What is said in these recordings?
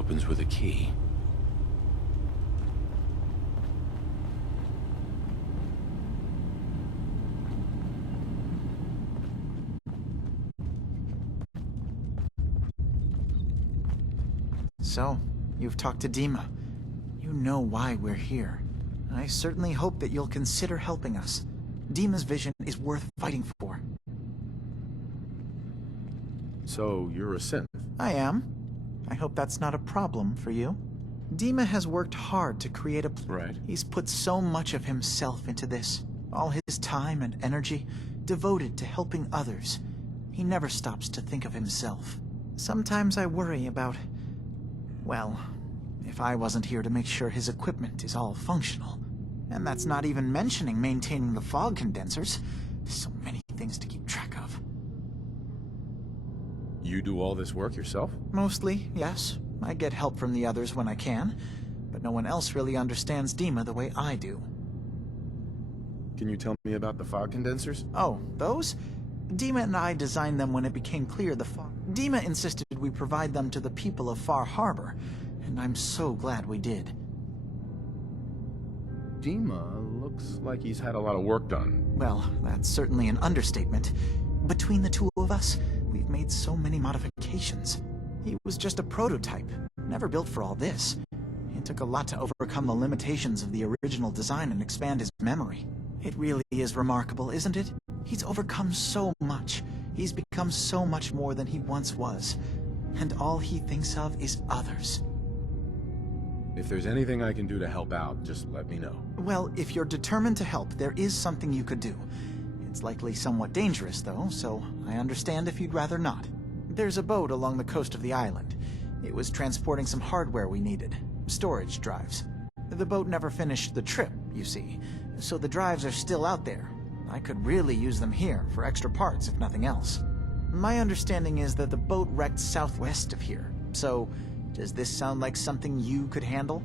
opens with a key. So, you've talked to Dima. You know why we're here. I certainly hope that you'll consider helping us. Dima's vision is worth fighting for. So, you're a synth? I am. I hope that's not a problem for you. Dima has worked hard to create a... Right. He's put so much of himself into this. All his time and energy devoted to helping others. He never stops to think of himself. Sometimes I worry about... well, if I wasn't here to make sure his equipment is all functional. And that's not even mentioning maintaining the fog condensers. So many things to keep track of. You do all this work yourself? Mostly, yes. I get help from the others when I can, but no one else really understands Dima the way I do. Can you tell me about the fog condensers? Oh, those? Dima and I designed them when it became clear the fog... Dima insisted we provide them to the people of Far Harbor, and I'm so glad we did. Dima looks like he's had a lot of work done. Well, that's certainly an understatement. Between the two of us, we've made so many modifications. He was just a prototype, never built for all this. It took a lot to overcome the limitations of the original design and expand his memory. It really is remarkable, isn't it? He's overcome so much. He's become so much more than he once was. And all he thinks of is others. If there's anything I can do to help out, just let me know. Well, if you're determined to help, there is something you could do. It's likely somewhat dangerous, though, so I understand if you'd rather not. There's a boat along the coast of the island. It was transporting some hardware we needed. Storage drives. The boat never finished the trip, you see, so the drives are still out there. I could really use them here for extra parts, if nothing else. My understanding is that the boat wrecked southwest of here, so does this sound like something you could handle?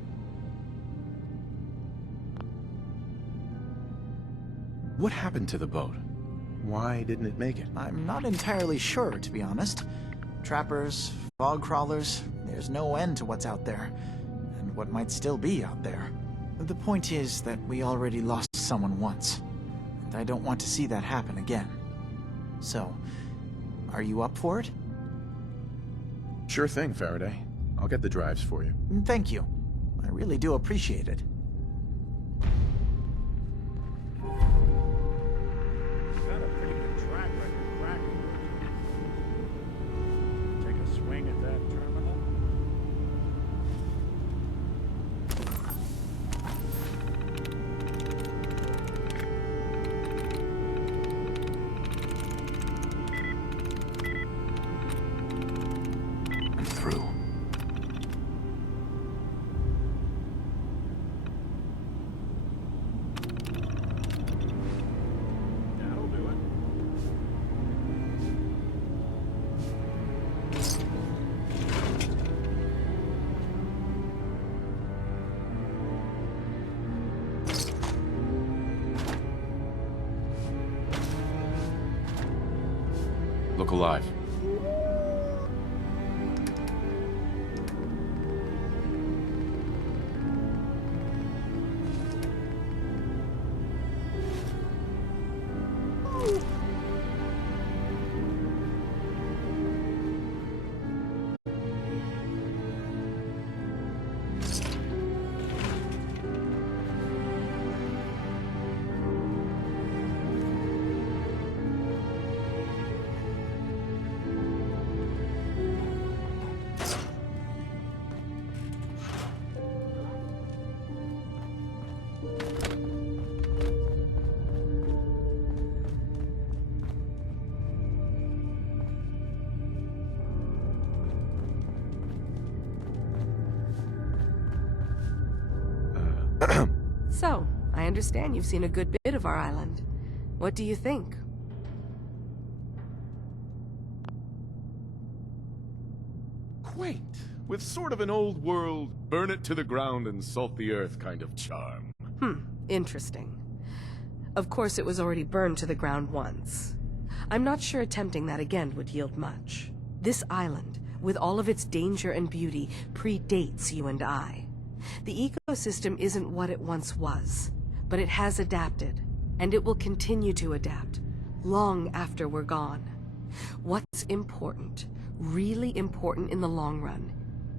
What happened to the boat? Why didn't it make it? I'm not entirely sure, to be honest. Trappers, fog crawlers, there's no end to what's out there, and what might still be out there. The point is that we already lost someone once, and I don't want to see that happen again. So, are you up for it? Sure thing, Faraday. I'll get the drives for you. Thank you. I really do appreciate it. Got a pretty good track record, cracking. Take a swing at that terminal. I'm through. That'll do it. Look alive. So, I understand you've seen a good bit of our island. What do you think? Quaint, with sort of an old world, burn it to the ground and salt the earth kind of charm. Interesting. Of course, it was already burned to the ground once. I'm not sure attempting that again would yield much. This island with all of its danger and beauty, predates you and I. The ecosystem isn't what it once was, but it has adapted, and it will continue to adapt, long after we're gone. What's important, really important in the long run,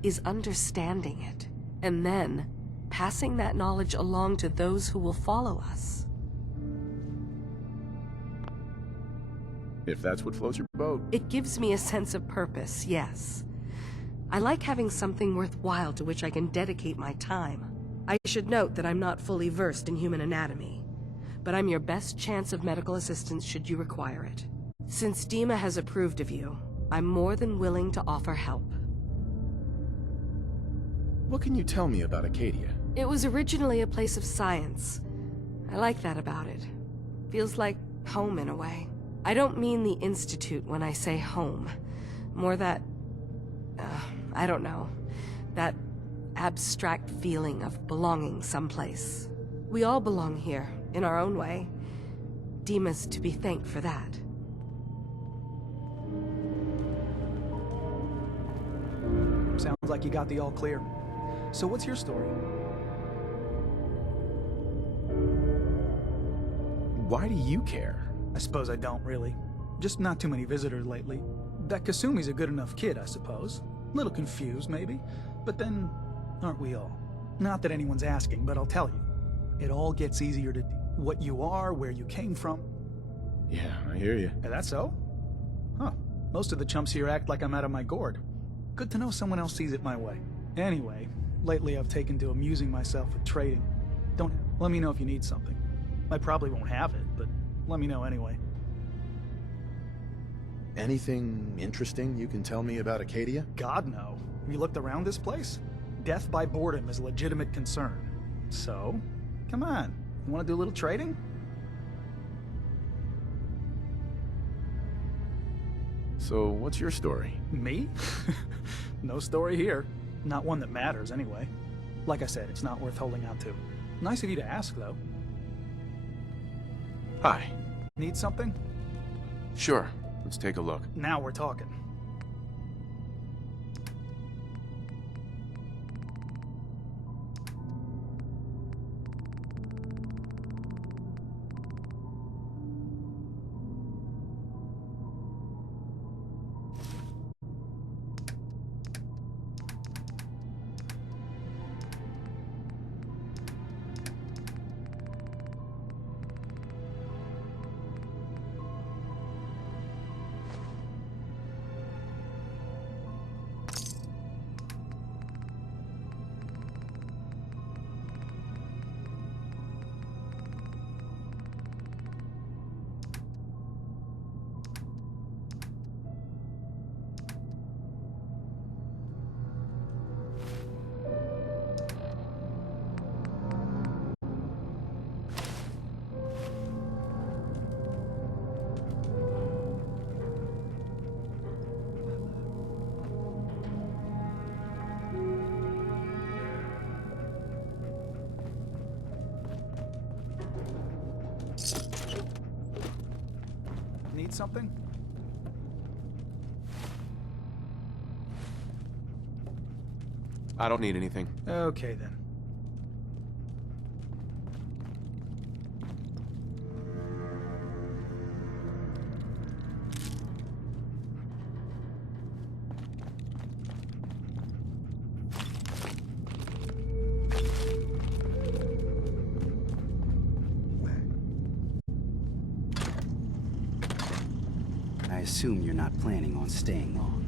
is understanding it, and then passing that knowledge along to those who will follow us. If that's what floats your boat. It gives me a sense of purpose, yes. I like having something worthwhile to which I can dedicate my time. I should note that I'm not fully versed in human anatomy, but I'm your best chance of medical assistance should you require it. Since Dima has approved of you, I'm more than willing to offer help. What can you tell me about Acadia? It was originally a place of science. I like that about it. Feels like home in a way. I don't mean the Institute when I say home. More that... I don't know. That abstract feeling of belonging someplace. We all belong here, in our own way. Dima's to be thanked for that. Sounds like you got the all clear. So what's your story? Why do you care? I suppose I don't really. Just not too many visitors lately. That Kasumi's a good enough kid, I suppose. Little confused, maybe. But then, aren't we all? Not that anyone's asking, but I'll tell you. It all gets easier to what you are, where you came from. Yeah, I hear you. Is that so? Huh. Most of the chumps here act like I'm out of my gourd. Good to know someone else sees it my way. Anyway, lately I've taken to amusing myself with trading. Let me know if you need something. I probably won't have it, but let me know anyway. Anything interesting you can tell me about Acadia? God, no. You looked around this place? Death by boredom is a legitimate concern. So, come on. You want to do a little trading? So, what's your story? Me? No story here. Not one that matters, anyway. Like I said, it's not worth holding out to. Nice of you to ask, though. Hi. Need something? Sure. Let's take a look. Now we're talking. Need something? I don't need anything. Okay, then. I assume you're not planning on staying long.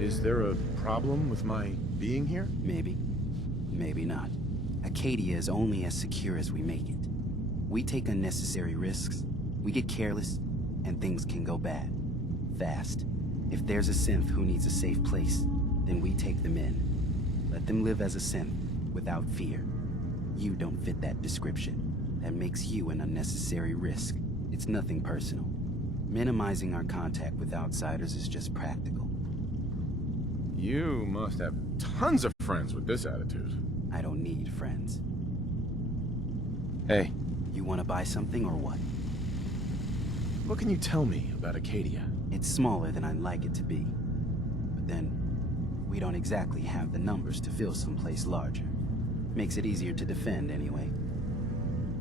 Is there a problem with my being here? Maybe. Maybe not. Acadia is only as secure as we make it. We take unnecessary risks, we get careless, and things can go bad. Fast. If there's a synth who needs a safe place, then we take them in. Let them live as a synth, without fear. You don't fit that description. That makes you an unnecessary risk. It's nothing personal. Minimizing our contact with outsiders is just practical. You must have tons of friends with this attitude. I don't need friends. Hey, You want to buy something or what? what can you tell me about Acadia? It's smaller than I'd like it to be. but then we don't exactly have the numbers to fill someplace larger. Makes it easier to defend anyway.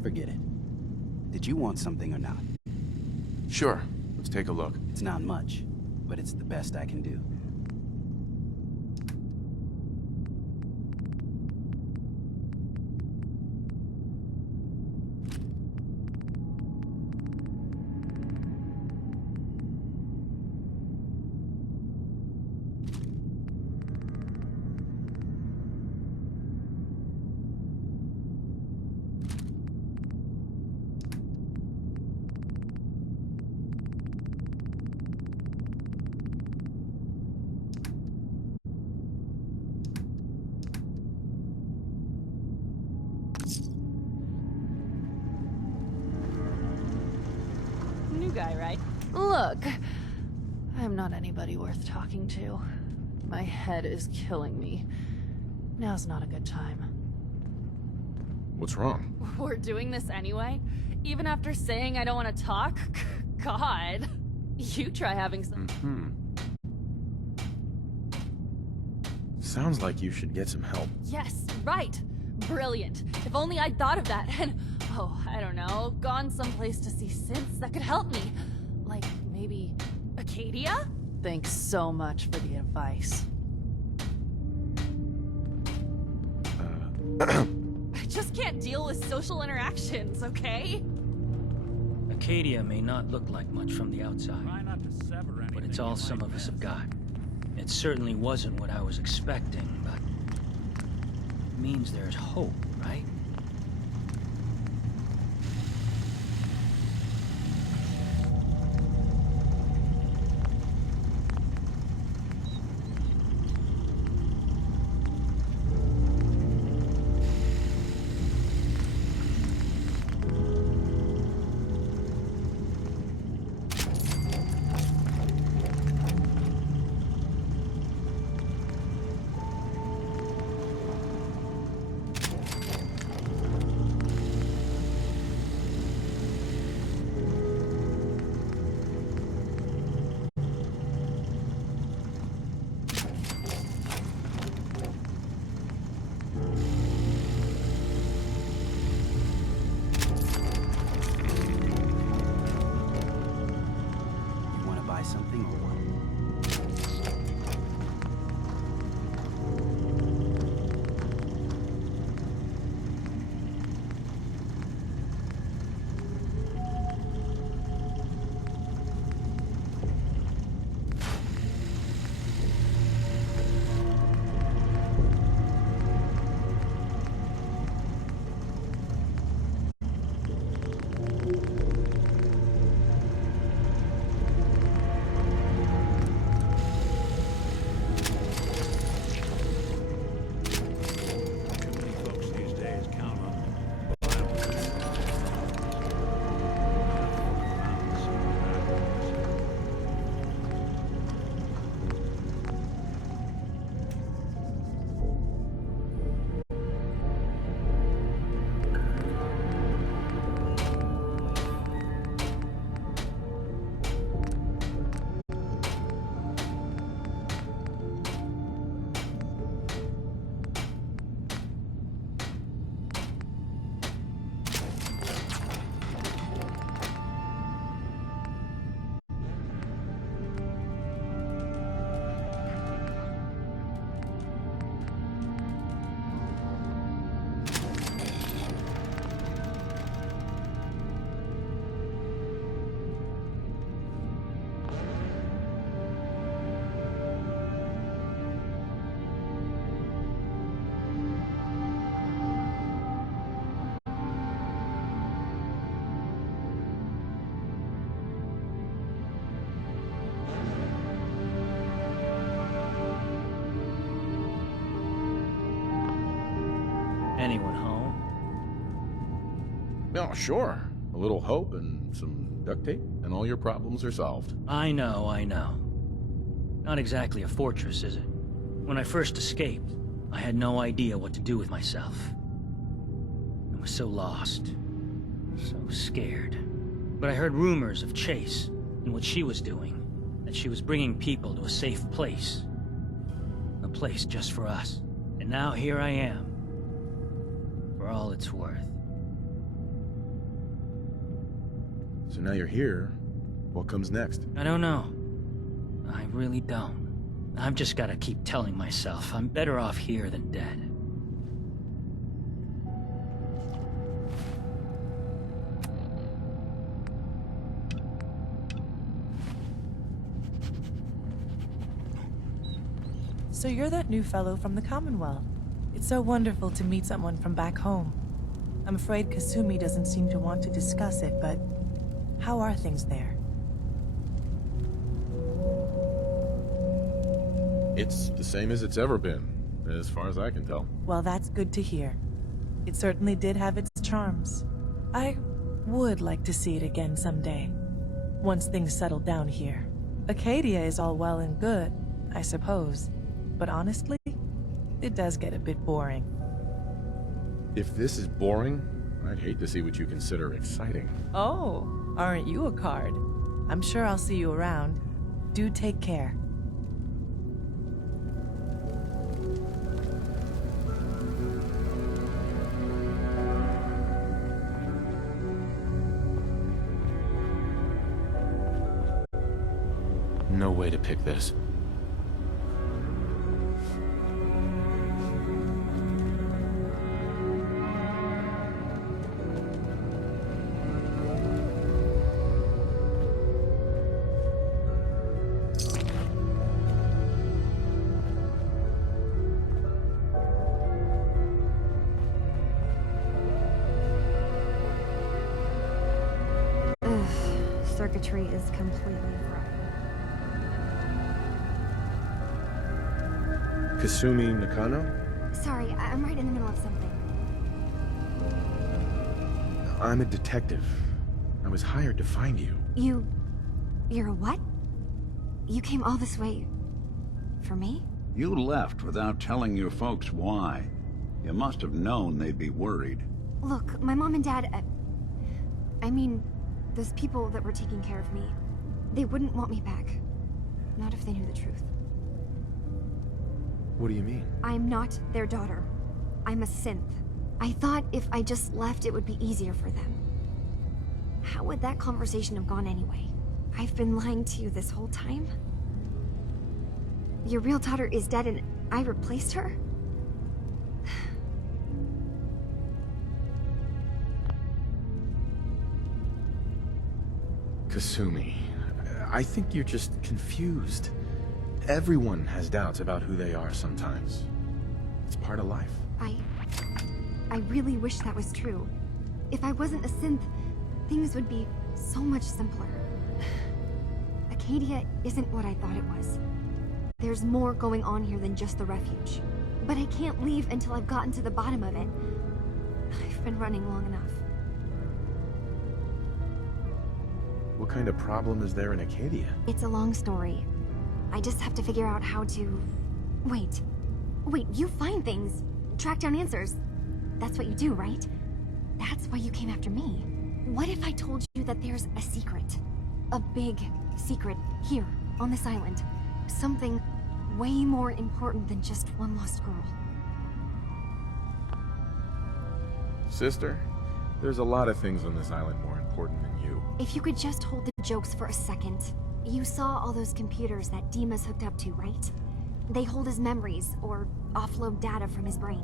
Forget it. Did you want something or not? Sure. Let's take a look. It's not much, but it's the best I can do. New guy, right? Look, I'm not anybody worth talking to. My head is killing me. Now's not a good time. What's wrong? We're doing this anyway? Even after saying I don't want to talk? God. You try having some... Sounds like you should get some help. Yes, right. Brilliant. If only I'd thought of that and... Oh, I don't know. Gone someplace to see synths that could help me. Like, maybe... Acadia? Thanks so much for the advice. I just can't deal with social interactions, okay? Acadia may not look like much from the outside, Try not to sever anything. but it's all you some might of us have miss. got. It certainly wasn't what I was expecting, but it means there's hope, right? You want to buy something or what? Too many folks these days count on Anyone home? Oh, sure. A little hope and some duct tape, and all your problems are solved. I know, I know. Not exactly a fortress, is it? When I first escaped, I had no idea what to do with myself. I was so lost. So scared. But I heard rumors of Chase and what she was doing. That she was bringing people to a safe place. place just for us. And now here I am. For all it's worth. So now you're here. What comes next? I don't know. I really don't. I've just gotta keep telling myself I'm better off here than dead. So you're that new fellow from the Commonwealth. It's so wonderful to meet someone from back home. I'm afraid Kasumi doesn't seem to want to discuss it, but how are things there? It's the same as it's ever been, as far as I can tell. Well, that's good to hear. It certainly did have its charms. I would like to see it again someday, once things settle down here. Acadia is all well and good, I suppose, but honestly, it does get a bit boring. If this is boring, I'd hate to see what you consider exciting. Oh, aren't you a card? I'm sure I'll see you around. Do take care. No way to pick this. Circuitry is completely fried. Kasumi Nakano? Sorry, I'm right in the middle of something. I'm a detective. I was hired to find you. You're a what? You came all this way... for me? You left without telling your folks why. You must have known they'd be worried. Look, my mom and dad... I mean, those people that were taking care of me, they wouldn't want me back. Not if they knew the truth. What do you mean? I'm not their daughter. I'm a synth. I thought if I just left, it would be easier for them. How would that conversation have gone anyway? I've been lying to you this whole time? Your real daughter is dead and I replaced her? Kasumi, I think you're just confused. Everyone has doubts about who they are sometimes. It's part of life. I really wish that was true. If I wasn't a synth, things would be so much simpler. Acadia isn't what I thought it was. There's more going on here than just the refuge. But I can't leave until I've gotten to the bottom of it. I've been running long enough. What kind of problem is there in Acadia? It's a long story. I just have to figure out how to... Wait, you find things, track down answers. That's what you do, right? That's why you came after me. What if I told you that there's a secret? A big secret here, on this island. Something way more important than just one lost girl. Sister, there's a lot of things on this island more important than you. If you could just hold the jokes for a second. You saw all those computers that Dima's hooked up to, right? They hold his memories, or offload data from his brain.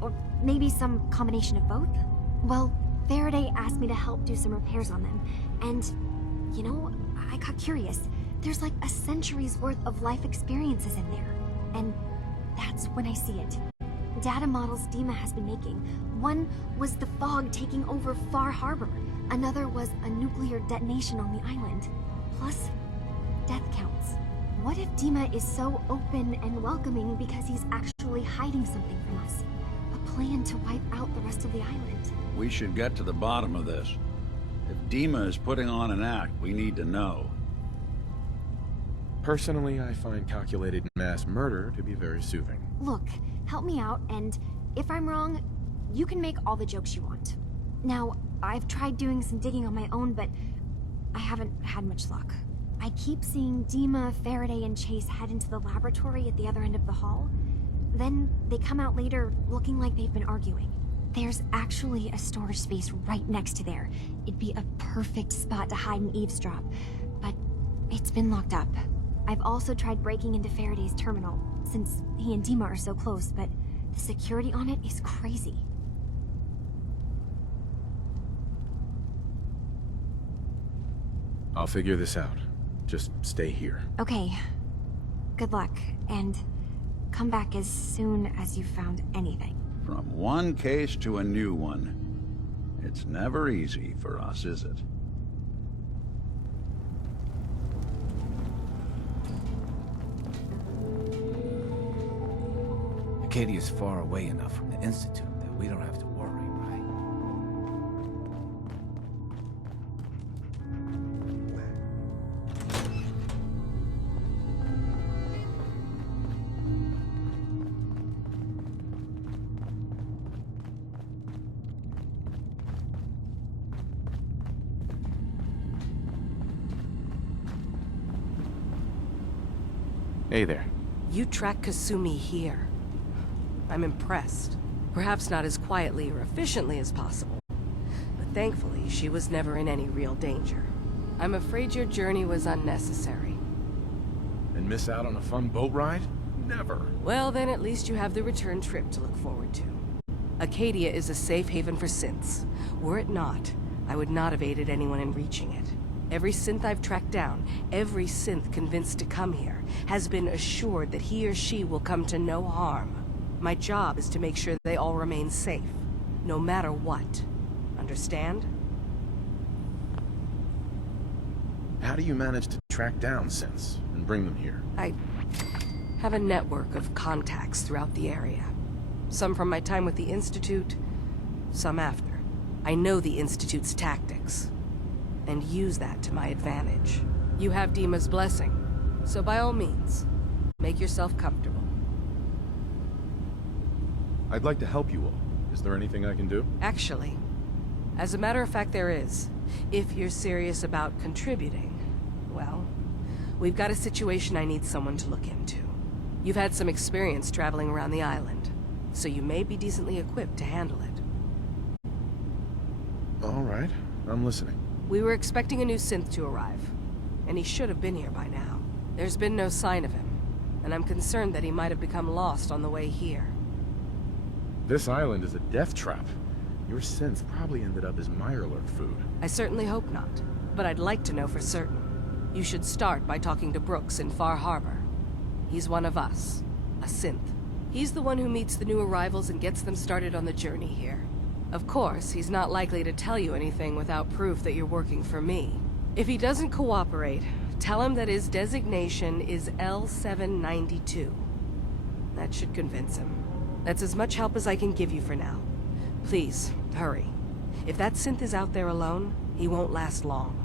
Or maybe some combination of both? Well, Faraday asked me to help do some repairs on them, and, you know, I got curious. There's like a century's worth of life experiences in there, and that's when I see it. Data models Dima has been making. One was the fog taking over Far Harbor. Another was a nuclear detonation on the island. Plus, death counts. What if Dima is so open and welcoming because he's actually hiding something from us? A plan to wipe out the rest of the island. We should get to the bottom of this. If Dima is putting on an act, we need to know. Personally, I find calculated mass murder to be very soothing. Look, help me out, and if I'm wrong, you can make all the jokes you want. Now, I've tried doing some digging on my own, but I haven't had much luck. I keep seeing Dima, Faraday, and Chase head into the laboratory at the other end of the hall. Then they come out later looking like they've been arguing. There's actually a storage space right next to there. It'd be a perfect spot to hide and eavesdrop, but it's been locked up. I've also tried breaking into Faraday's terminal, since he and Dima are so close, but the security on it is crazy. I'll figure this out. Just stay here. Okay. Good luck, and come back as soon as you've found anything. From one case to a new one. It's never easy for us, is it? Acadia's far away enough from the Institute that we don't have to worry, right? Hey there. You track Kasumi here. I'm impressed. Perhaps not as quietly or efficiently as possible, but thankfully she was never in any real danger. I'm afraid your journey was unnecessary. And miss out on a fun boat ride? Never. Well, then at least you have the return trip to look forward to. Acadia is a safe haven for synths. Were it not, I would not have aided anyone in reaching it. Every synth I've tracked down, every synth convinced to come here, has been assured that he or she will come to no harm. My job is to make sure they all remain safe, no matter what. Understand? How do you manage to track down synths and bring them here? I have a network of contacts throughout the area. Some from my time with the Institute, some after. I know the Institute's tactics, and use that to my advantage. You have Dima's blessing, so by all means, make yourself comfortable. I'd like to help you all. Is there anything I can do? Actually, as a matter of fact, there is. If you're serious about contributing, well, we've got a situation I need someone to look into. You've had some experience traveling around the island, so you may be decently equipped to handle it. All right, I'm listening. We were expecting a new synth to arrive, and he should have been here by now. There's been no sign of him, and I'm concerned that he might have become lost on the way here. This island is a death trap. Your synths probably ended up as Mirelurk food. I certainly hope not, but I'd like to know for certain. You should start by talking to Brooks in Far Harbor. He's one of us, a synth. He's the one who meets the new arrivals and gets them started on the journey here. Of course, he's not likely to tell you anything without proof that you're working for me. If he doesn't cooperate, tell him that his designation is L792. That should convince him. That's as much help as I can give you for now. Please, hurry. If that synth is out there alone, he won't last long.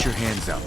Put your hands up.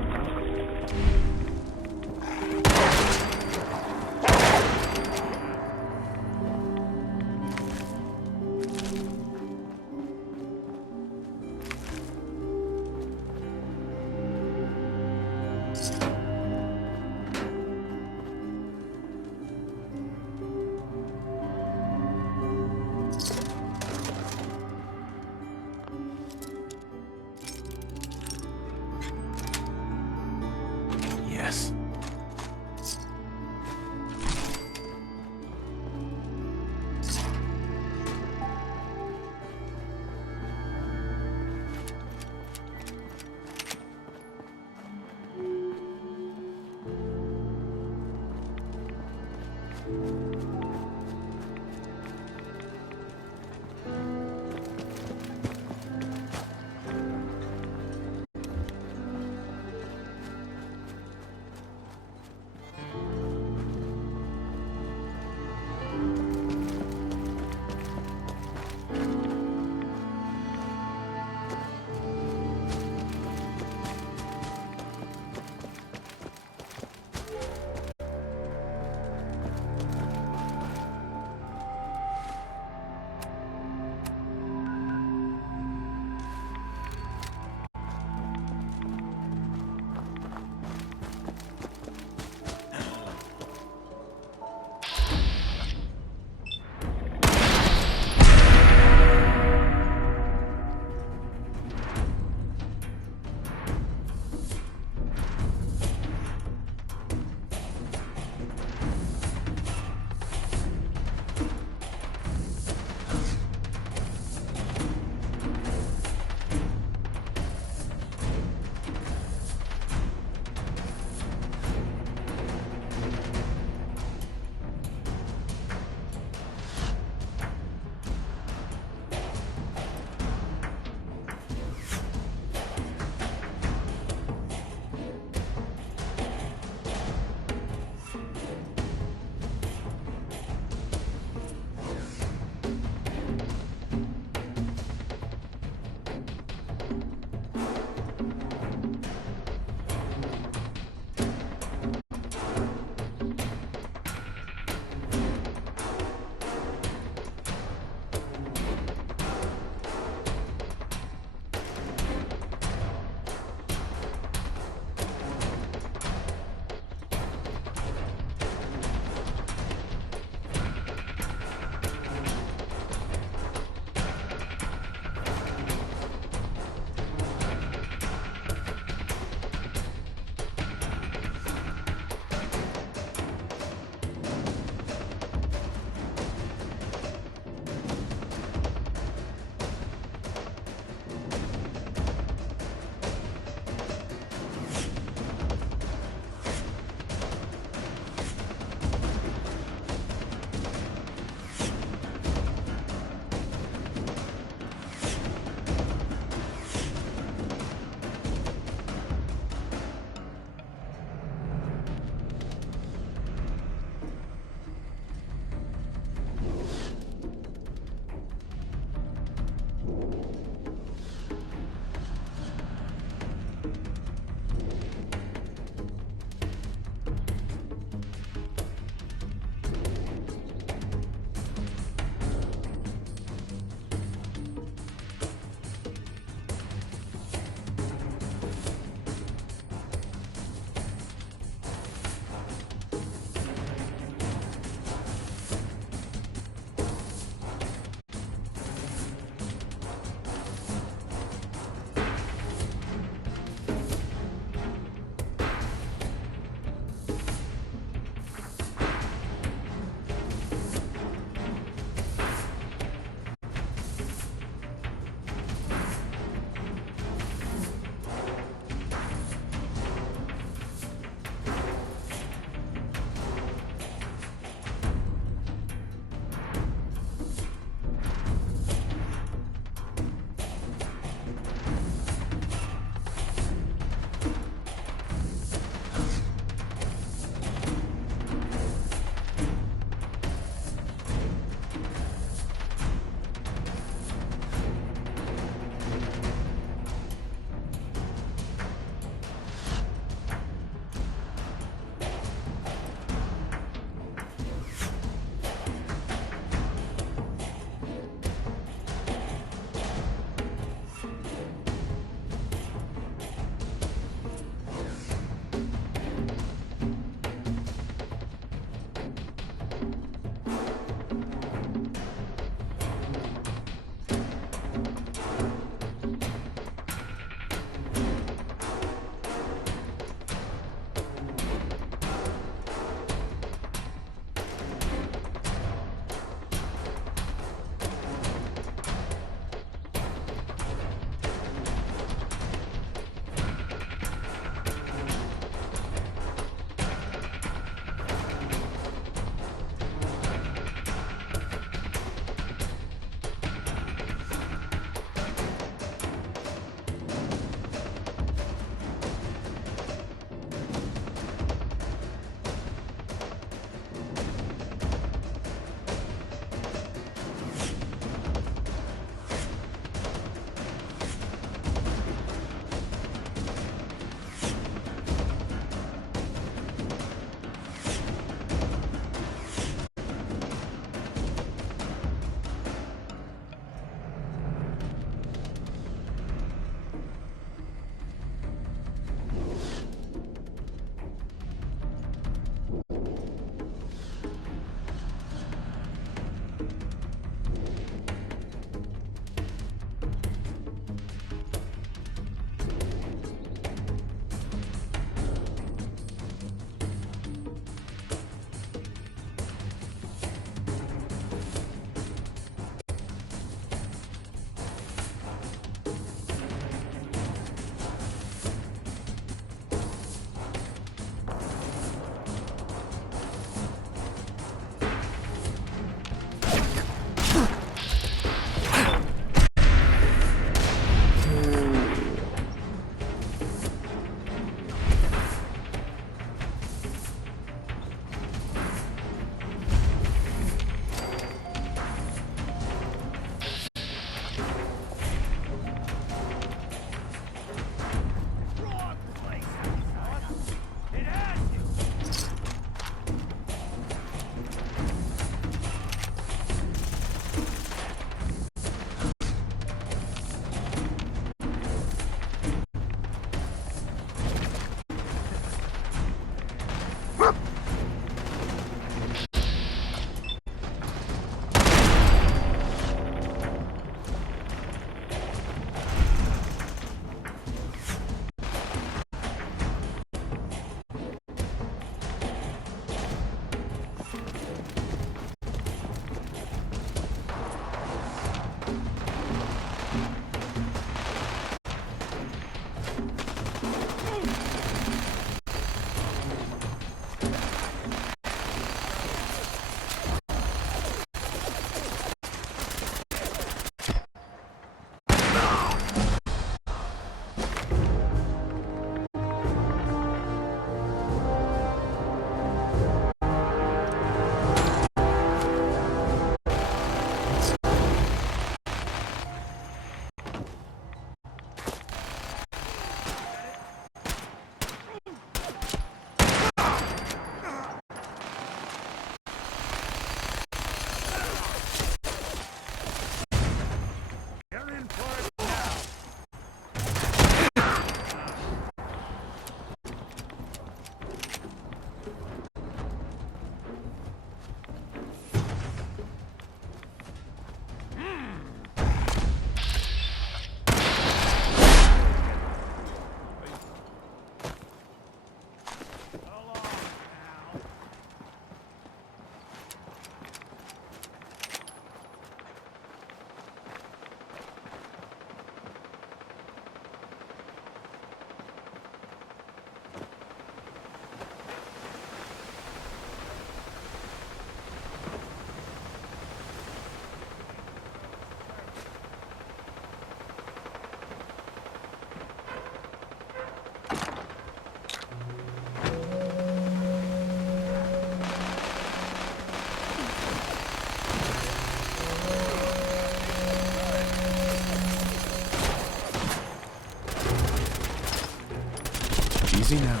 Easy now.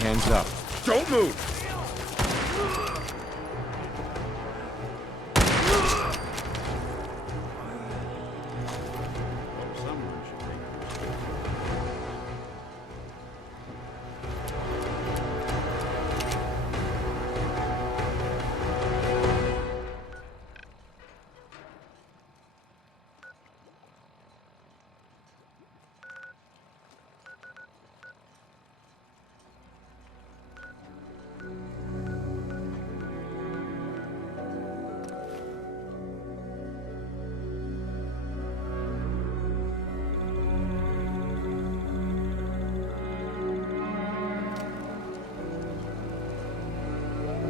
Hands up. Don't move! Someone should take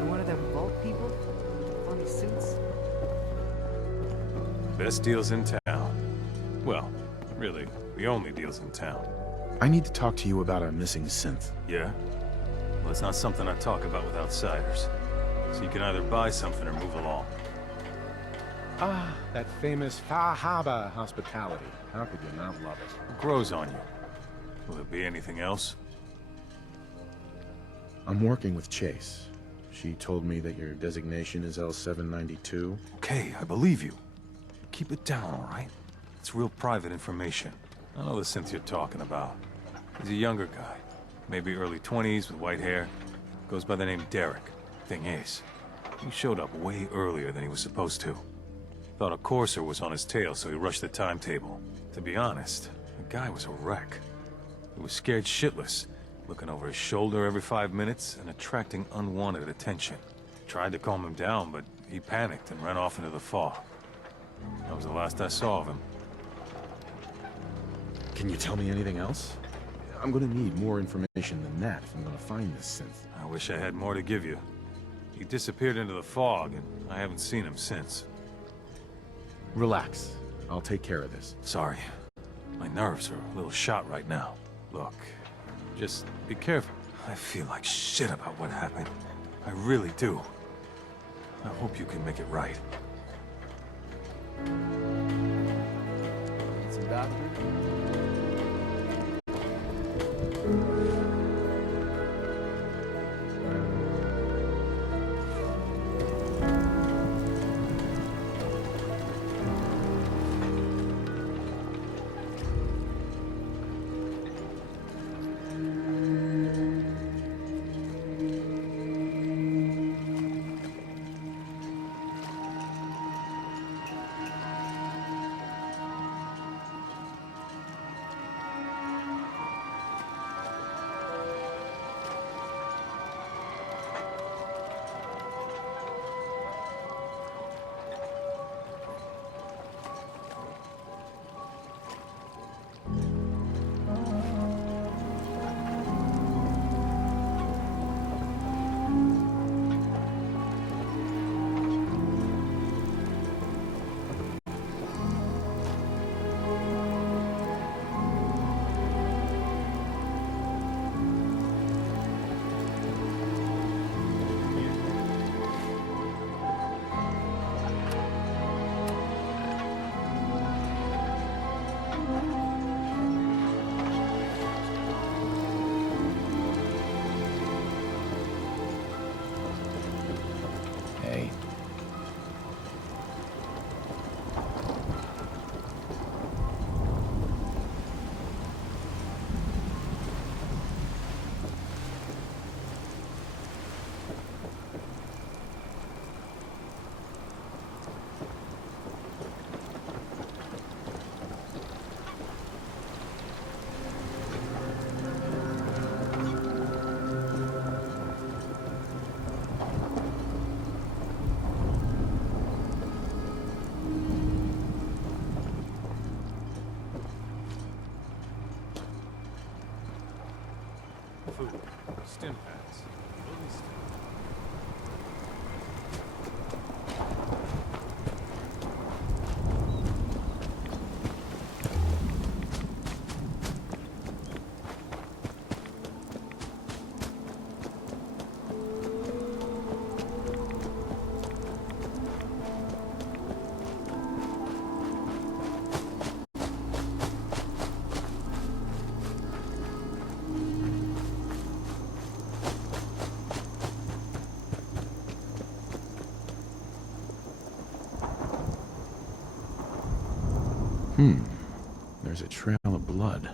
One of them vault people? Funny suits? Best deals in town. Well, really, the only deals in town. I need to talk to you about a missing synth. Yeah? Well, it's not something I talk about with outsiders. So you can either buy something or move along. Ah, that famous Fahaba hospitality. How could you not love it? What grows on you? Will there be anything else? I'm working with Chase. She told me that your designation is L792. Okay, I believe you. Keep it down, all right? It's real private information. I know the synth you're talking about. He's a younger guy. Maybe early 20s with white hair. Goes by the name Derek. Thing is, he showed up way earlier than he was supposed to. Thought a courser was on his tail, so he rushed the timetable. To be honest, the guy was a wreck. He was scared shitless, looking over his shoulder every 5 minutes and attracting unwanted attention. Tried to calm him down, but he panicked and ran off into the fog. That was the last I saw of him. Can you tell me anything else? I'm gonna need more information than that if I'm gonna find this synth. I wish I had more to give you. He disappeared into the fog, and I haven't seen him since. Relax. I'll take care of this. Sorry. My nerves are a little shot right now. Look, just be careful. I feel like shit about what happened. I really do. I hope you can make it right. It's a doctor? Hey. Food. Stim packs. Only stim. There's a trail of blood.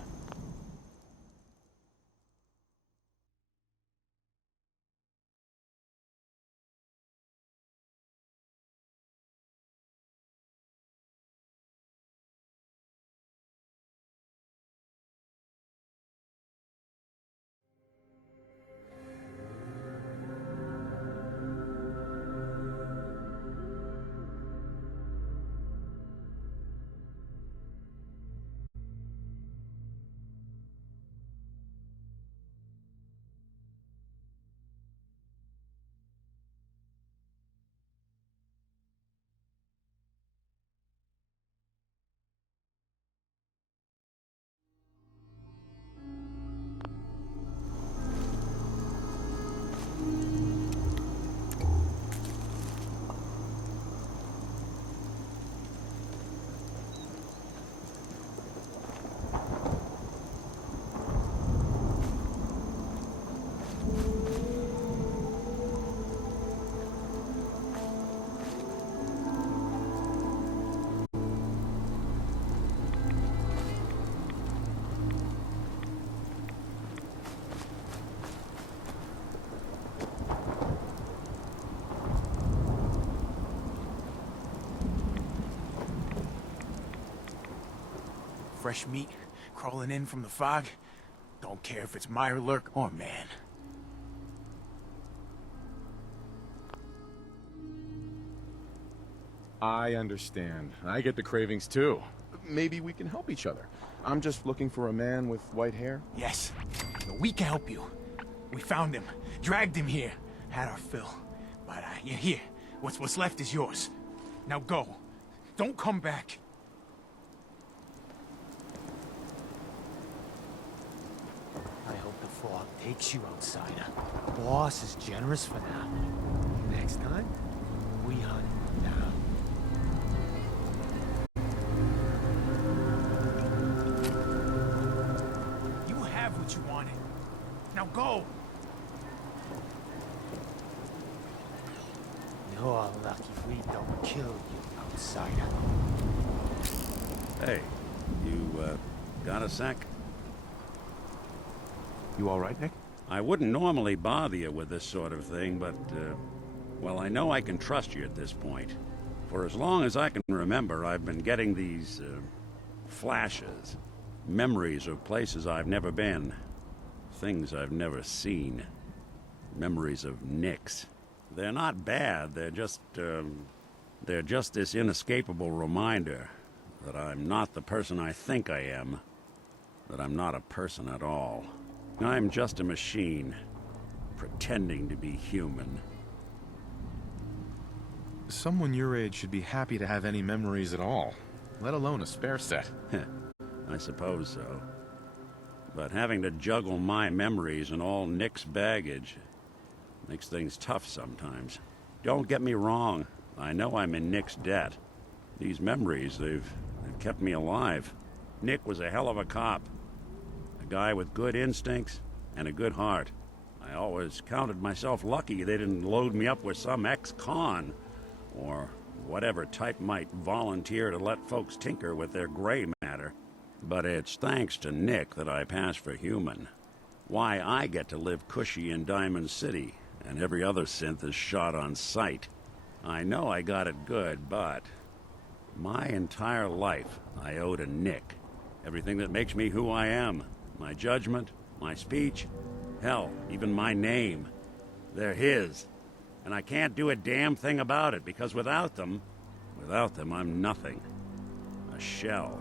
Fresh meat crawling in from the fog. Don't care if it's Mirelurk or man. I understand. I get the cravings too. Maybe we can help each other. I'm just looking for a man with white hair. Yes, but we can help you. We found him, dragged him here, had our fill. But you're here. What's left is yours. Now go. Don't come back. I hope the fog takes you, outsider. Boss is generous for now. Next time, we hunt down. You have what you wanted. Now go! You're lucky we don't kill you, outsider. Hey, you, got a sec? You all right, Nick? I wouldn't normally bother you with this sort of thing, but, well, I know I can trust you at this point. For as long as I can remember, I've been getting these, flashes. Memories of places I've never been. Things I've never seen. Memories of Nix. They're not bad, they're just this inescapable reminder that I'm not the person I think I am. That I'm not a person at all. I'm just a machine, pretending to be human. Someone your age should be happy to have any memories at all, let alone a spare set. I suppose so. But having to juggle my memories and all Nick's baggage makes things tough sometimes. Don't get me wrong, I know I'm in Nick's debt. These memories, they've kept me alive. Nick was a hell of a cop. A guy with good instincts and a good heart. I always counted myself lucky they didn't load me up with some ex-con, or whatever type might volunteer to let folks tinker with their gray matter. But it's thanks to Nick that I pass for human. Why I get to live cushy in Diamond City, and every other synth is shot on sight. I know I got it good, but my entire life I owe to Nick. Everything that makes me who I am. My judgment, my speech, hell, even my name. They're his. And I can't do a damn thing about it, because without them, I'm nothing. A shell.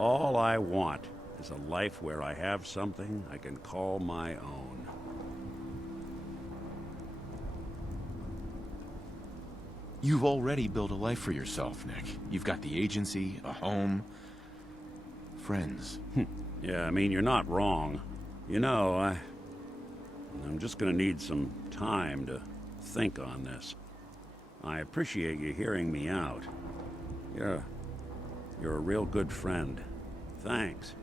All I want is a life where I have something I can call my own. You've already built a life for yourself, Nick. You've got the agency, a home, friends. Yeah, I mean, you're not wrong. You know, I'm just gonna need some time to think on this. I appreciate you hearing me out. You're a real good friend. Thanks.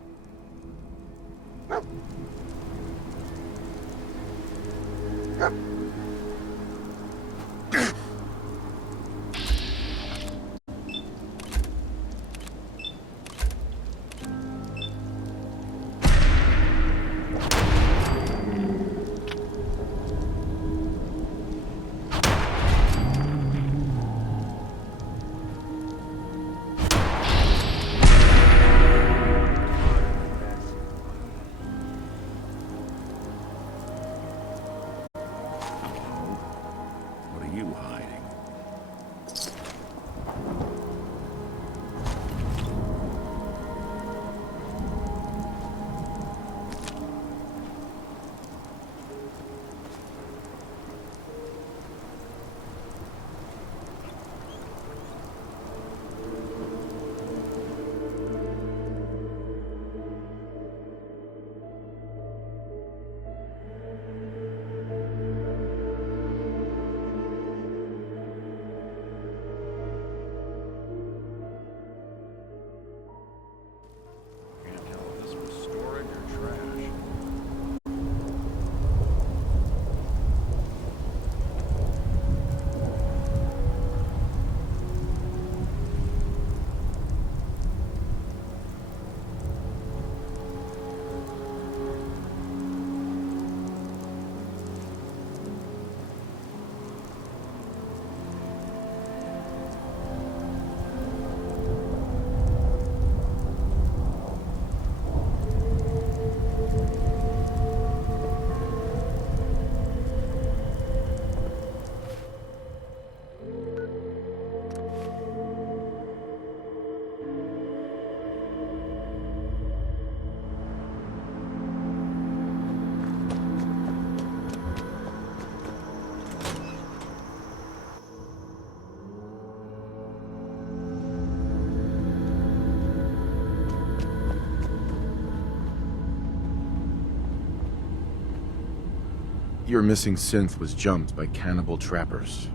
your missing synth was jumped by cannibal trappers.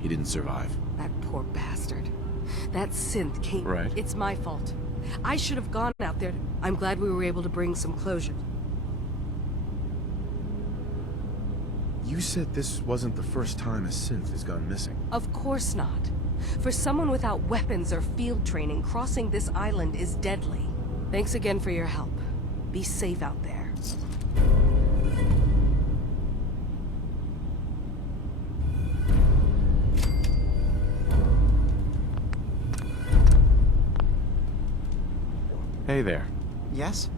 He didn't survive. That poor bastard. That synth came... Right. It's my fault. I should have gone out there. I'm glad we were able to bring some closure. You said this wasn't the first time a synth has gone missing. Of course not. For someone without weapons or field training, crossing this island is deadly. Thanks again for your help. Be safe out there. Hey there. Yes?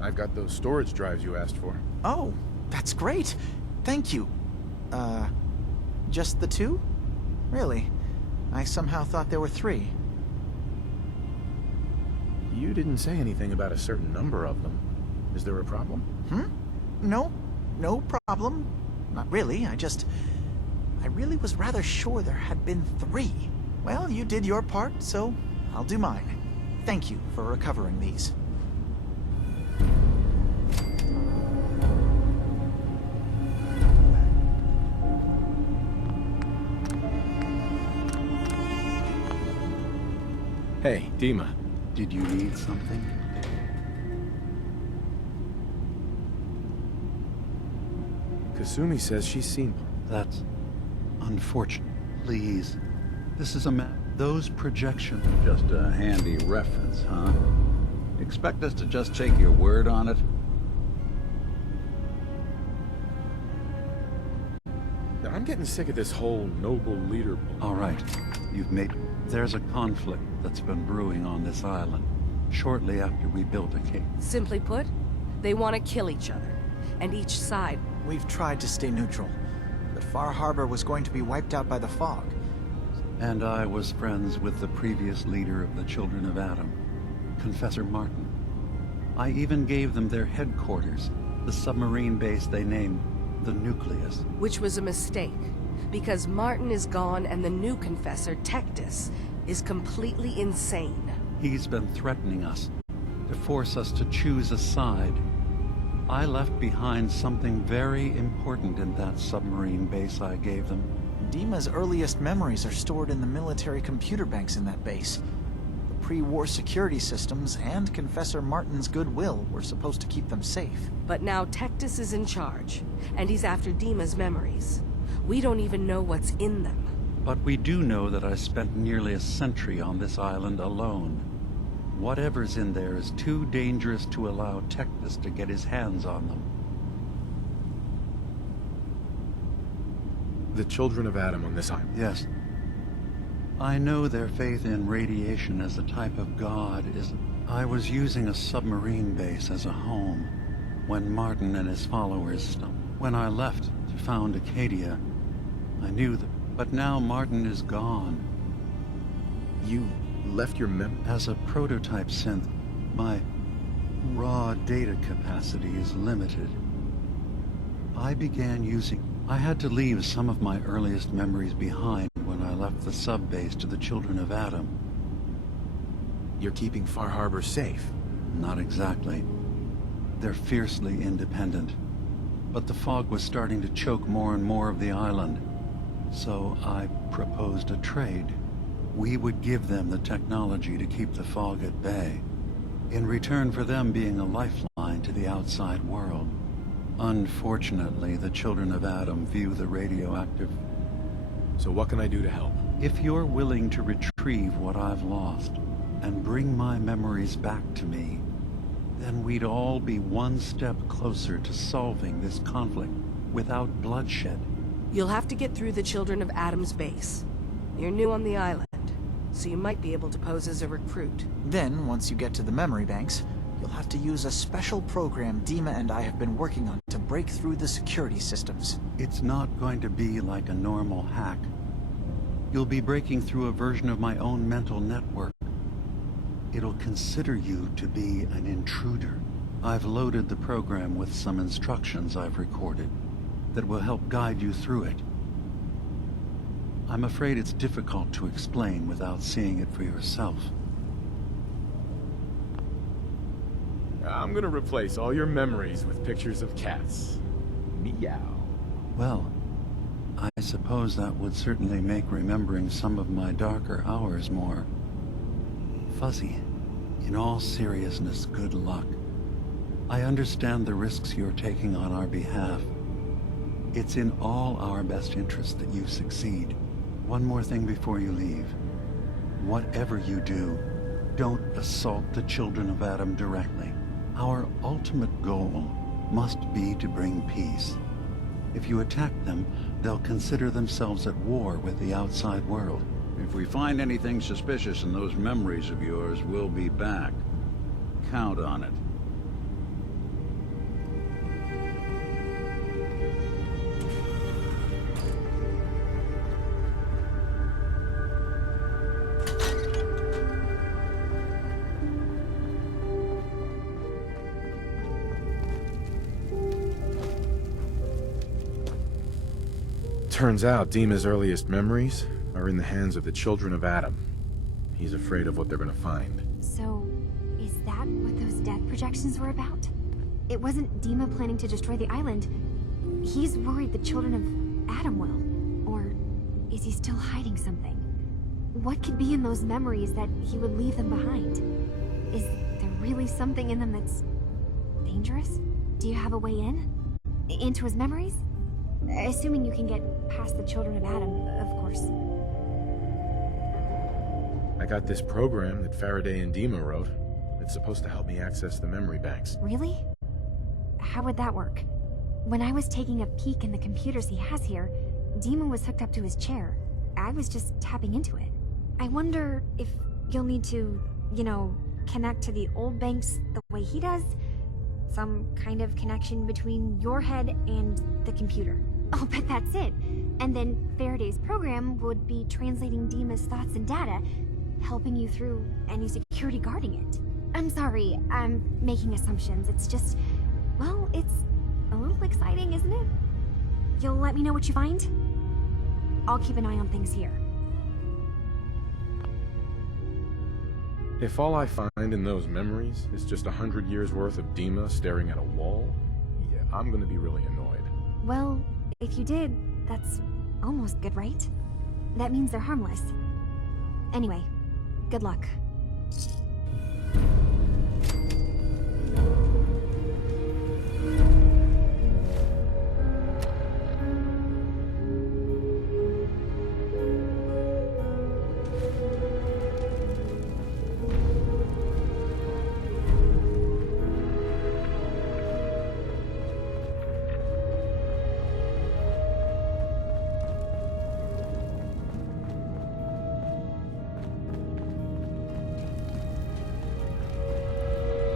I've got those storage drives you asked for. Oh, that's great. Thank you. Just the two? Really? I somehow thought there were 3. You didn't say anything about a certain number of them. Is there a problem? No problem. Not really, I really was rather sure there had been 3. Well, you did your part, so I'll do mine. Thank you for recovering these. Hey, Dima. Did you need something? Kasumi says she's seen... That's unfortunate. Please. This is a map. Those projections... Just a handy reference, huh? Expect us to just take your word on it? I'm getting sick of this whole noble leader... All right. You've made... There's a conflict that's been brewing on this island shortly after we built a cave. Simply put, they want to kill each other, and each side... We've tried to stay neutral, but Far Harbor was going to be wiped out by the fog. And I was friends with the previous leader of the Children of Adam, Confessor Martin. I even gave them their headquarters, the submarine base they named the Nucleus. Which was a mistake, because Martin is gone and the new Confessor, Tectus, is completely insane. He's been threatening us, to force us to choose a side. I left behind something very important in that submarine base I gave them. Dima's earliest memories are stored in the military computer banks in that base. The pre-war security systems and Confessor Martin's goodwill were supposed to keep them safe. But now Tectus is in charge, and he's after Dima's memories. We don't even know what's in them. But we do know that I spent nearly a century on this island alone. Whatever's in there is too dangerous to allow Tectus to get his hands on them. The Children of Adam on this island? Yes. I know their faith in radiation as a type of god is... I was using a submarine base as a home when Martin and his followers stopped. When I left to found Acadia, I knew that... But now Martin is gone. You left your As a prototype synth, my raw data capacity is limited. I began using... I had to leave some of my earliest memories behind when I left the sub-base to the Children of Adam. You're keeping Far Harbor safe? Not exactly. They're fiercely independent. But the fog was starting to choke more and more of the island. So I proposed a trade. We would give them the technology to keep the fog at bay, in return for them being a lifeline to the outside world. Unfortunately, the Children of Adam view the radioactive... So what can I do to help? If you're willing to retrieve what I've lost, and bring my memories back to me, then we'd all be one step closer to solving this conflict without bloodshed. You'll have to get through the Children of Adam's base. You're new on the island, so you might be able to pose as a recruit. Then, once you get to the memory banks, you'll have to use a special program Dima and I have been working on to break through the security systems. It's not going to be like a normal hack. You'll be breaking through a version of my own mental network. It'll consider you to be an intruder. I've loaded the program with some instructions I've recorded that will help guide you through it. I'm afraid it's difficult to explain without seeing it for yourself. I'm gonna replace all your memories with pictures of cats. Meow. Well, I suppose that would certainly make remembering some of my darker hours more fuzzy. In all seriousness, good luck. I understand the risks you're taking on our behalf. It's in all our best interest that you succeed. One more thing before you leave. Whatever you do, don't assault the children of Adam directly. Our ultimate goal must be to bring peace. If you attack them, they'll consider themselves at war with the outside world. If we find anything suspicious in those memories of yours, we'll be back. Count on it. Turns out Dima's earliest memories are in the hands of the children of Adam. He's afraid of what they're gonna find. So, is that what those death projections were about? It wasn't Dima planning to destroy the island. He's worried the children of Adam will. Or is he still hiding something? What could be in those memories that he would leave them behind? Is there really something in them that's dangerous? Do you have a way in? Into his memories? Assuming you can get past the children of Adam, of course. I got this program that Faraday and Dima wrote. It's supposed to help me access the memory banks. Really? How would that work? When I was taking a peek in the computers he has here, Dima was hooked up to his chair. I was just tapping into it. I wonder if you'll need to, you know, connect to the old banks the way he does? Some kind of connection between your head and the computer. I'll bet that's it. And then Faraday's program would be translating Dima's thoughts and data, helping you through any security guarding it. I'm sorry, I'm making assumptions. It's just, well, it's a little exciting, isn't it? You'll let me know what you find? I'll keep an eye on things here. If all I find in those memories is just 100 years worth of Dima staring at a wall, yeah, I'm gonna be really annoyed. Well, if you did, that's almost good, right? That means they're harmless. Anyway, good luck.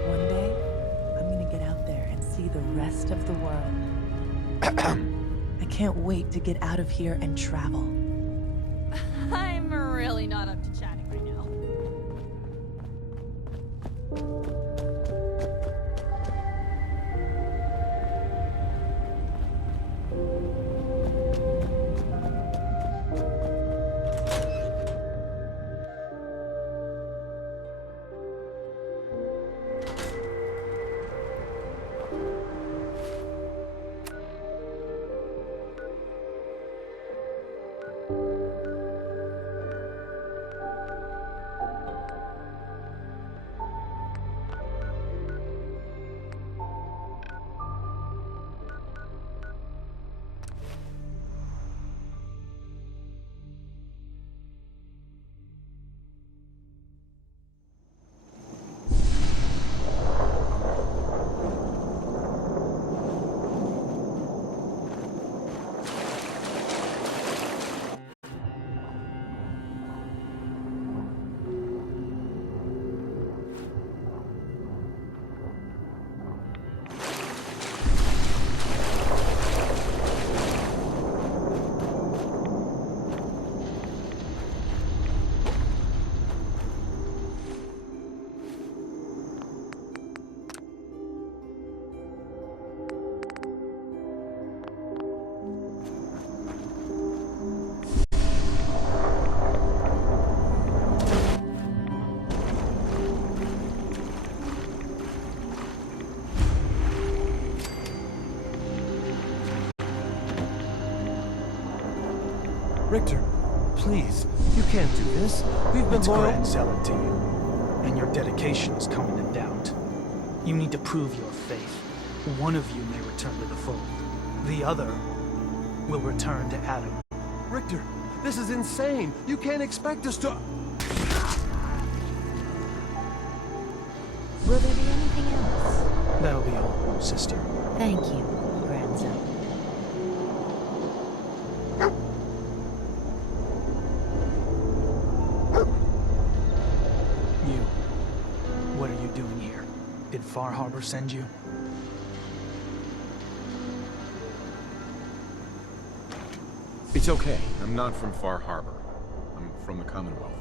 One day, I'm gonna get out there and see the rest of the world. I can't wait to get out of here and travel. I'm really not up to chatting right now. Richter, please, you can't do this. We've been It's loyal. grand zealot to you, and your dedication is coming to doubt. You need to prove your faith. One of you may return to the fold. The other will return to Adam. Richter, this is insane. You can't expect us to... Will there be anything else? That'll be all, sister. Thank you, Grand Zealot. You. What are you doing here? Did Far Harbor send you? It's okay. I'm not from Far Harbor. I'm from the Commonwealth.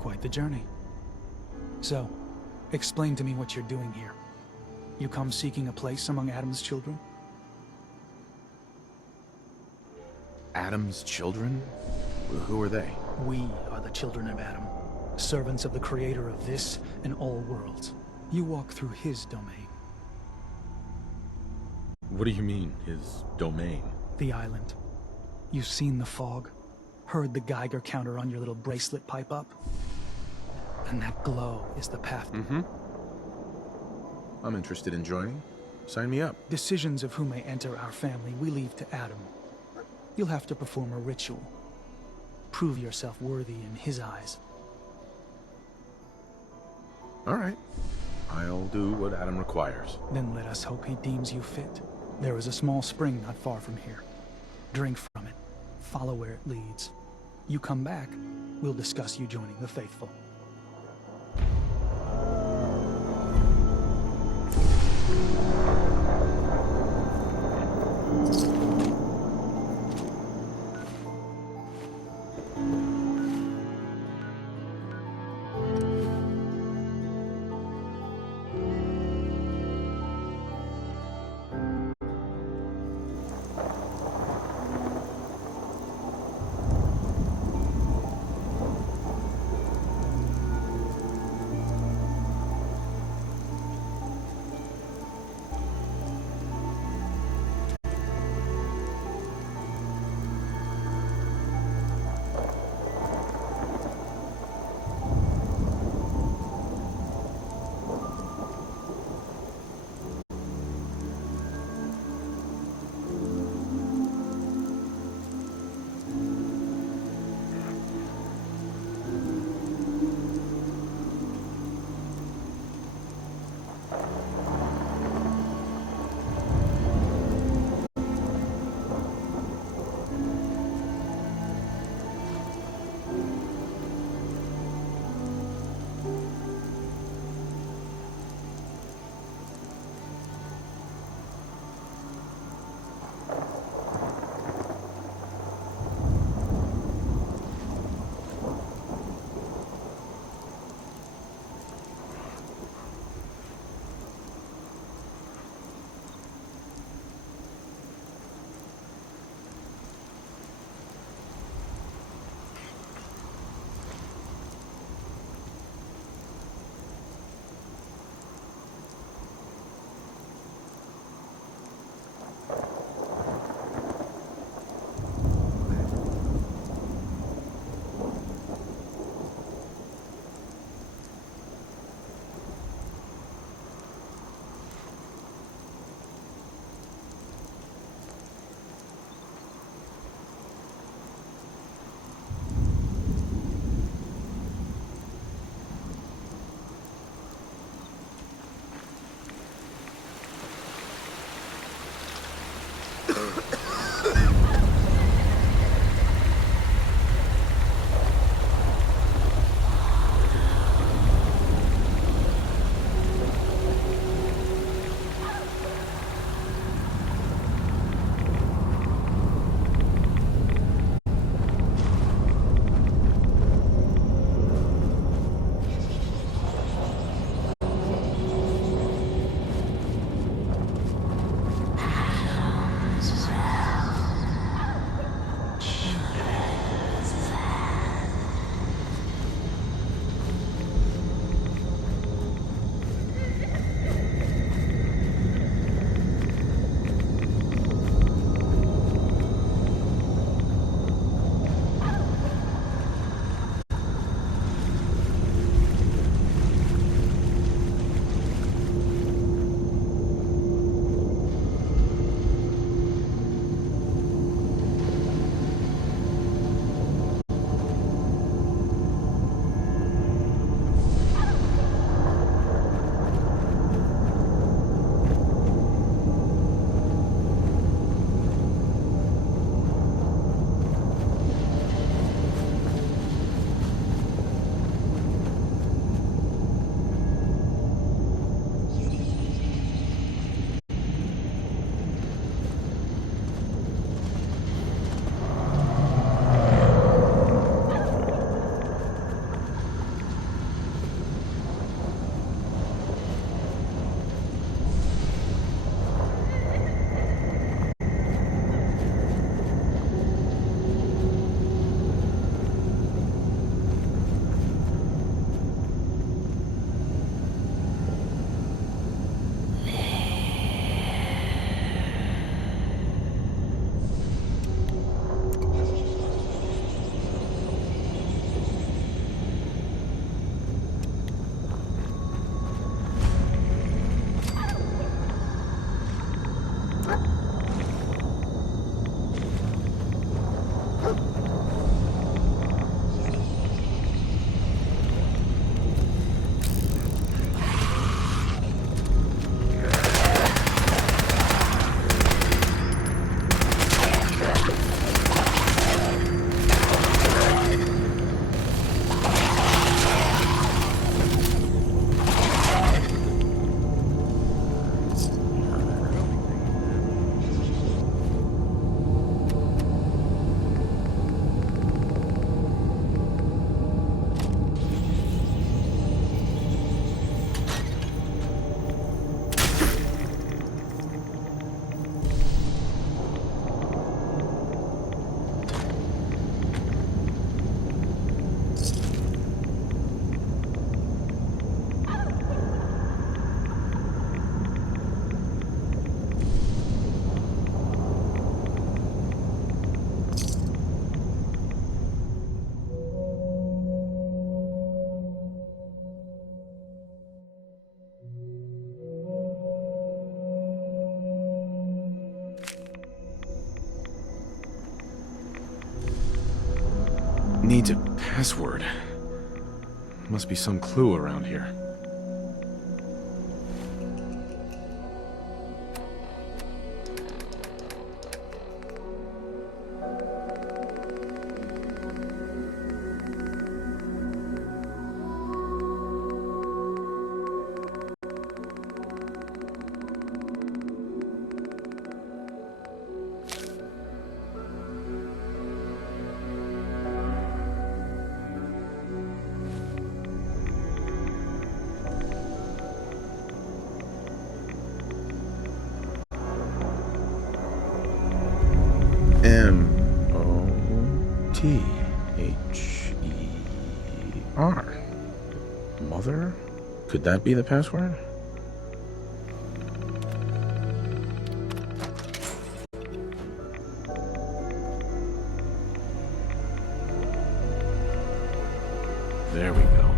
Quite the journey. So, explain to me what you're doing here. You come seeking a place among Adam's children? Adam's children? Who are they? We are the children of Adam, servants of the creator of this and all worlds. You walk through his domain. What do you mean, his domain? The island. You've seen the fog, heard the Geiger counter on your little bracelet pipe up. And that glow is the path. I'm interested in joining. Sign me up. Decisions of who may enter our family we leave to Adam. You'll have to perform a ritual. Prove yourself worthy in his eyes. All right. I'll do what Adam requires. Then let us hope he deems you fit. There is a small spring not far from here. Drink from it. Follow where it leads. You come back, we'll discuss you joining the faithful. needs a password. Must be some clue around here. M-O-T-H-E-R. Mother? Could that be the password? There we go.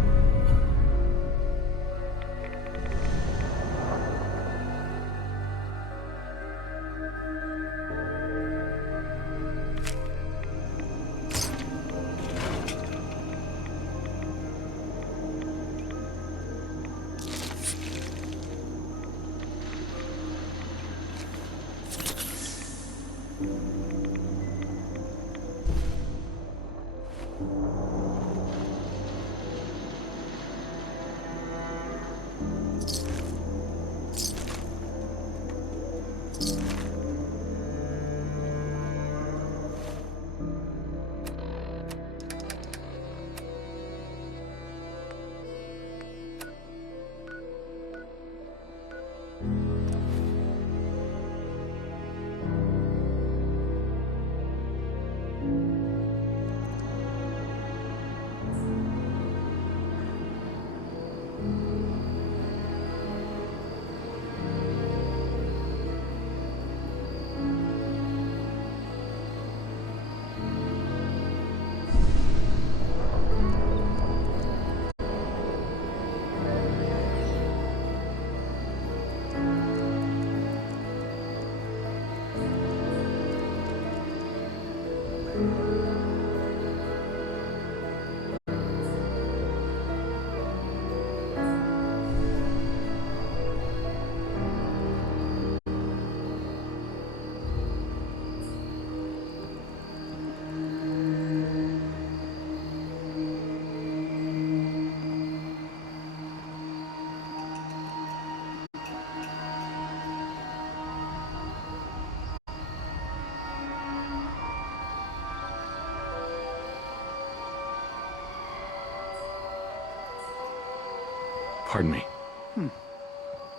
Pardon me.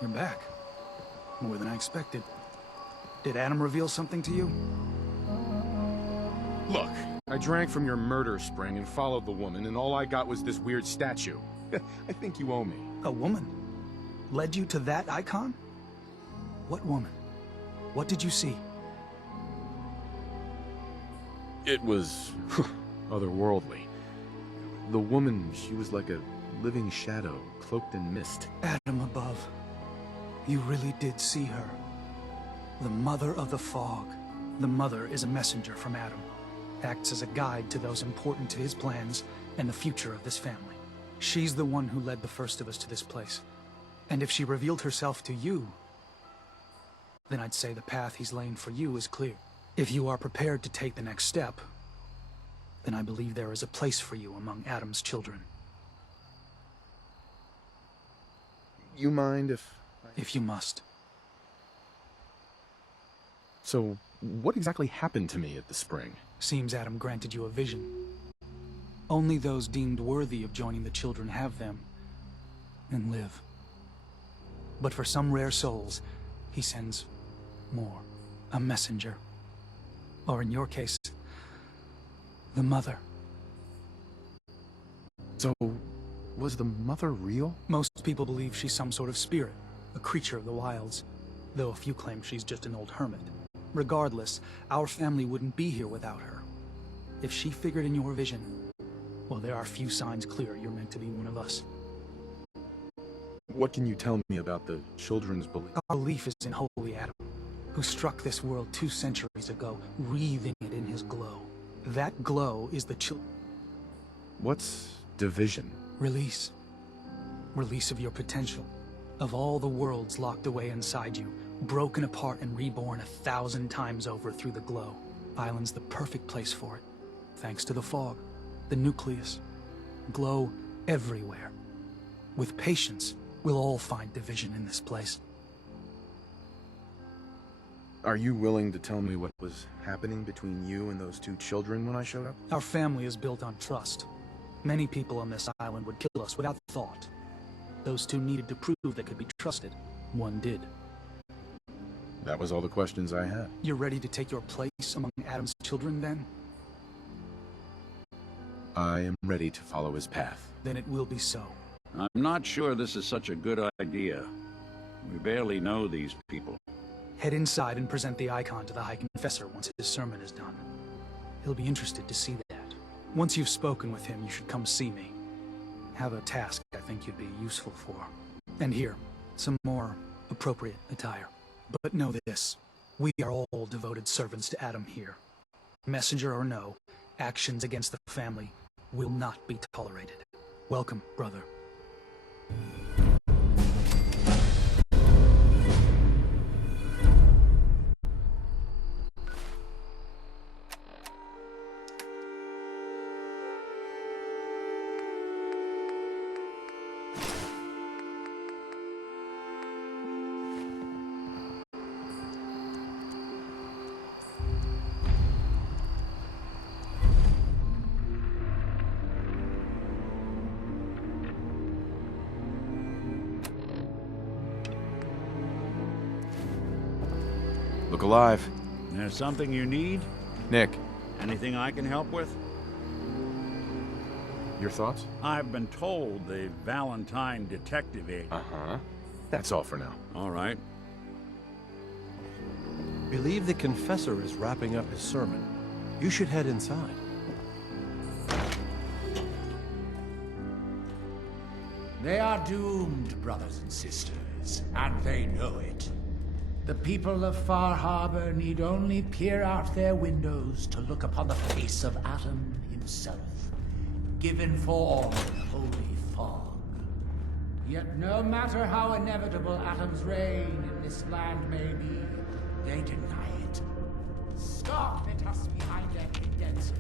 You're back. More than I expected. Did Adam reveal something to you? Look, I drank from your murder spring and followed the woman, and all I got was this weird statue. I think you owe me. A woman? Led you to that icon? What woman? What did you see? It was otherworldly. The woman, she was like a living shadow, cloaked in mist. Adam above. You really did see her. The Mother of the Fog. The Mother is a messenger from Adam. Acts as a guide to those important to his plans and the future of this family. She's the one who led the first of us to this place. And if she revealed herself to you, then I'd say the path he's laying for you is clear. If you are prepared to take the next step, then I believe there is a place for you among Adam's children. You mind if... If you must. So, what exactly happened to me at the spring? Seems Adam granted you a vision. Only those deemed worthy of joining the children have them, and live. But for some rare souls, he sends more. A messenger. Or in your case, the Mother. So, was the Mother real? Most people believe she's some sort of spirit, a creature of the wilds, though a few claim she's just an old hermit. Regardless, our family wouldn't be here without her. If she figured in your vision, well, there are few signs clear you're meant to be one of us. What can you tell me about the children's belief? Our belief is in Holy Adam, who struck this world 2 centuries ago, wreathing it in his glow. That glow is the What's division? Release. Release of your potential. Of all the worlds locked away inside you, broken apart and reborn 1,000 times over through the glow. Island's the perfect place for it. Thanks to the fog, the nucleus. Glow everywhere. With patience, we'll all find division in this place. Are you willing to tell me what was happening between you and those two children when I showed up? Our family is built on trust. Many people on this island would kill us without thought. Those two needed to prove they could be trusted. One did. That was all the questions I had. You're ready to take your place among Adam's children, then? I am ready to follow his path. Then it will be so. I'm not sure this is such a good idea. We barely know these people. Head inside and present the icon to the High Confessor once his sermon is done. He'll be interested to see that. Once you've spoken with him, you should come see me. Have a task I think you'd be useful for. And here, some more appropriate attire. But know this, we are all devoted servants to Adam here. Messenger or no, actions against the family will not be tolerated. Welcome, brother. Look alive. There's something you need? Nick. Anything I can help with? Your thoughts? I've been told the Valentine detective agent. Uh-huh. That's all for now. All right. Believe the confessor is wrapping up his sermon. You should head inside. They are doomed, brothers and sisters, and they know it. The people of Far Harbor need only peer out their windows to look upon the face of Adam himself, given form in holy fog. Yet no matter how inevitable Adam's reign in this land may be, they deny it. Scoff at us behind their condensers.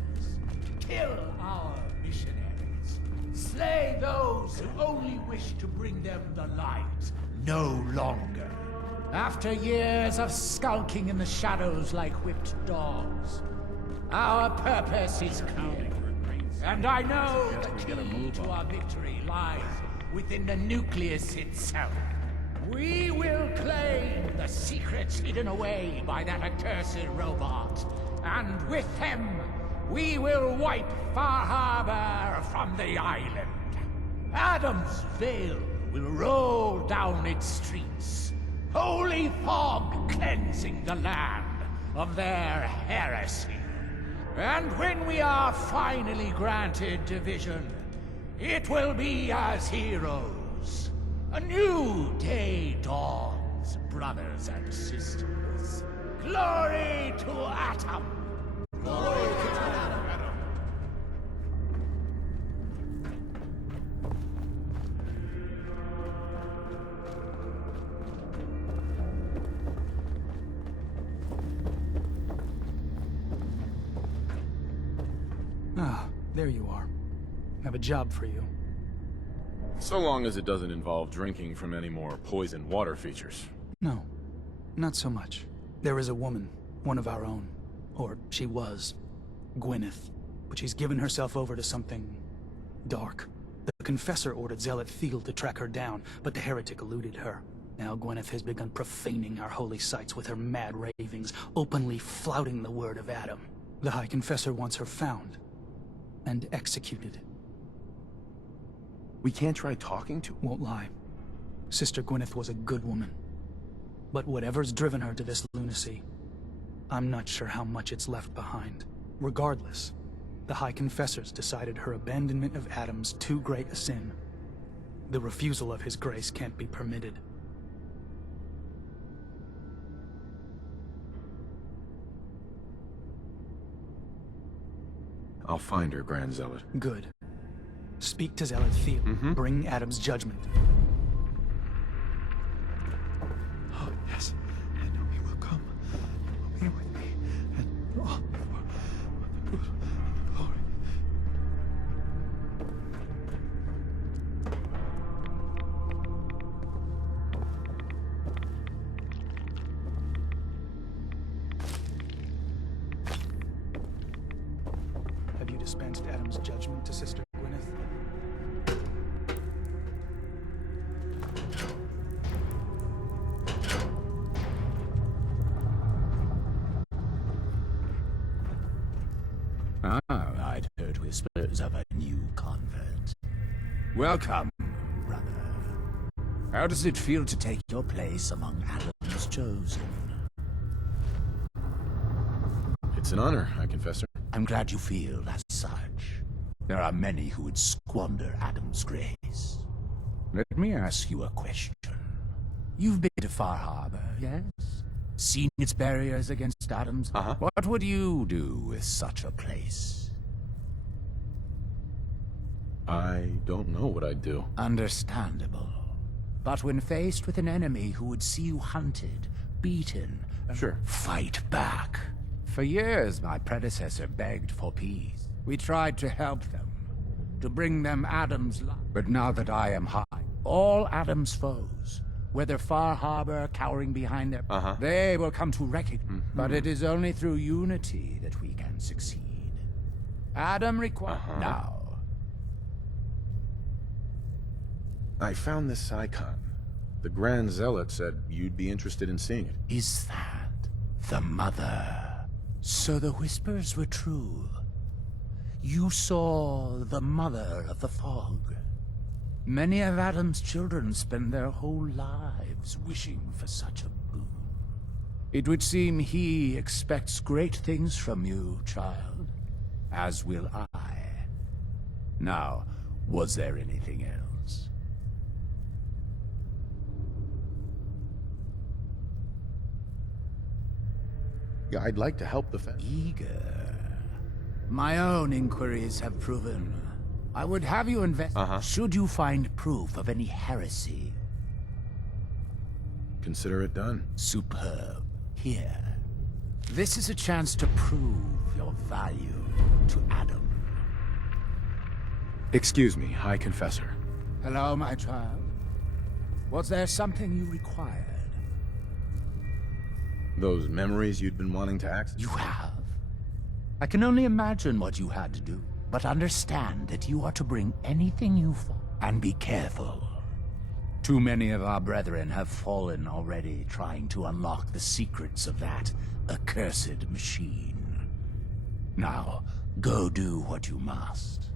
Kill our missionaries. Slay those who only wish to bring them the light no longer. After years of skulking in the shadows like whipped dogs, our purpose is clear. And I know the key to our victory lies within the nucleus itself. We will claim the secrets hidden away by that accursed robot, and with them, we will wipe Far Harbor from the island. Adam's veil will roll down its streets, holy fog cleansing the land of their heresy. And when we are finally granted division, it will be as heroes. A new day dawns, brothers and sisters. Glory to Atom! Glory to Atom! Ah, there you are. I have a job for you. So long as it doesn't involve drinking from any more poison water features. No, not so much. There is a woman, one of our own. Or she was. Gwyneth. But she's given herself over to something dark. The Confessor ordered Zealot Thiel to track her down, but the heretic eluded her. Now Gwyneth has begun profaning our holy sites with her mad ravings, openly flouting the word of Adam. The High Confessor wants her found and executed. We can't try talking to her? Won't lie. Sister Gwyneth was a good woman. But whatever's driven her to this lunacy, I'm not sure how much it's left behind. Regardless, the High Confessors decided her abandonment of Adam's too great a sin. The refusal of his grace can't be permitted. I'll find her, Grand Zealot. Good. Speak to Zealot Theo. Bring Adam's judgment. Oh, yes. I know he will come. He will be with me. And all for the good and glory. Have you dispensed Adam's judgment to Sister Gwyneth? I'd heard whispers of a new convert. Welcome, brother. How does it feel to take your place among Adam's chosen? It's an honor, High Confessor. I'm glad you feel as such. There are many who would squander Adam's grace. Let me ask you a question. You've been to Far Harbor, yes? Seen its barriers against Adam's? What would you do with such a place? I don't know what I'd do. Understandable. But when faced with an enemy who would see you hunted, beaten, Sure. fight back. For years, my predecessor begged for peace. We tried to help them, to bring them Adam's light. But now that I am high, all Adam's foes, whether Far Harbor cowering behind their... They will come to recognize. But it is only through unity that we can succeed. Adam requires... Now, I found this icon. The Grand Zealot said you'd be interested in seeing it. is that the mother? So the whispers were true. You saw the mother of the fog. Many of Adam's children spend their whole lives wishing for such a boon. It would seem he expects great things from you, child, as will I. Now, was there anything else? Yeah, I'd like to help the Eager. My own inquiries have proven. I would have you invest should you find proof of any heresy. Consider it done. Superb. Here. This is a chance to prove your value to Adam. Excuse me, High Confessor. Hello, my child. Was there something you required? Those memories you'd been wanting to access? You have. I can only imagine what you had to do, but understand that you are to bring anything you find. And be careful. Too many of our brethren have fallen already trying to unlock the secrets of that accursed machine. Now, go do what you must.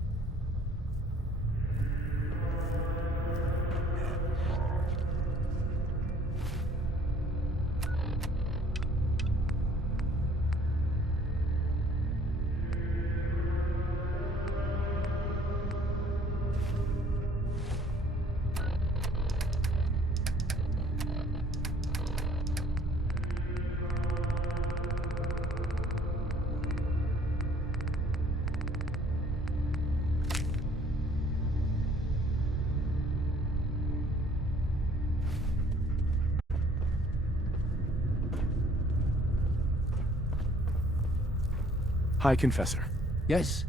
High Confessor. Yes?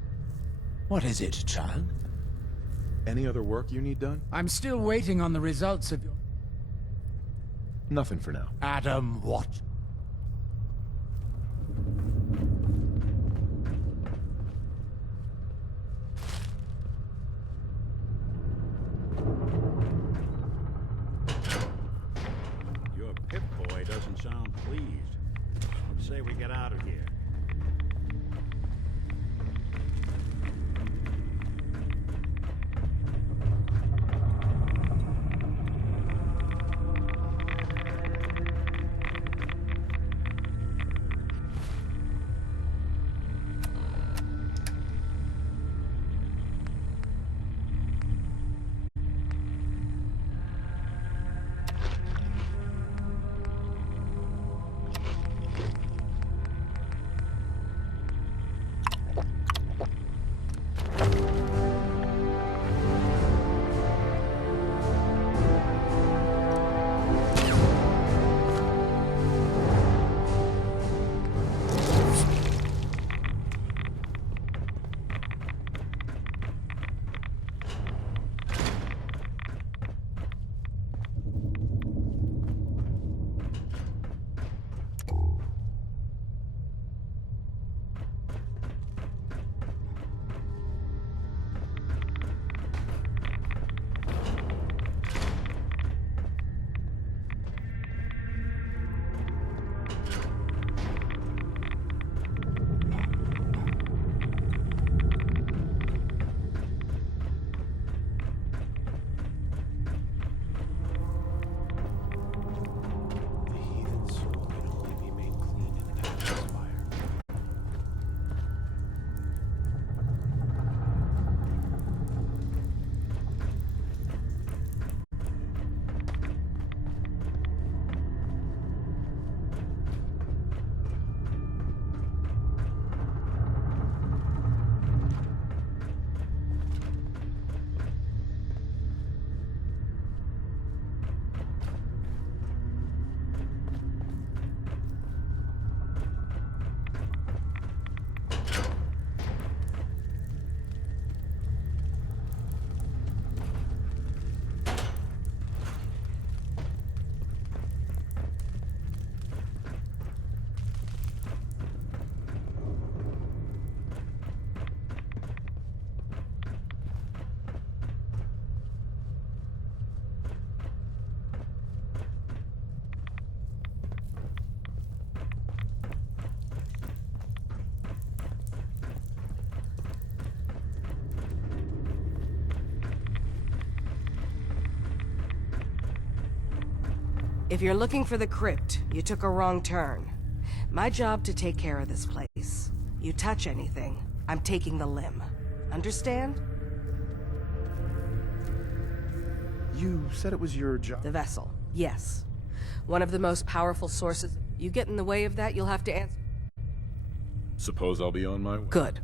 What is it, child? Any other work you need done? I'm still waiting on the results of your... Nothing for now. Adam, what? Your Pip-Boy doesn't sound pleased. Let's say we get out of here. If you're looking for the crypt, you took a wrong turn. My job to take care of this place. You touch anything, I'm taking the limb. Understand? You said it was your job. The vessel, yes. One of the most powerful sources. You get in the way of that, you'll have to answer. Suppose I'll be on my way. Good.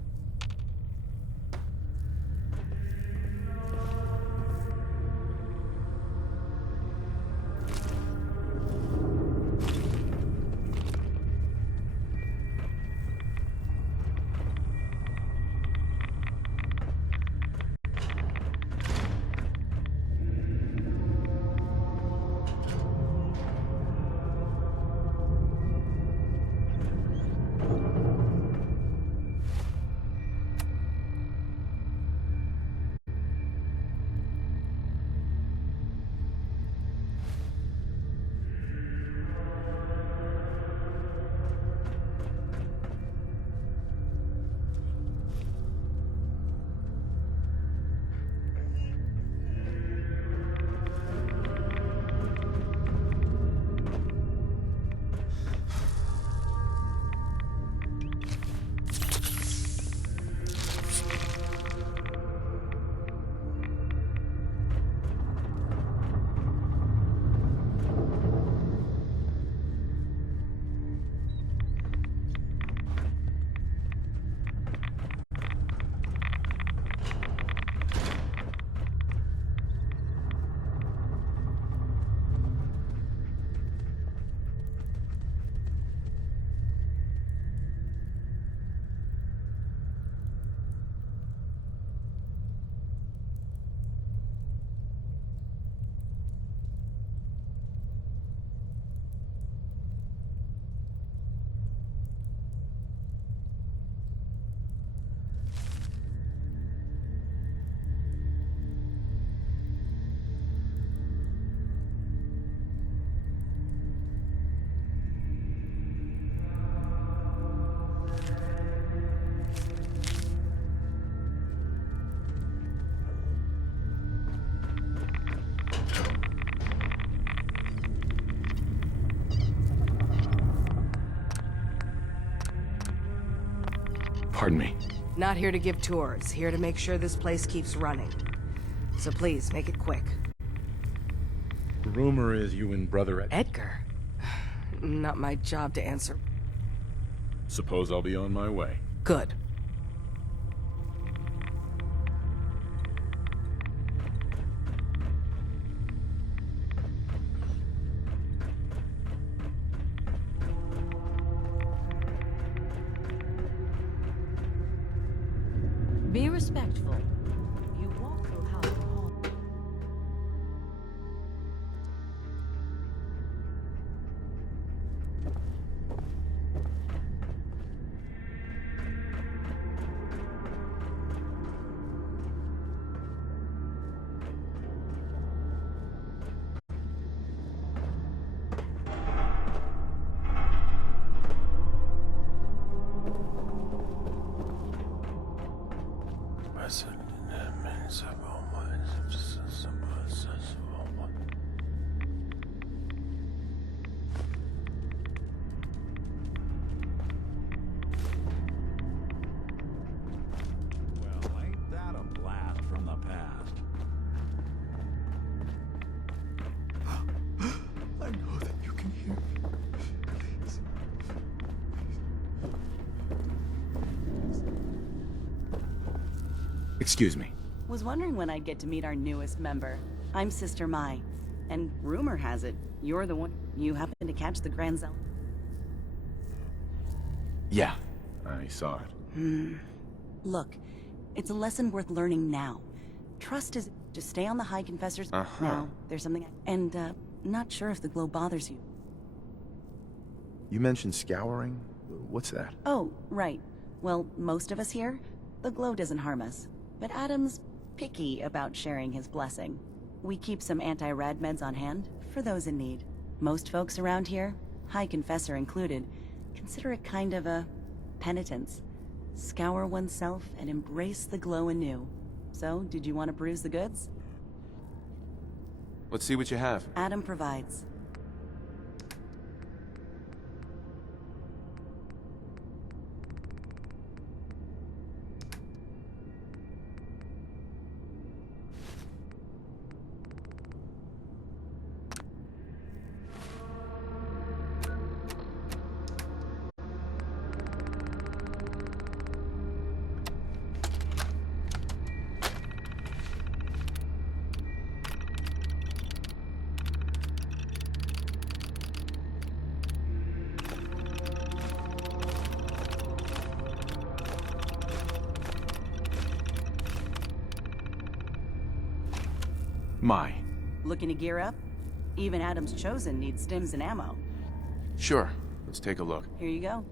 Pardon me. Not here to give tours, here to make sure this place keeps running. So please, make it quick. Rumor is you and Brother Edgar? Not my job to answer. Suppose I'll be on my way. Good. Be respectful. You walk through Howard Hall. Well, ain't that a blast from the past? I know that you can hear me. Please. Excuse me. Was wondering when I'd get to meet our newest member. I'm Sister Mai, and rumor has it, you're the one. You happen to catch the Grand Zealot? Yeah, I saw it. Look, it's a lesson worth learning now. Trust is... Just stay on the High Confessor's... Now, there's something... And, not sure if the glow bothers you. You mentioned scouring? What's that? Oh, right. Well, most of us here, the glow doesn't harm us. But Adam's picky about sharing his blessing. We keep some anti-rad meds on hand for those in need. Most folks around here, High Confessor included, consider it kind of a penitence. Scour oneself and embrace the glow anew. So, did you want to peruse the goods? Let's see what you have. Adam provides. My. Looking to gear up? Even Adam's Chosen needs stims and ammo. Sure. Let's take a look. Here you go.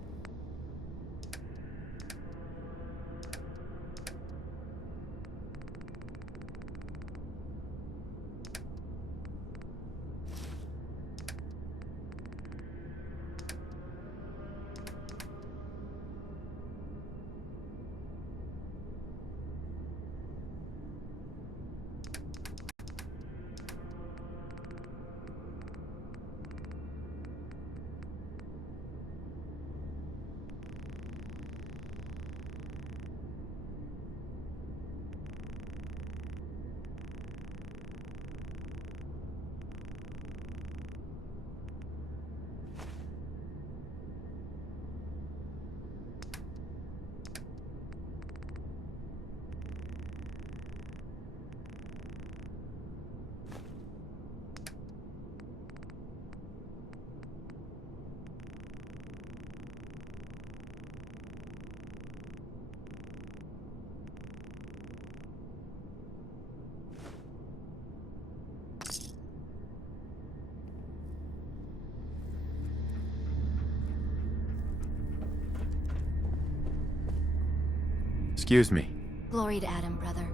Excuse me. Glory to Adam, brother.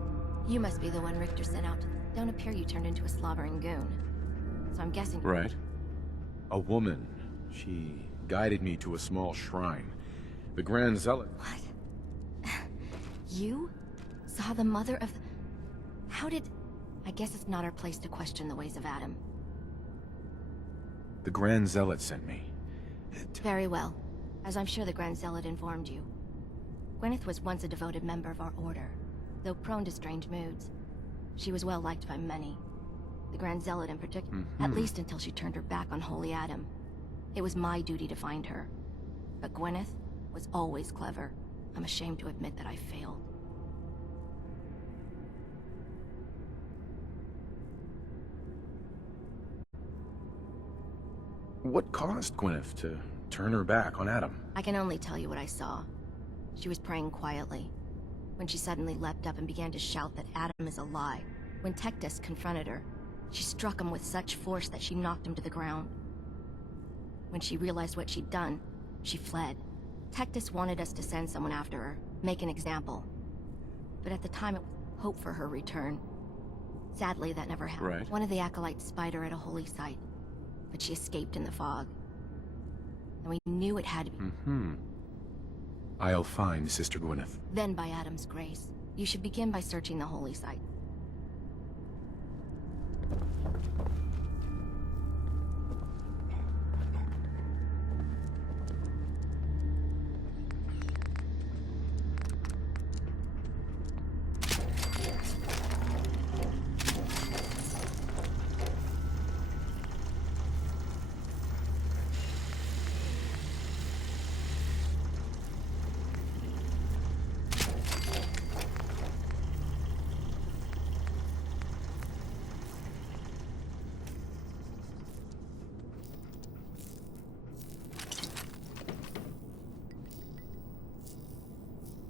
You must be the one Richter sent out. Don't appear you turned into a slobbering goon. So I'm guessing... Right. A woman. She guided me to a small shrine. The Grand Zealot. What? You? Saw the mother of... How did... I guess it's not our place to question the ways of Adam. The Grand Zealot sent me. Very well. As I'm sure the Grand Zealot informed you. Gwyneth was once a devoted member of our order, though prone to strange moods. She was well liked by many. The Grand Zealot in particular, at least until she turned her back on Holy Adam. It was my duty to find her. But Gwyneth was always clever. I'm ashamed to admit that I failed. What caused Gwyneth to turn her back on Adam? I can only tell you what I saw. She was praying quietly, when she suddenly leapt up and began to shout that Adam is a lie. When Tectus confronted her, she struck him with such force that she knocked him to the ground. When she realized what she'd done, she fled. Tectus wanted us to send someone after her, make an example. But at the time, it was hope for her return. Sadly, that never happened. Right. One of the acolytes spied her at a holy site, but she escaped in the fog. And we knew it had to be... I'll find Sister Gwyneth. Then, by Adam's grace, you should begin by searching the holy site.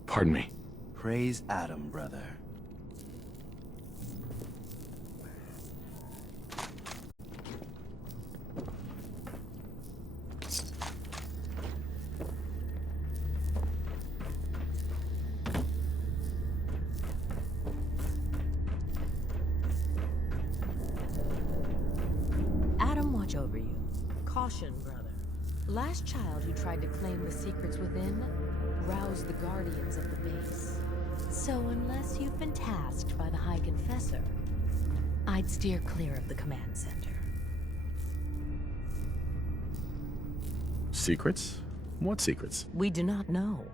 Pardon me. Praise Adam, brother. Adam, watch over you. Caution, brother. Last child who tried to claim the secrets within roused the guardians of the base. So unless you've been tasked by the High Confessor, I'd steer clear of the command center. Secrets? What secrets? We do not know.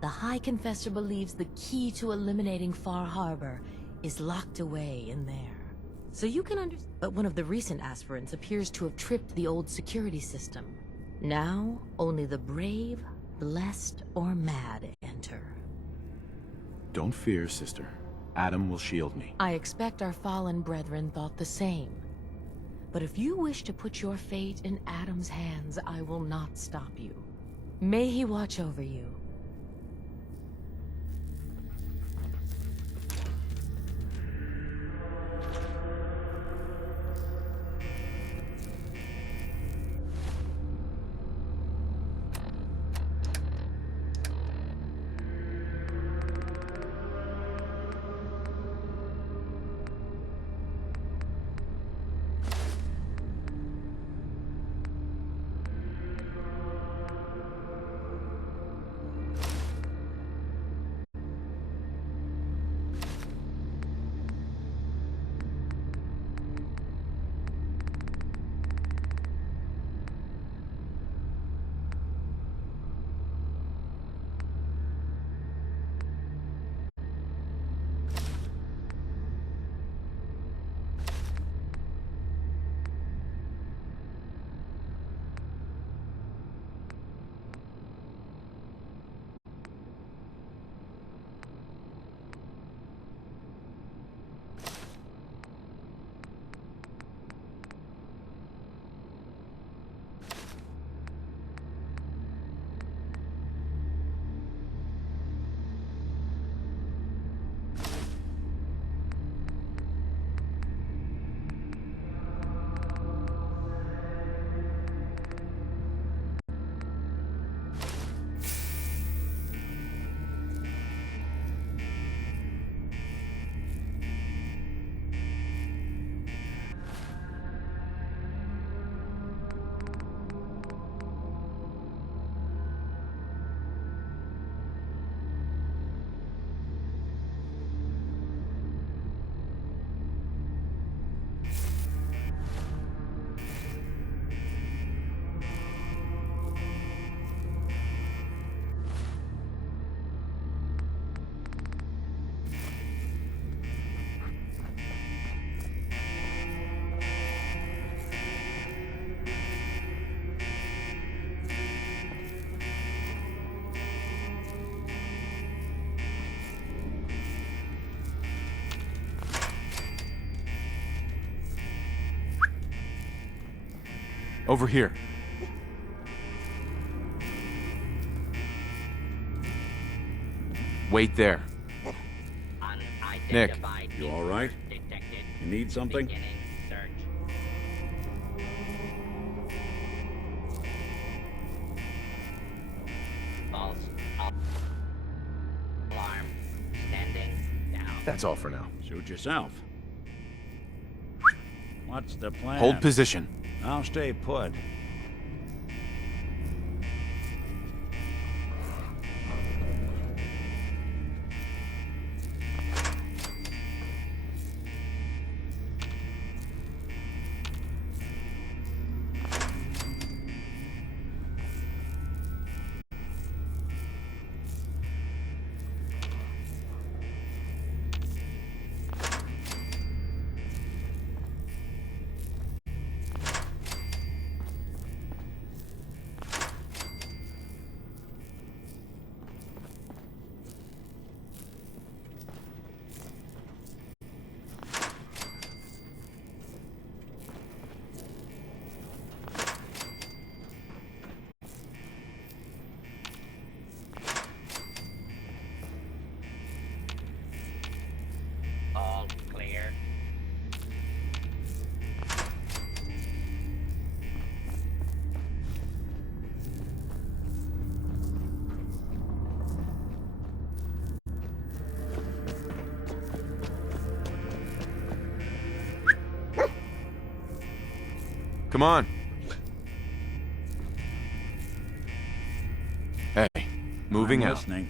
The High Confessor believes the key to eliminating Far Harbor is locked away in there. So you can understand. But one of the recent aspirants appears to have tripped the old security system. Now, only the brave, blessed, or mad enter. Don't fear, sister. Adam will shield me. I expect our fallen brethren thought the same. But if you wish to put your fate in Adam's hands, I will not stop you. May he watch over you. Over here. Wait there. Nick. You all right? You need something? That's all for now. Suit yourself. What's the plan? Hold position. I'll stay put. All clear. Come on. Hey, moving I'm out. listening.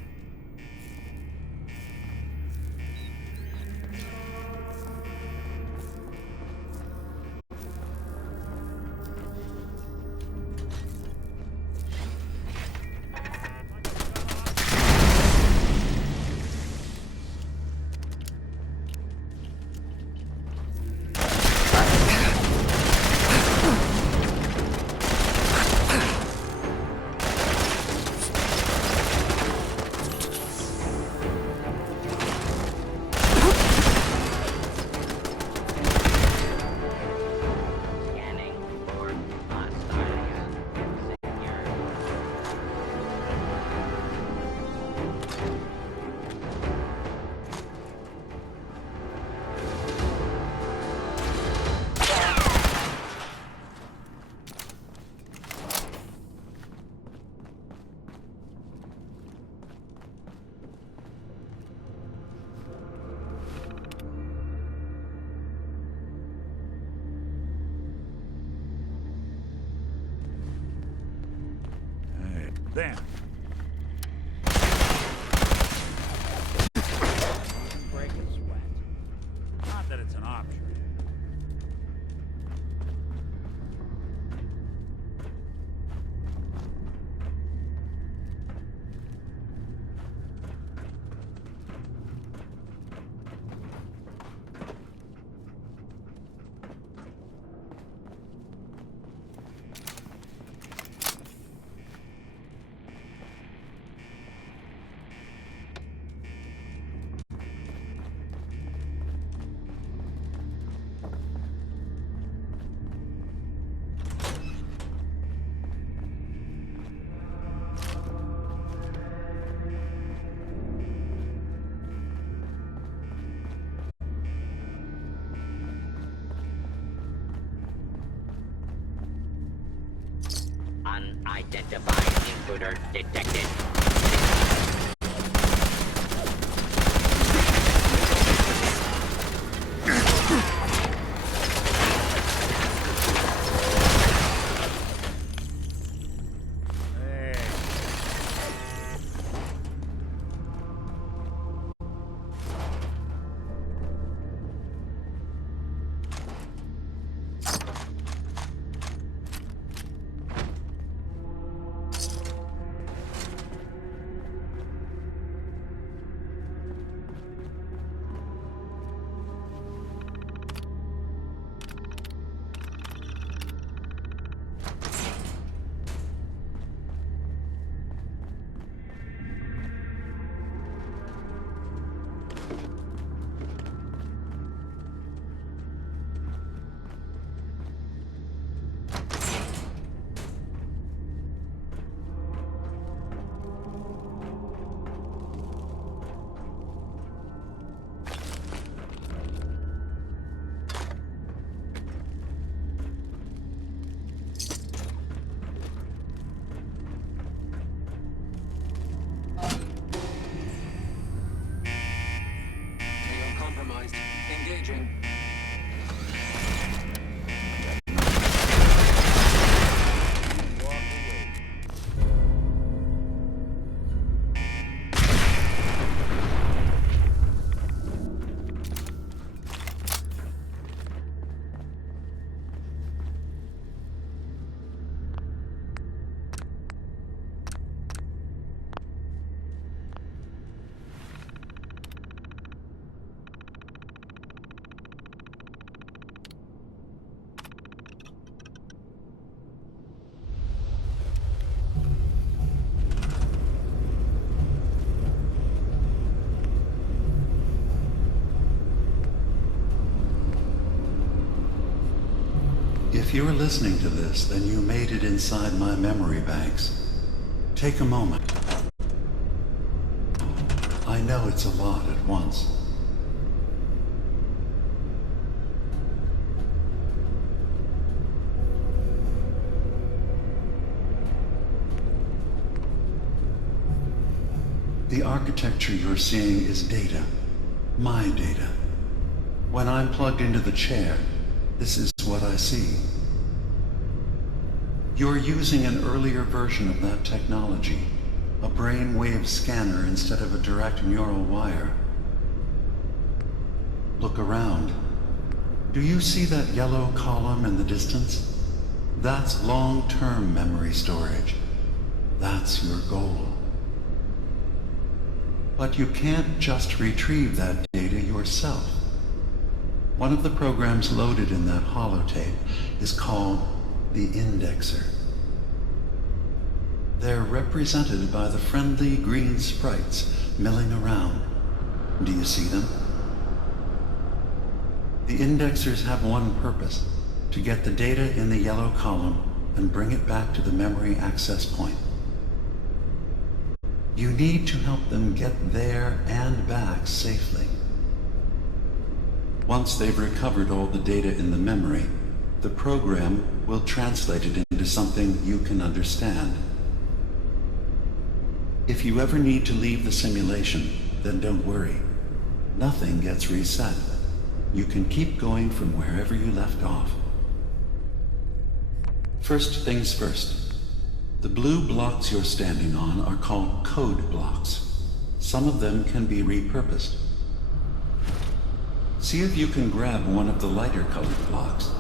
There. Break a sweat. Not that it's an option. Unidentified intruder detected. Engaging. If you're listening to this, then you made it inside my memory banks. Take a moment. I know it's a lot at once. The architecture you're seeing is data. My data. When I'm plugged into the chair, this is what I see. You're using an earlier version of that technology, a brainwave scanner instead of a direct neural wire. Look around. Do you see that yellow column in the distance? That's long-term memory storage. That's your goal. But you can't just retrieve that data yourself. One of the programs loaded in that holotape is called the Indexer. They're represented by the friendly green sprites milling around. Do you see them? The Indexers have one purpose: to get the data in the yellow column and bring it back to the memory access point. You need to help them get there and back safely. Once they've recovered all the data in the memory, the program will translate it into something you can understand. If you ever need to leave the simulation, then don't worry. Nothing gets reset. You can keep going from wherever you left off. First things first. The blue blocks you're standing on are called code blocks. Some of them can be repurposed. See if you can grab one of the lighter colored blocks.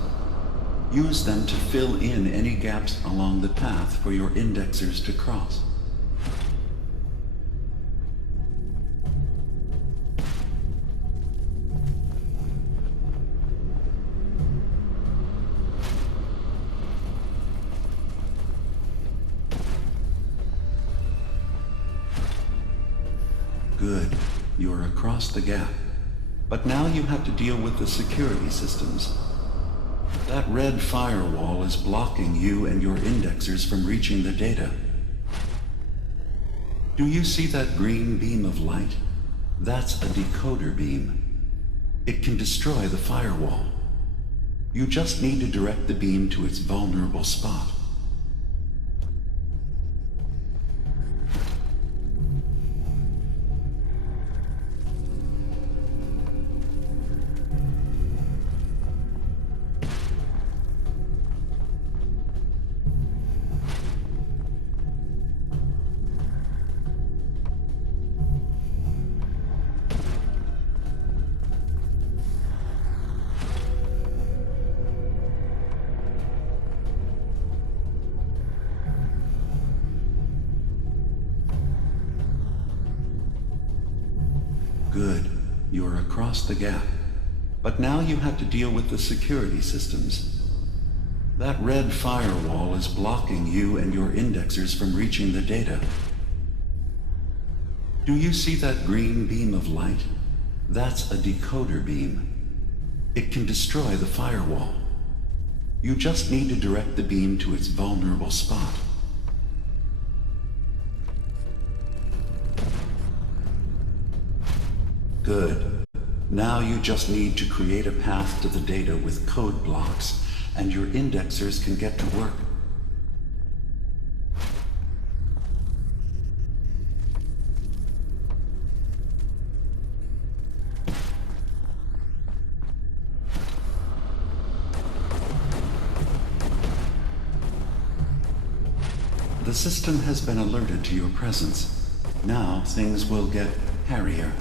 Use them to fill in any gaps along the path for your indexers to cross. Good. You're across the gap. But now you have to deal with the security systems. That red firewall is blocking you and your indexers from reaching the data. Do you see that green beam of light? That's a decoder beam. It can destroy the firewall. You just need to direct the beam to its vulnerable spot. Good. You're across the gap. But now you have to deal with the security systems. That red firewall is blocking you and your indexers from reaching the data. Do you see that green beam of light? That's a decoder beam. It can destroy the firewall. You just need to direct the beam to its vulnerable spot. Good. Now you just need to create a path to the data with code blocks, and your indexers can get to work. The system has been alerted to your presence. Now things will get hairier.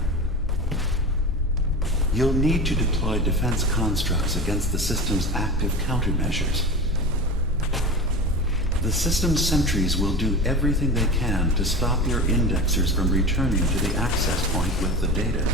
You'll need to deploy defense constructs against the system's active countermeasures. The system's sentries will do everything they can to stop your indexers from returning to the access point with the data.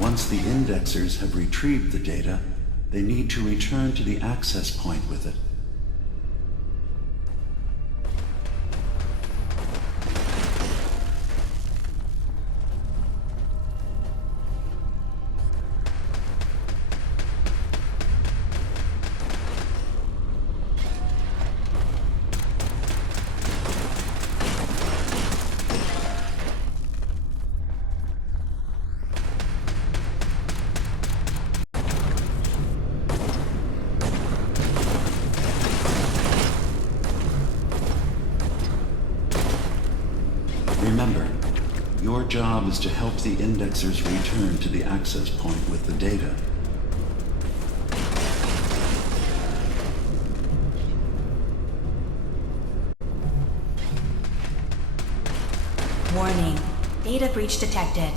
Once the indexers have retrieved the data, they need to return to the access point with it. Remember, your job is to help the indexers return to the access point with the data. Warning. Data breach detected.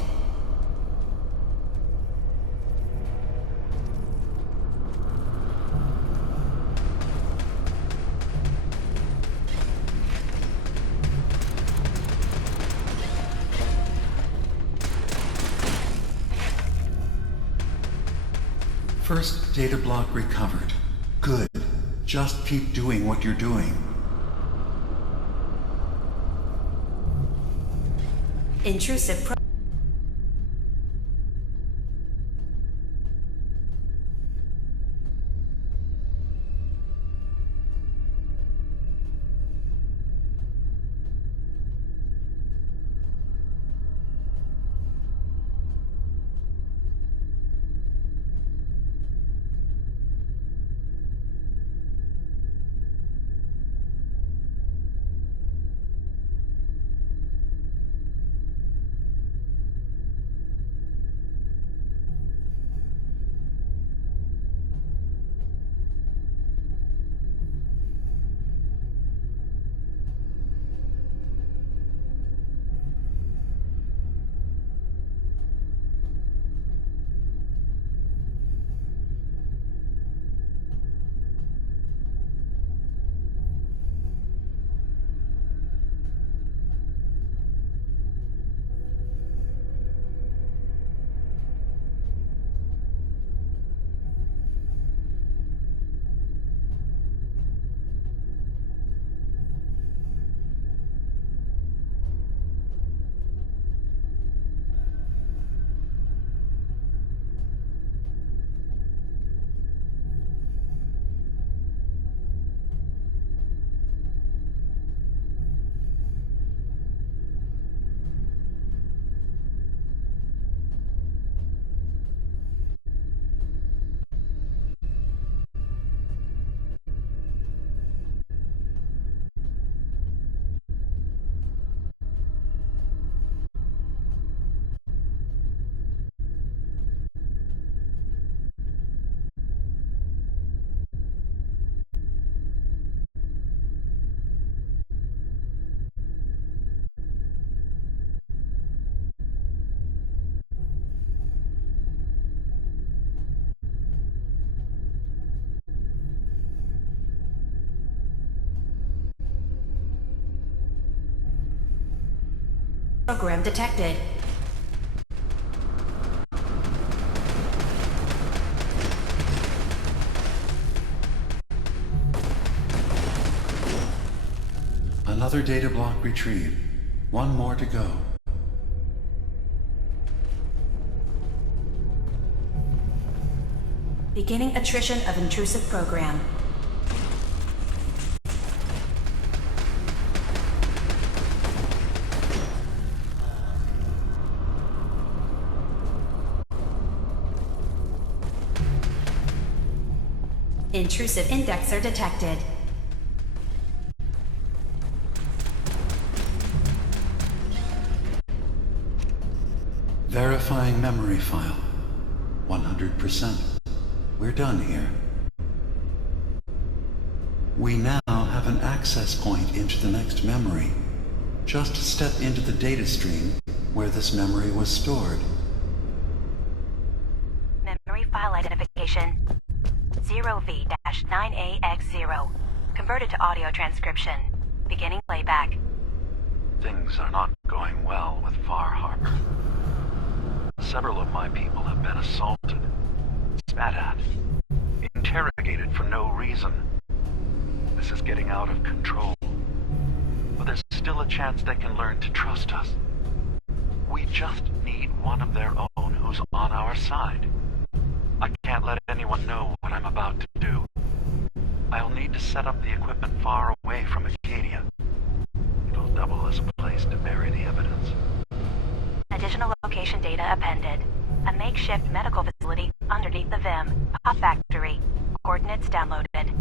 First data block recovered. Good. Just keep doing what you're doing. Intrusive program detected. Another data block retrieved. One more to go. Beginning attrition of intrusive program. Intrusive indexer detected. Verifying memory file. 100%. We're done here. We now have an access point into the next memory. Just step into the data stream where this memory was stored. Memory file identification 0V-9AX0. Converted to audio transcription. Beginning playback. Things are not going well with Far Harbor. Several of my people have been assaulted, spat at, interrogated for no reason. This is getting out of control. But there's still a chance they can learn to trust us. We just need one of their own who's on our side. I can't let anyone know what I'm about to do. I'll need to set up the equipment far away from Acadia. It'll double as a place to bury the evidence. Additional location data appended. A makeshift medical facility underneath the VIM. Pop factory. Coordinates downloaded.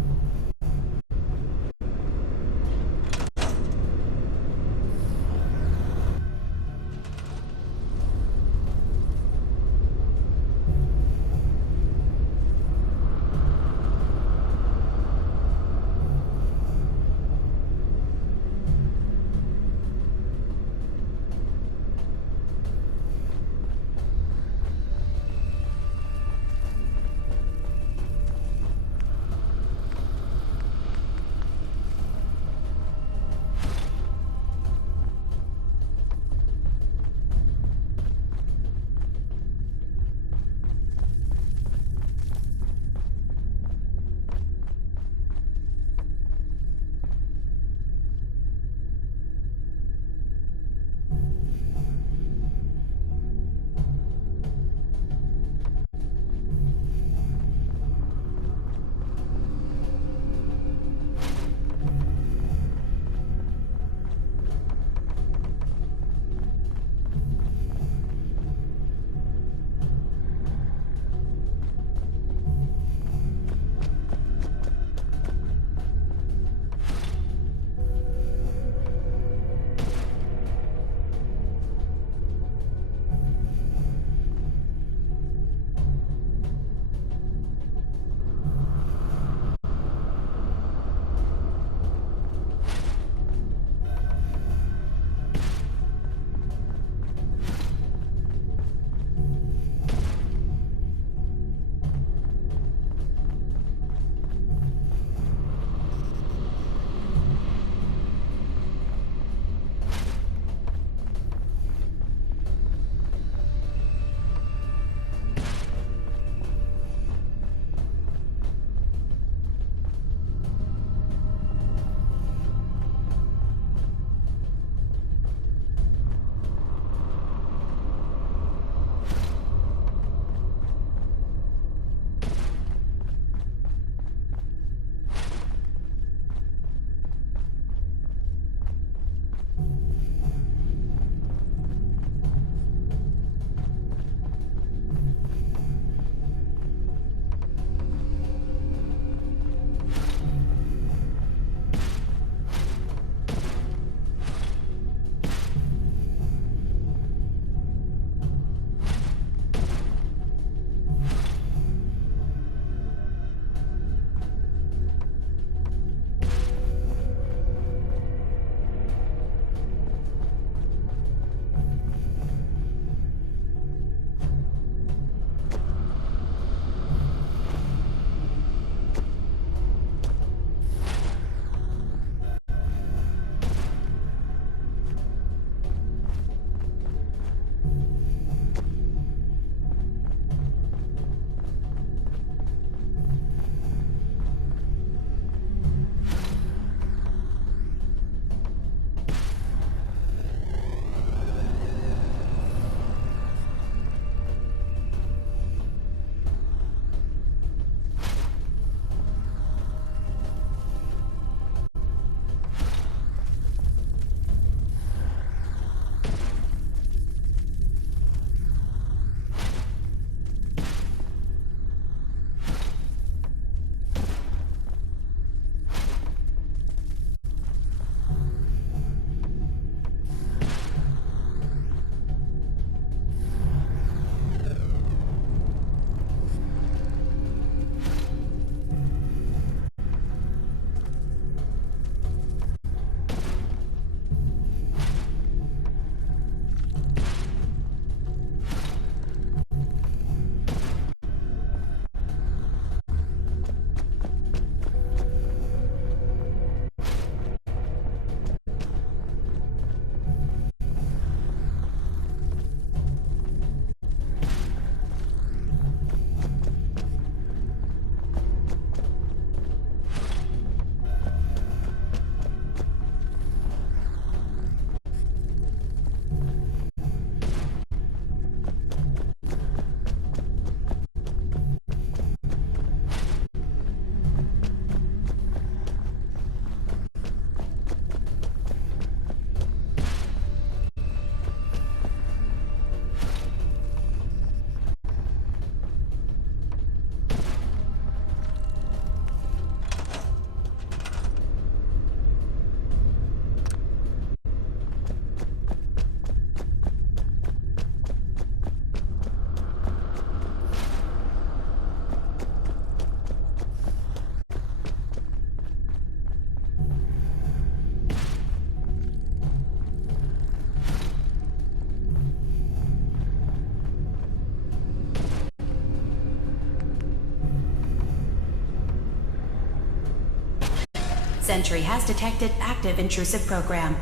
Sentry has detected active intrusive program.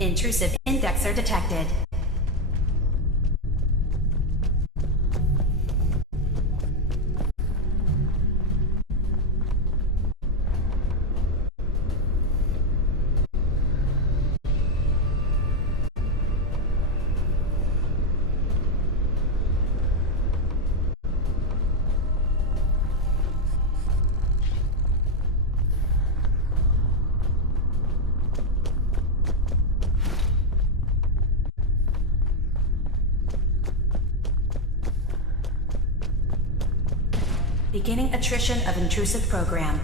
Intrusive indexer detected. Beginning attrition of intrusive program.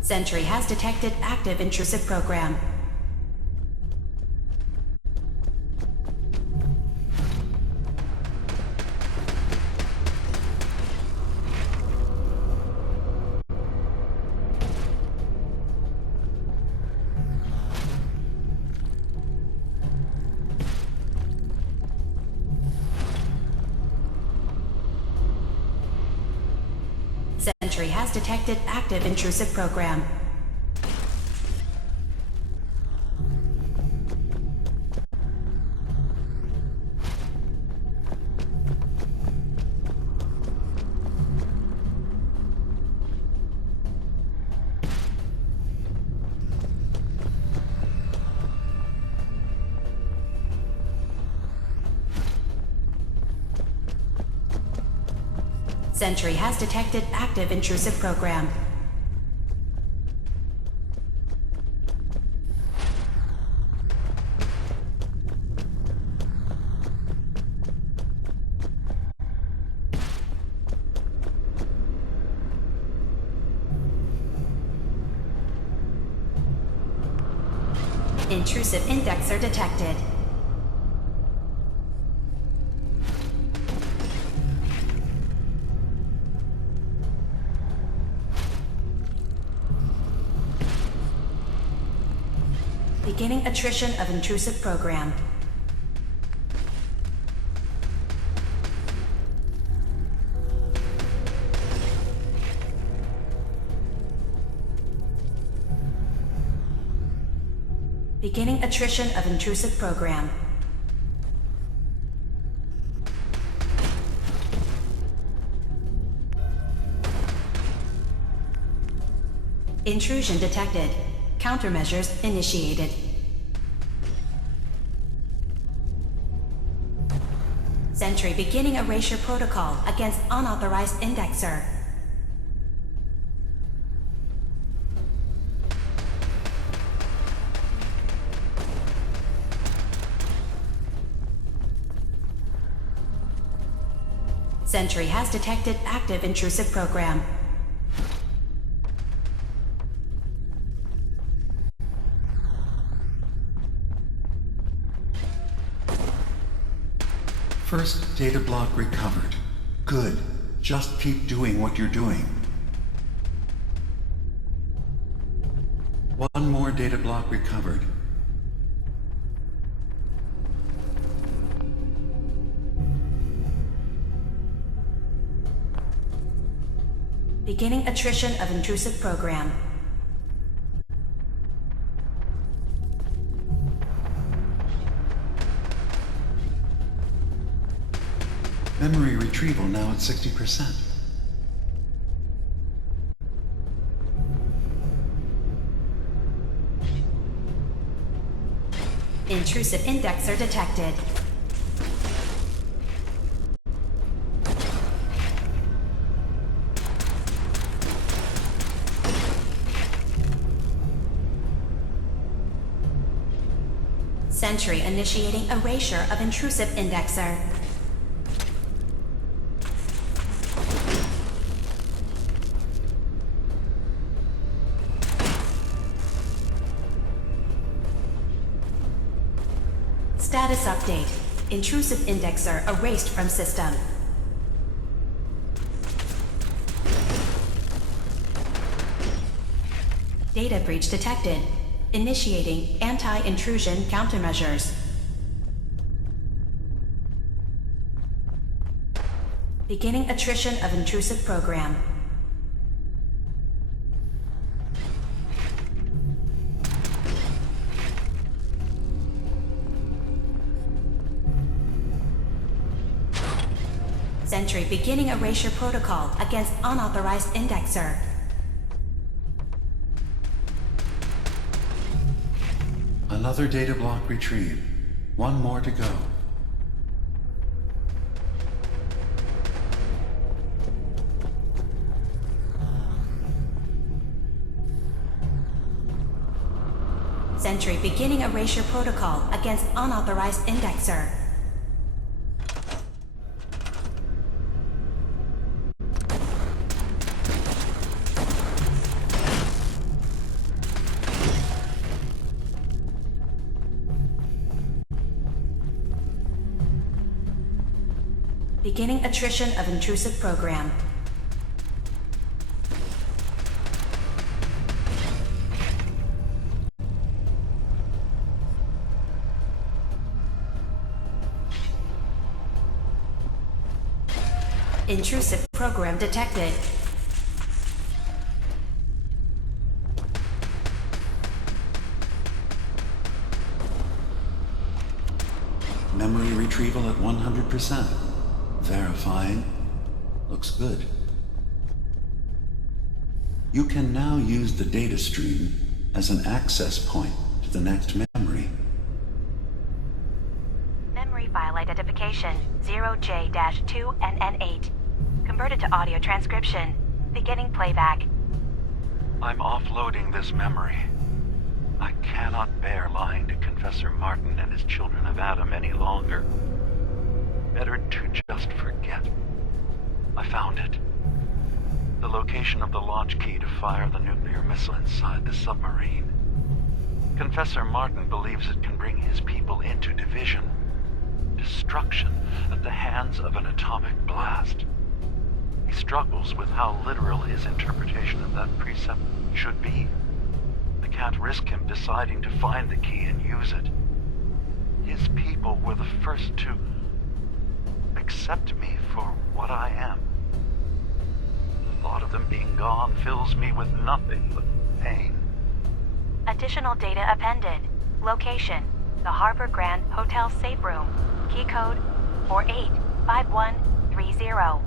Sentry has detected active intrusive program. Sentry has detected active intrusive program. Sentry has detected active intrusive program. Intrusive indexer detected. Beginning attrition of intrusive program. Beginning attrition of intrusive program. Intrusion detected. Countermeasures initiated. Sentry beginning erasure protocol against unauthorized indexer. Sentry has detected active intrusive program. First data block recovered. Good. Just keep doing what you're doing. One more data block recovered. Beginning attrition of intrusive program. Memory retrieval now at 60%. Intrusive indexer detected. Sentry initiating erasure of intrusive indexer. Status update. Intrusive indexer erased from system. Data breach detected. Initiating anti-intrusion countermeasures. Beginning attrition of intrusive program. Sentry beginning erasure protocol against unauthorized indexer. Another data block retrieved. One more to go. Sentry beginning erasure protocol against unauthorized indexer. Beginning attrition of intrusive program. Intrusive program detected. Memory retrieval at 100%. Verifying. Looks good. You can now use the data stream as an access point to the next memory. Memory file identification 0J-2NN8. Converted to audio transcription. Beginning playback. I'm offloading this memory. I cannot bear lying to Confessor Martin and his children of Adam any longer. Better to just forget. I found it. The location of the launch key to fire the nuclear missile inside the submarine. Confessor Martin believes it can bring his people into division. Destruction at the hands of an atomic blast. He struggles with how literal his interpretation of that precept should be. I can't risk him deciding to find the key and use it. His people were the first to accept me for what I am. The thought of them being gone fills me with nothing but pain. Additional data appended. Location: the Harbor Grand Hotel safe room. Key code 485130.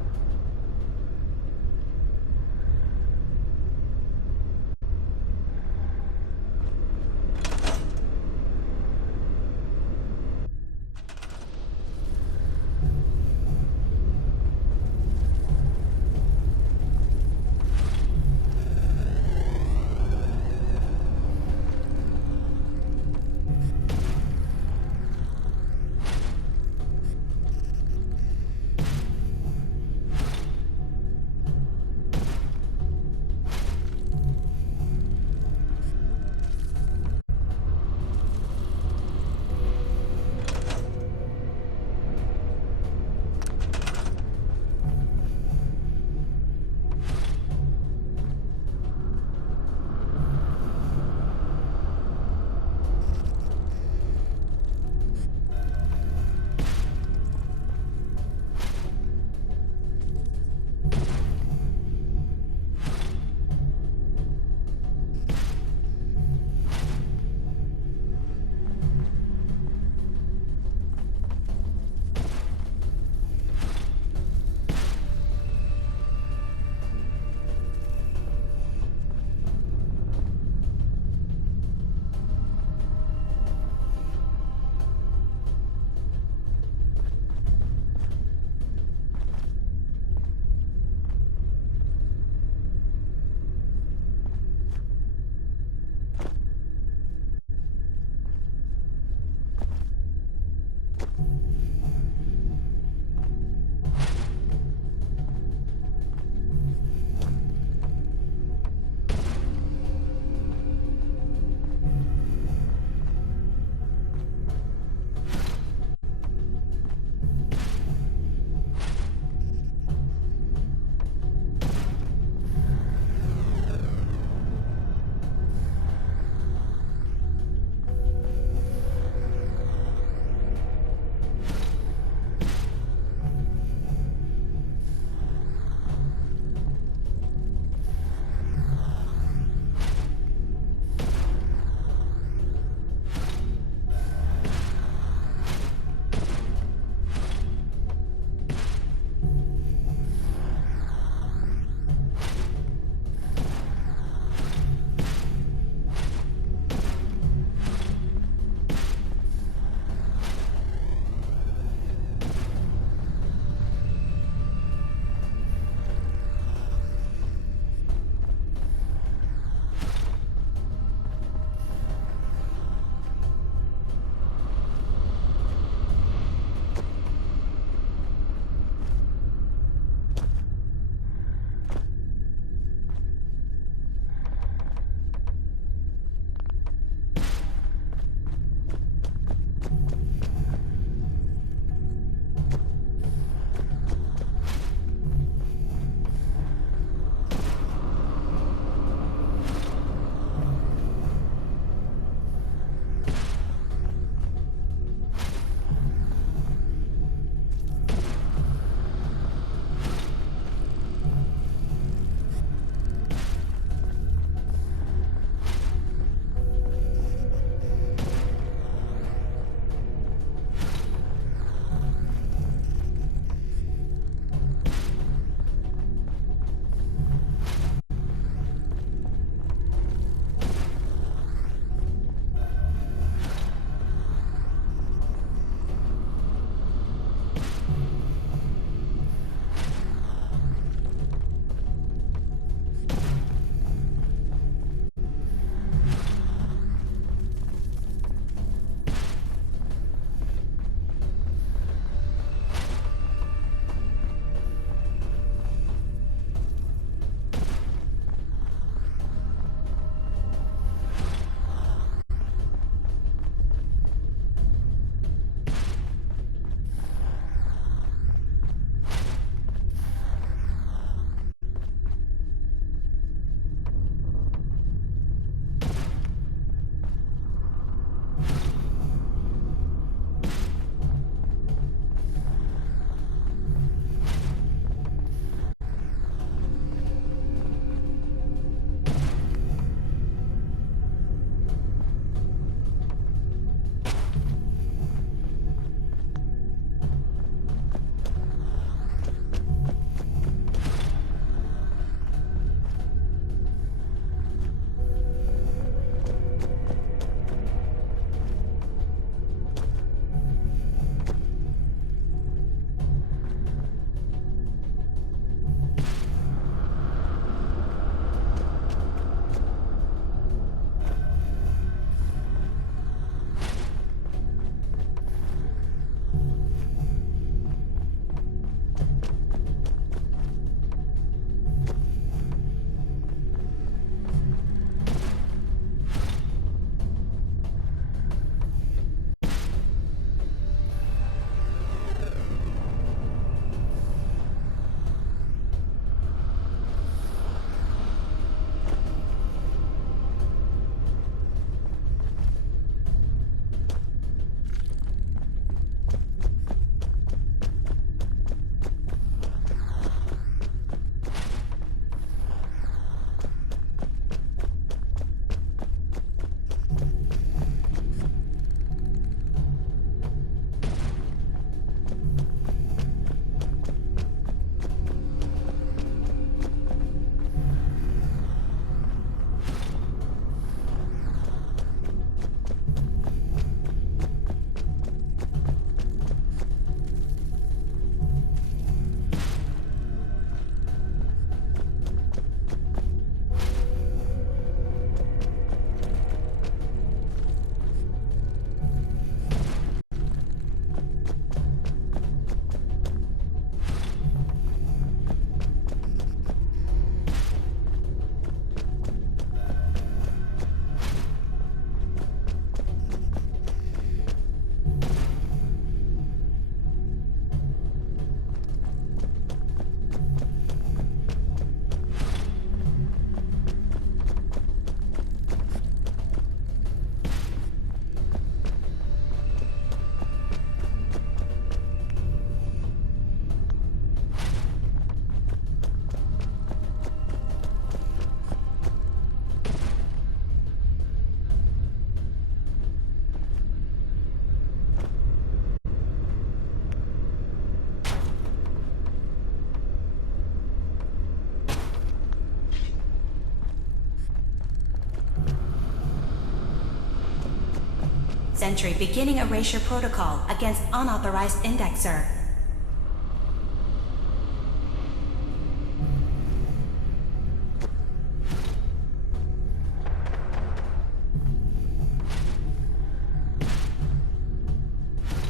Sentry beginning erasure protocol against unauthorized indexer.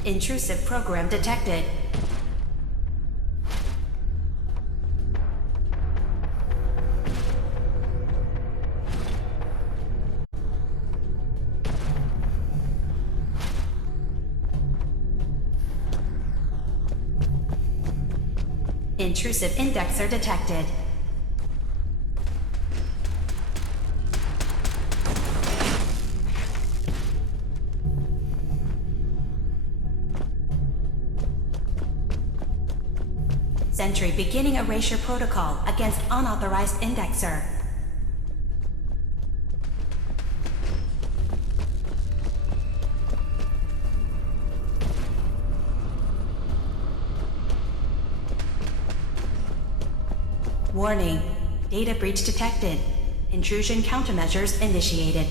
Intrusive program detected. Intrusive indexer detected. Sentry beginning erasure protocol against unauthorized indexer. Warning. Data breach detected. Intrusion countermeasures initiated.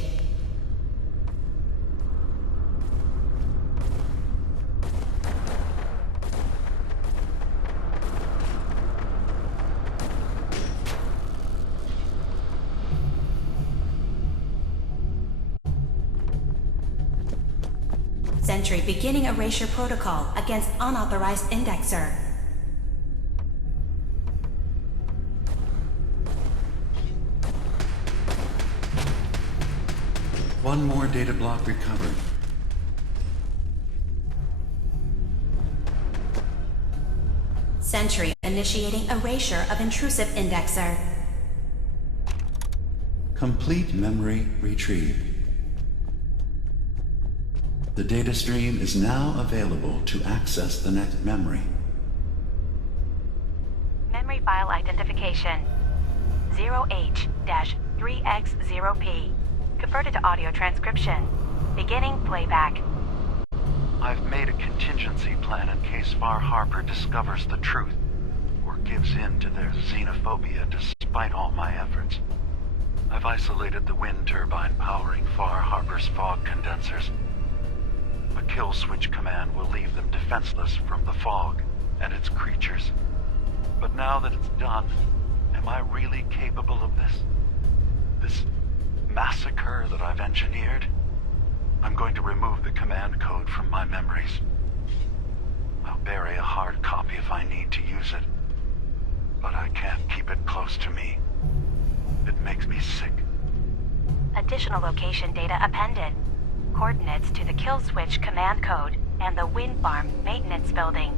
Sentry beginning erasure protocol against unauthorized indexer. One more data block recovered. Sentry initiating erasure of intrusive indexer. Complete memory retrieved. The data stream is now available to access the next memory. Memory file identification 0H-3X0P. Converted to audio transcription. Beginning playback. I've made a contingency plan in case Far Harbor discovers the truth or gives in to their xenophobia despite all my efforts. I've isolated the wind turbine powering Far Harbor's fog condensers. A kill switch command will leave them defenseless from the fog and its creatures. But now that it's done, am I really capable of this? This massacre that I've engineered? I'm going to remove the command code from my memories. I'll bury a hard copy if I need to use it. But I can't keep it close to me. It makes me sick. Additional location data appended. Coordinates to the kill switch command code and the wind farm maintenance building.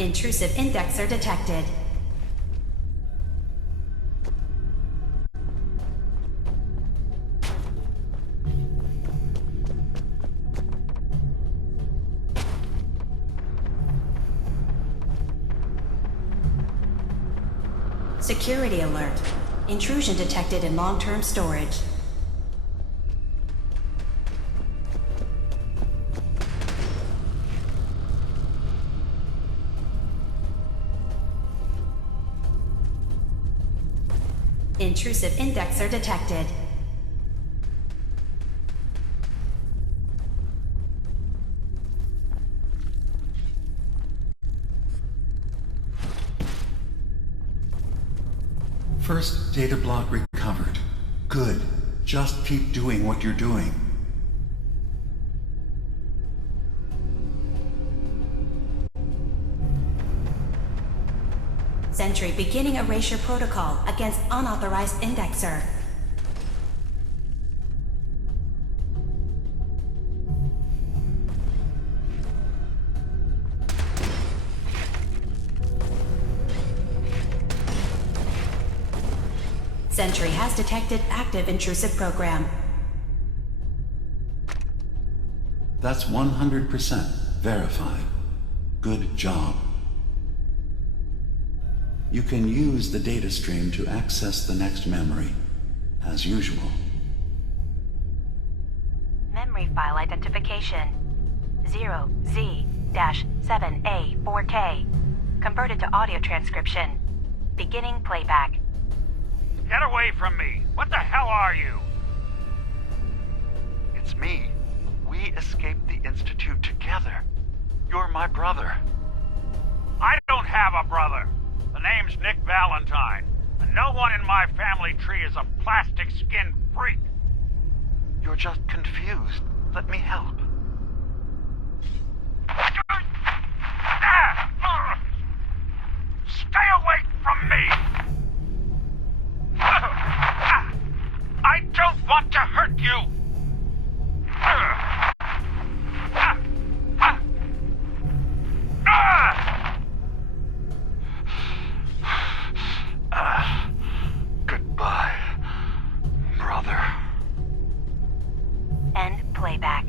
Intrusive indexer detected. Security alert. Intrusion detected in long-term storage. Intrusive indexer detected. First data block recovered. Good. Just keep doing what you're doing. Sentry beginning erasure protocol against unauthorized indexer. Sentry has detected active intrusive program. That's 100% verified. Good job. You can use the data stream to access the next memory, as usual. Memory file identification 0Z-7A4K. Converted to audio transcription. Beginning playback. Get away from me! What the hell are you? It's me. We escaped the Institute together. You're my brother. I don't have a brother. The name's Nick Valentine, and no one in my family tree is a plastic-skinned freak. You're just confused. Let me help. Stay away from me! I don't want to hurt you! Goodbye, brother. End playback.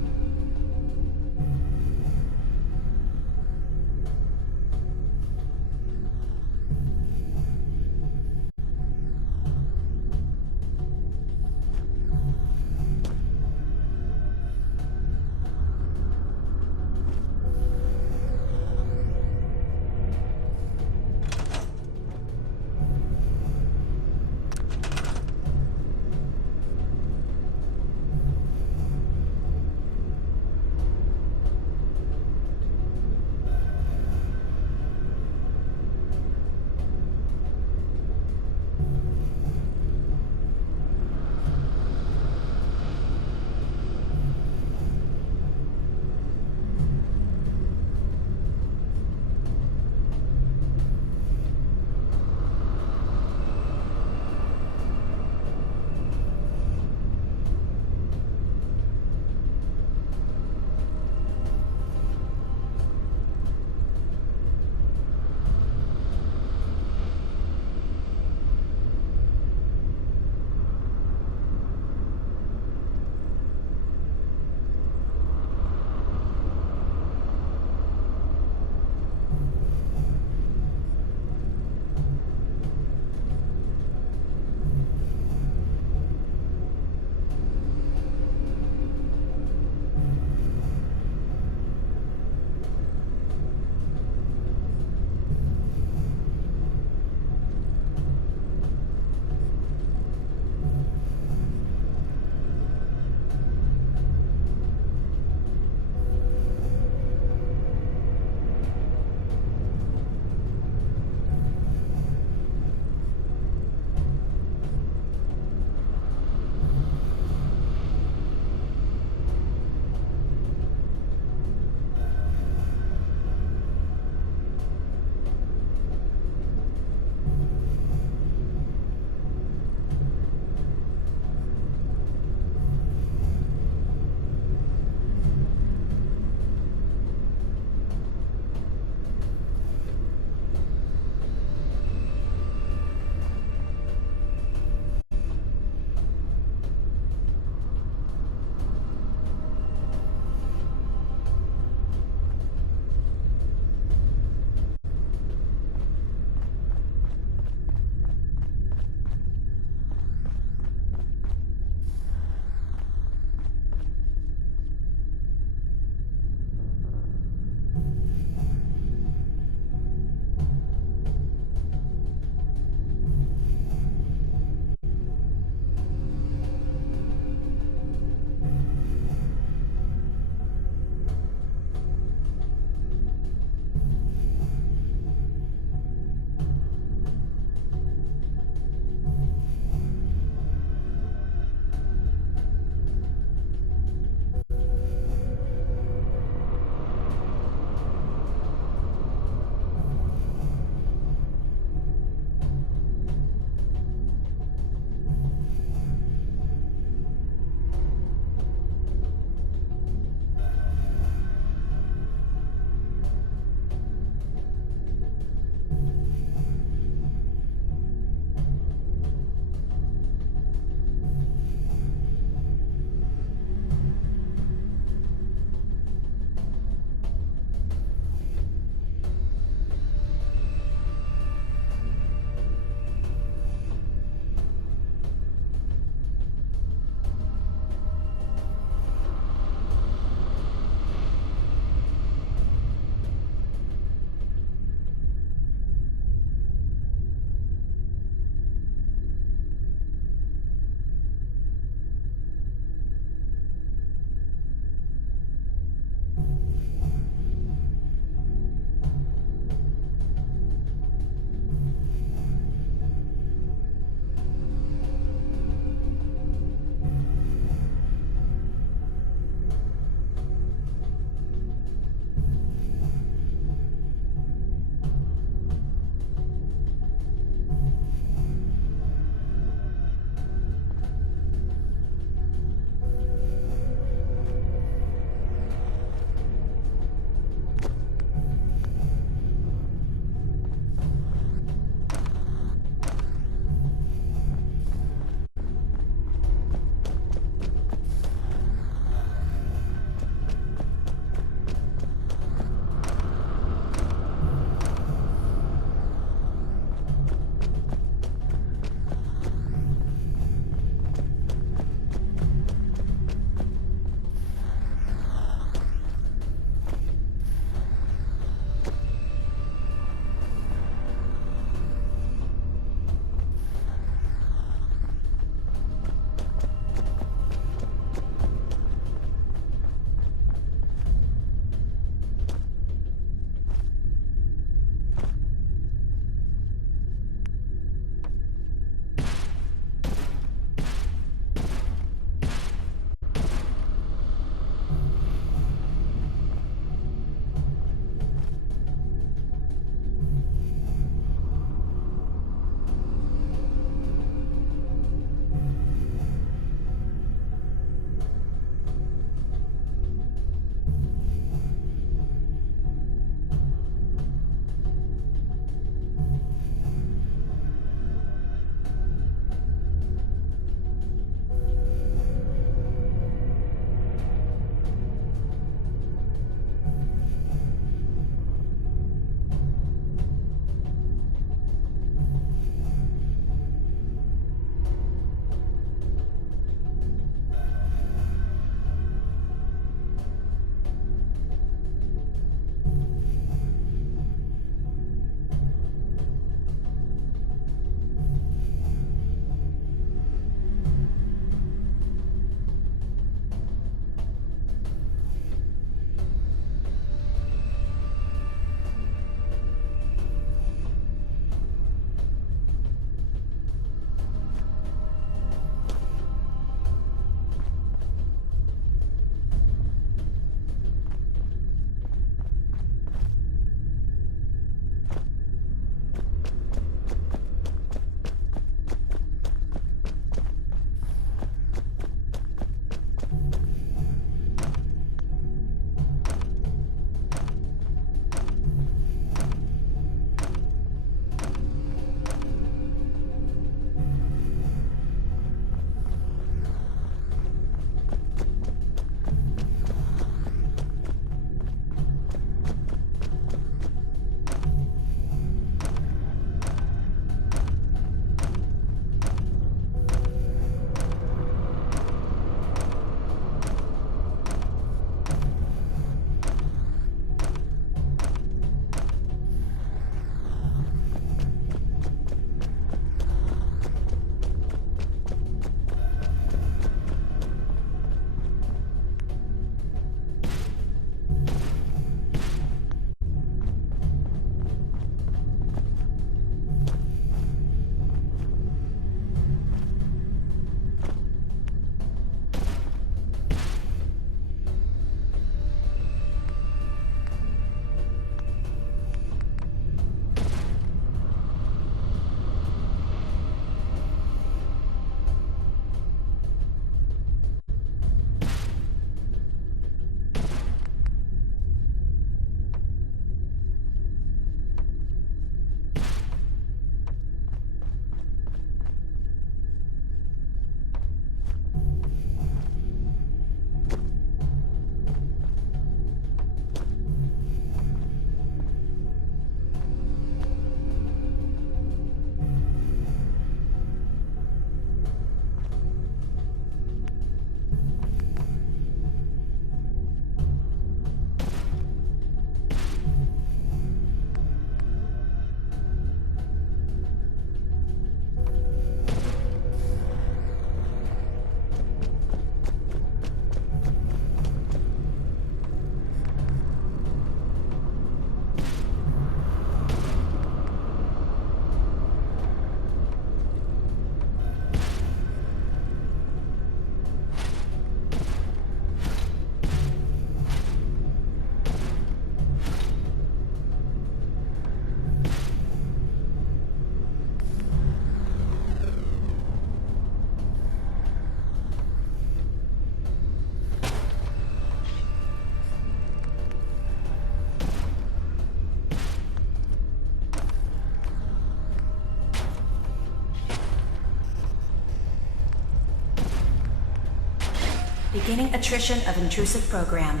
Beginning attrition of intrusive program.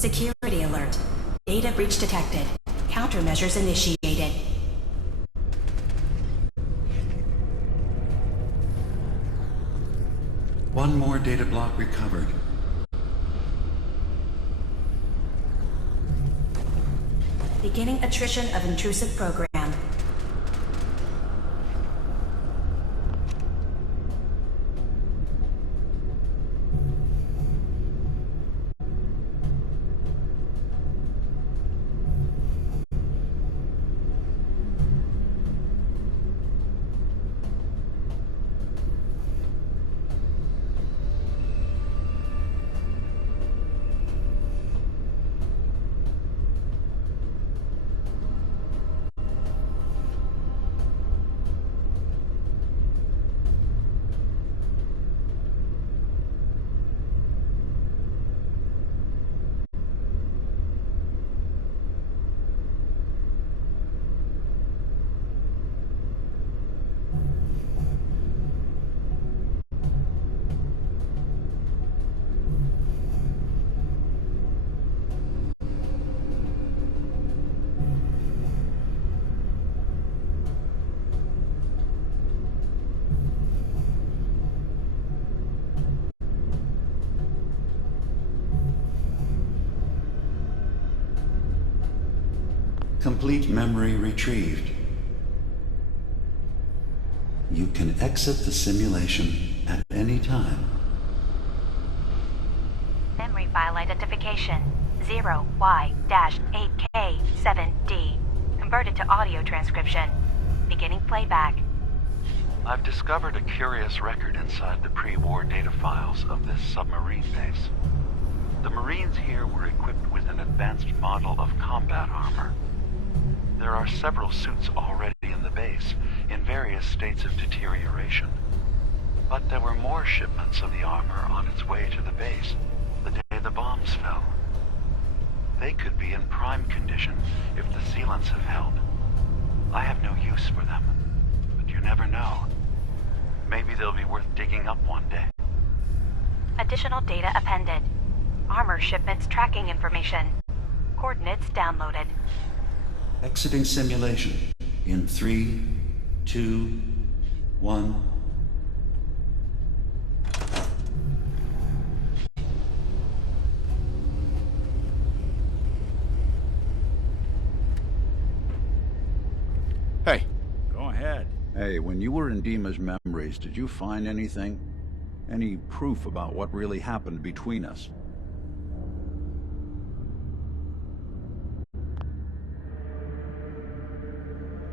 Security alert. Data breach detected. Countermeasures initiated. One more data block recovered. Beginning attrition of intrusive program. Complete memory retrieved. You can exit the simulation at any time. Memory file identification 0Y-8K7D. Converted to audio transcription. Beginning playback. I've discovered a curious record inside the pre-war data files of this submarine base. The Marines here were equipped with an advanced model of combat armor. There are several suits already in the base, in various states of deterioration. But there were more shipments of the armor on its way to the base the day the bombs fell. They could be in prime condition if the sealants have held. I have no use for them, but you never know. Maybe they'll be worth digging up one day. Additional data appended. Armor shipments tracking information. Coordinates downloaded. Exiting simulation in 3, 2, 1. Hey. Go ahead. Hey, when you were in Dima's memories, did you find anything? Any proof about what really happened between us?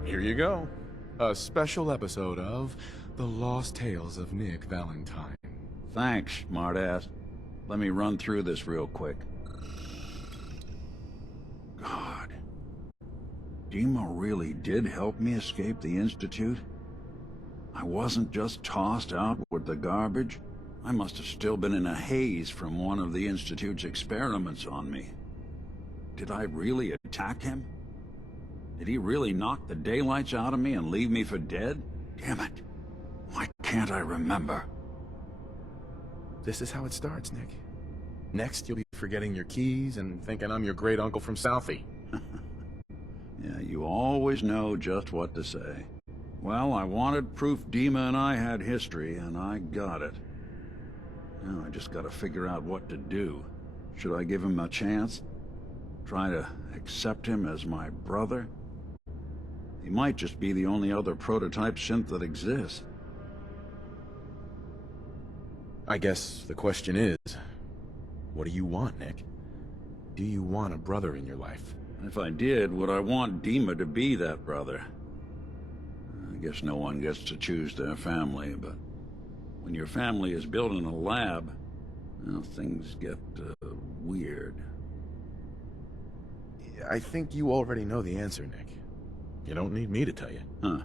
Here you go. A special episode of The Lost Tales of Nick Valentine. Thanks, smartass. Let me run through this real quick. God. Dima really did help me escape the Institute? I wasn't just tossed out with the garbage. I must have still been in a haze from one of the Institute's experiments on me. Did I really attack him? Did he really knock the daylights out of me and leave me for dead? Damn it. Why can't I remember? This is how it starts, Nick. Next, you'll be forgetting your keys and thinking I'm your great uncle from Southie. Yeah, you always know just what to say. Well, I wanted proof Dima and I had history, and I got it. Now I just gotta figure out what to do. Should I give him a chance? Try to accept him as my brother? He might just be the only other prototype synth that exists. I guess the question is, what do you want, Nick? Do you want a brother in your life? If I did, would I want Dima to be that brother? I guess no one gets to choose their family, but when your family is built in a lab, Now things get weird. I think you already know the answer, Nick. You don't need me to tell you. Huh.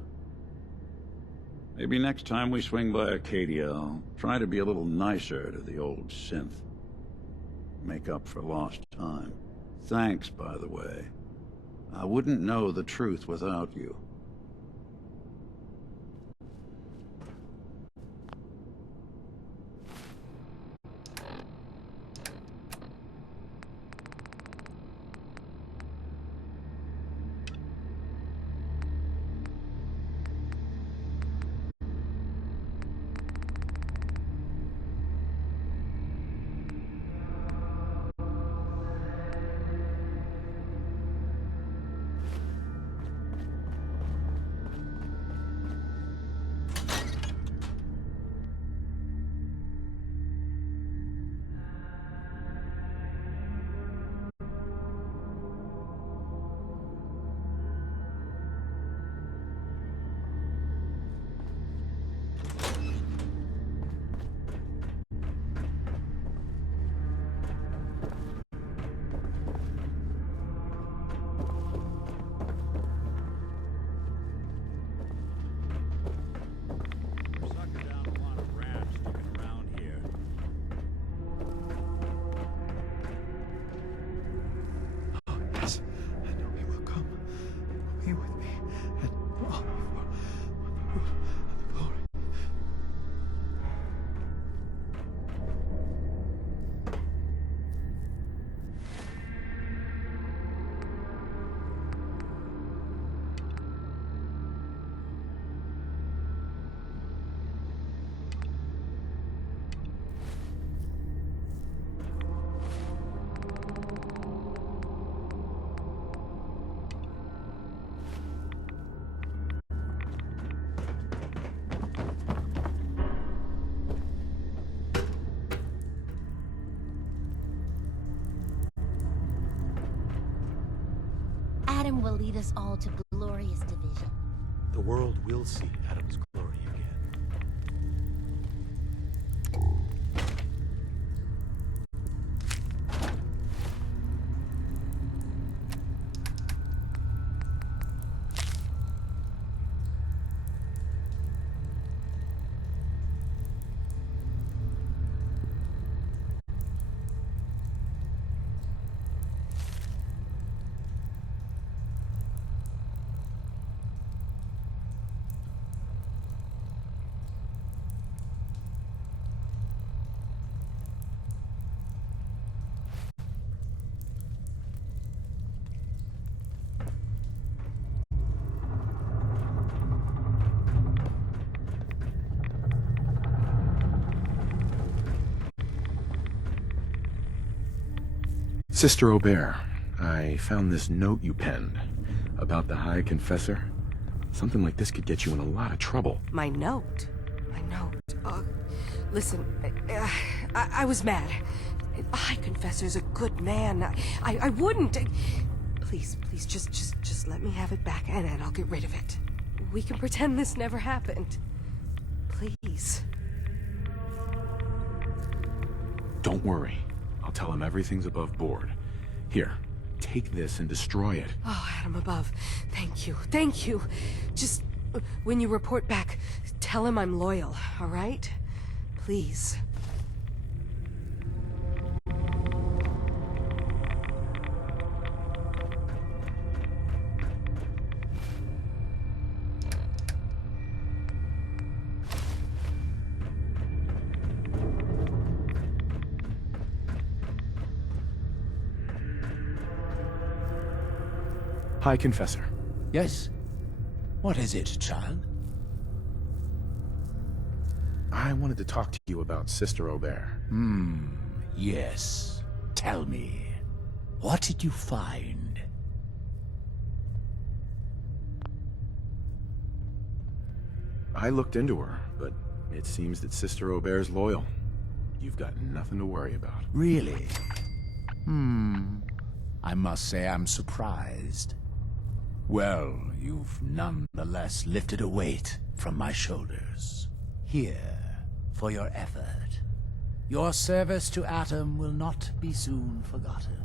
Maybe next time we swing by Acadia, I'll try to be a little nicer to the old synth. Make up for lost time. Thanks, by the way. I wouldn't know the truth without you. Adam will lead us all to glorious division. The world will see Adam's glory again. Sister Aubert, I found this note you penned about the High Confessor. Something like this could get you in a lot of trouble. My note? My note? Listen, I was mad. High Confessor's a good man. I wouldn't. Please, just let me have it back and I'll get rid of it. We can pretend this never happened. Please. Don't worry. I'll tell him everything's above board. Here, take this and destroy it. Oh, Adam above. Thank you. Thank you. Just, when you report back, tell him I'm loyal, all right? Please. High Confessor. Yes? What is it, child? I wanted to talk to you about Sister Aubert. Yes. Tell me. What did you find? I looked into her, but it seems that Sister Aubert's loyal. You've got nothing to worry about. Really? I must say I'm surprised. Well, you've nonetheless lifted a weight from my shoulders. Here, for your effort. Your service to Atom will not be soon forgotten.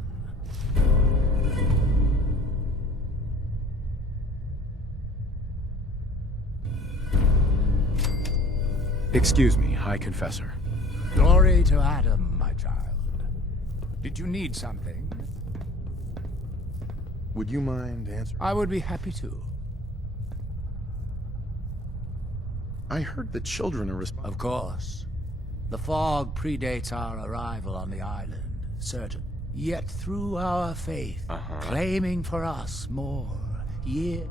Excuse me, High Confessor. Glory to Atom, my child. Did you need something? Would you mind answering? I would be happy to. I heard that children are responsible. Of course. The fog predates our arrival on the island, certain. Yet through our faith, claiming for us more years.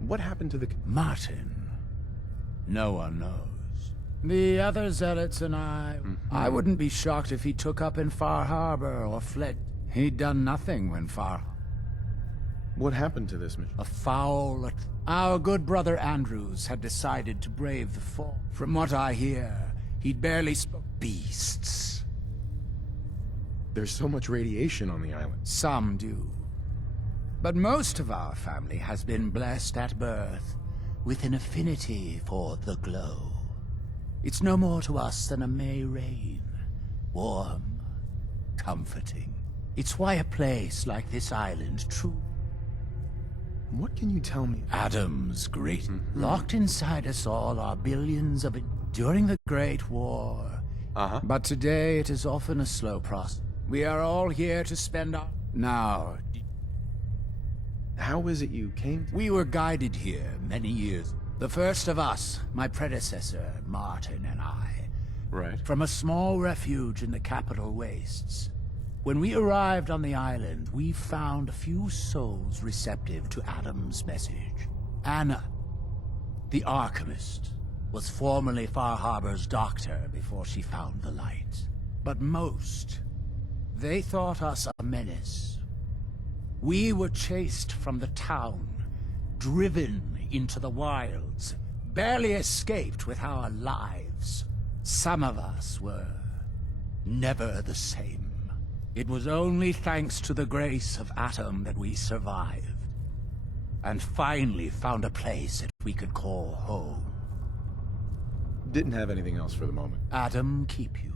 What happened to the... Martin. No one knows. The other zealots and I wouldn't be shocked if he took up in Far Harbor or fled. He'd done nothing when What happened to this mission? A foul... Our good brother Andrews had decided to brave the fall. From what I hear, he'd barely spoke. Beasts. There's so much radiation on the island. Some do. But most of our family has been blessed at birth with an affinity for the glow. It's no more to us than a May rain. Warm, comforting. It's why a place like this island What can you tell me? Adam's great. Locked inside us all are billions of it during the Great War. But today it is often a slow process. We are all here to spend our... Now... How is it you came to... We were guided here many years. The first of us, my predecessor, Martin and I. Right. From a small refuge in the capital wastes. When we arrived on the island, we found a few souls receptive to Adam's message. Anna, the Archivist, was formerly Far Harbor's doctor before she found the light. But most, they thought us a menace. We were chased from the town, driven into the wilds, barely escaped with our lives. Some of us were never the same. It was only thanks to the grace of Atom that we survived, and finally found a place that we could call home. Didn't have anything else for the moment. Atom keep you.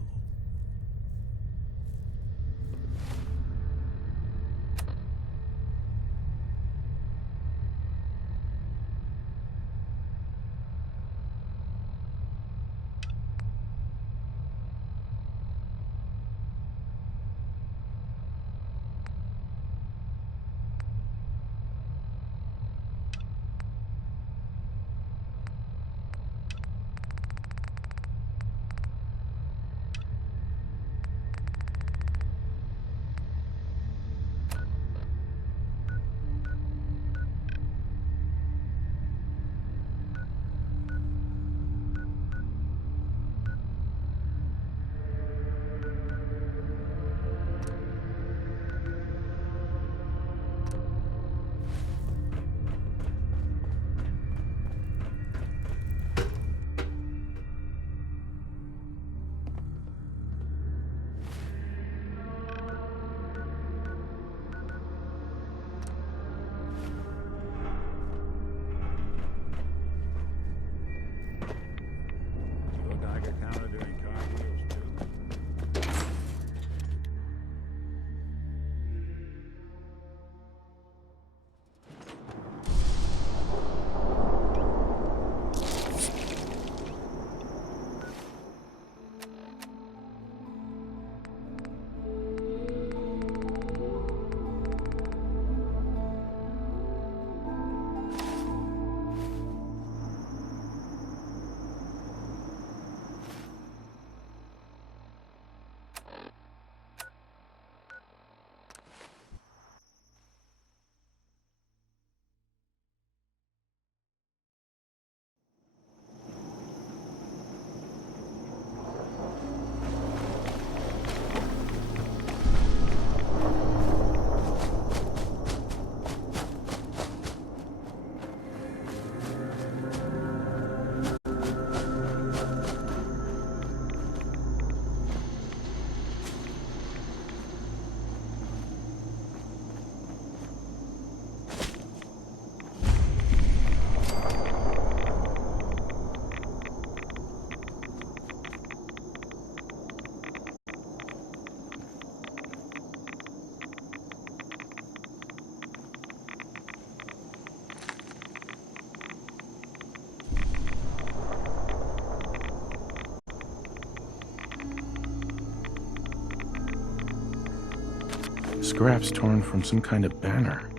Scraps torn from some kind of banner.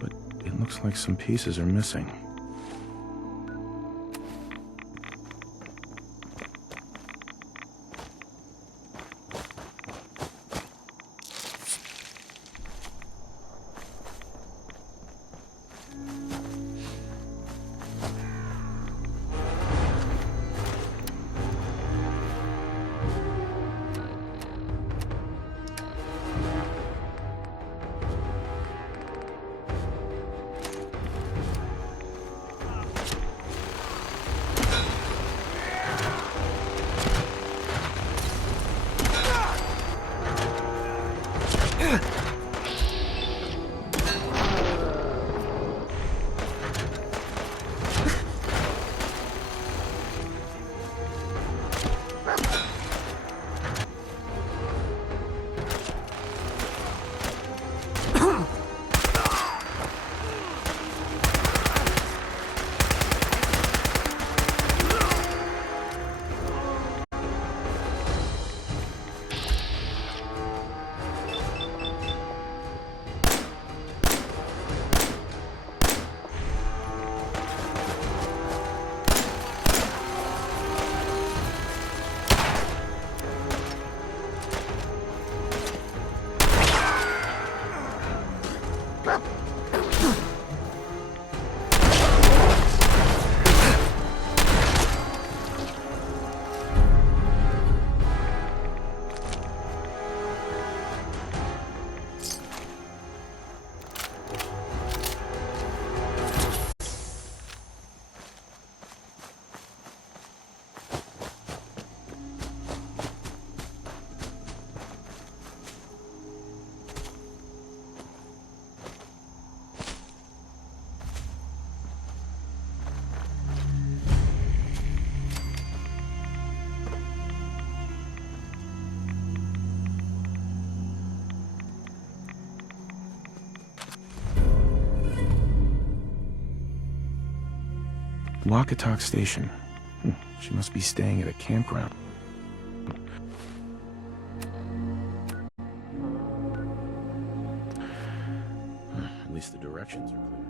But it looks like some pieces are missing. Wacatok Station. She must be staying at a campground. At least the directions are clear.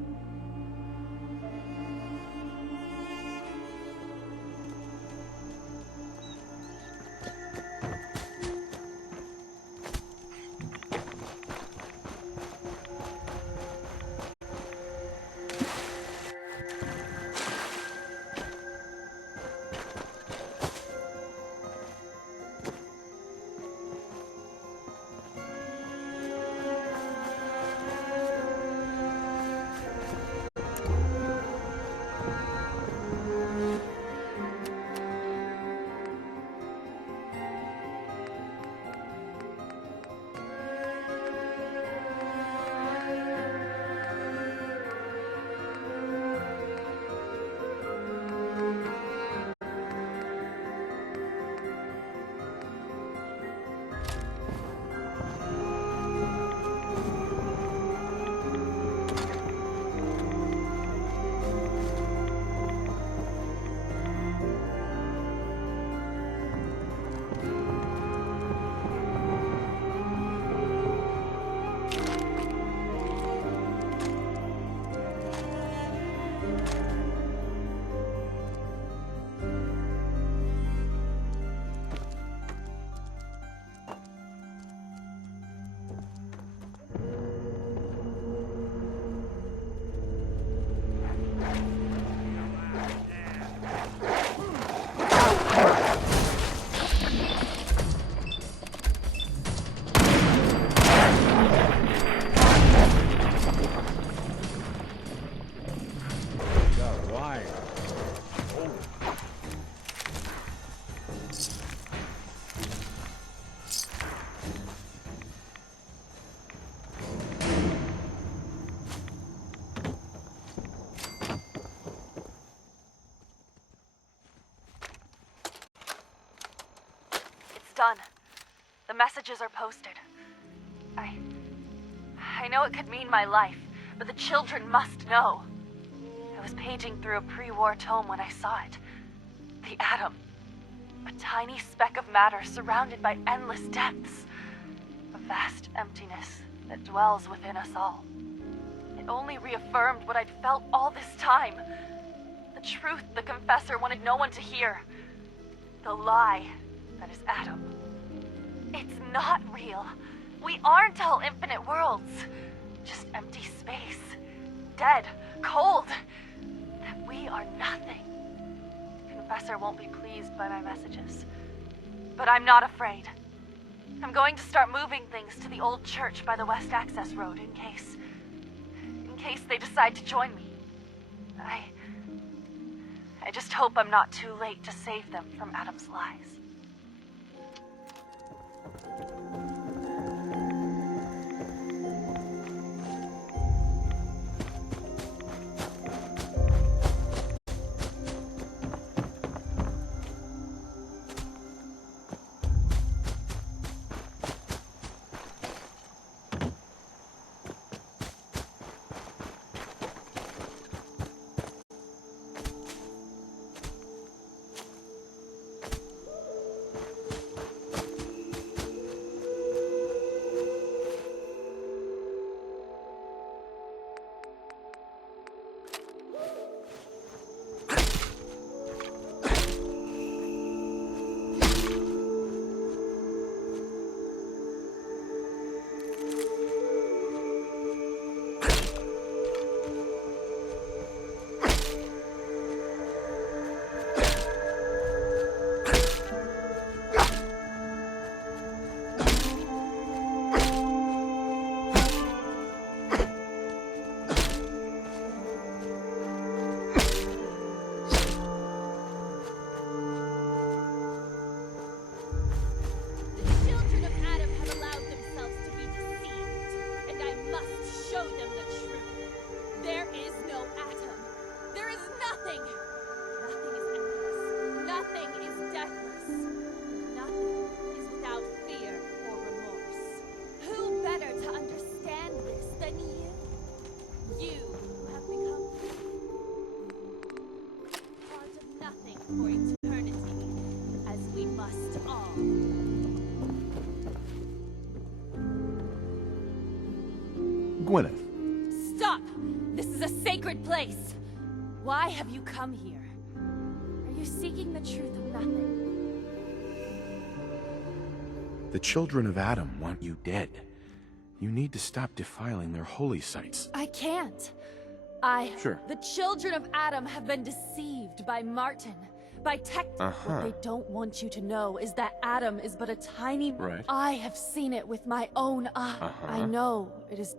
Done. The messages are posted. I know it could mean my life, but the children must know. I was paging through a pre-war tome when I saw it. The atom. A tiny speck of matter surrounded by endless depths. A vast emptiness that dwells within us all. It only reaffirmed what I'd felt all this time. The truth the Confessor wanted no one to hear. The lie that is Adam. It's not real. We aren't all infinite worlds. Just empty space. Dead. Cold. That we are nothing. Confessor won't be pleased by my messages. But I'm not afraid. I'm going to start moving things to the old church by the West Access Road in case they decide to join me. I just hope I'm not too late to save them from Adam's lies. For eternity, as we must all. Gwyneth. Stop! This is a sacred place! Why have you come here? Are you seeking the truth of nothing? The children of Adam want you dead. You need to stop defiling their holy sites. I can't. Sure. The children of Adam have been deceived by Martin. By Tectus. What they don't want you to know is that Adam is but a tiny... Right. I have seen it with my own eye. I know it is...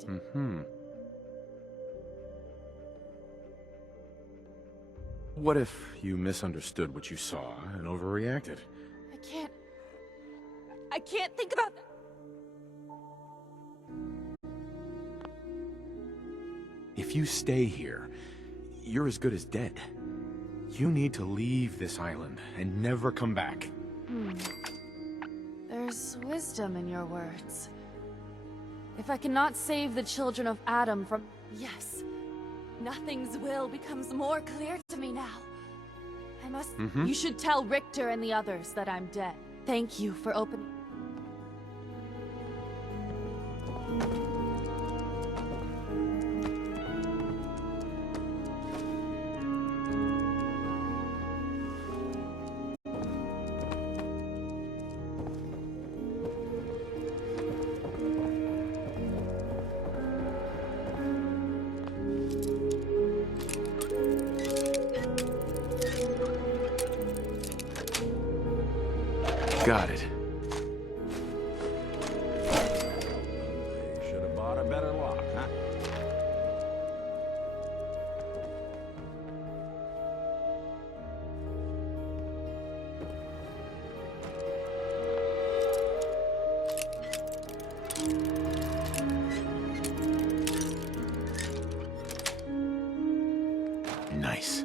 What if you misunderstood what you saw and overreacted? I can't think about that. If you stay here, you're as good as dead. You need to leave this island and never come back. There's wisdom in your words. If I cannot save the children of Adam from... Yes, nothing's will becomes more clear to me now. I must... You should tell Richter and the others that I'm dead. Thank you for opening... Got it. Should have bought a better lock, huh? Nice.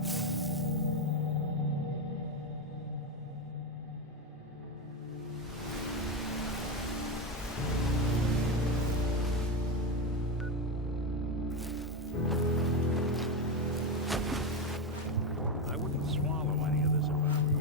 I wouldn't swallow any of this if I were you.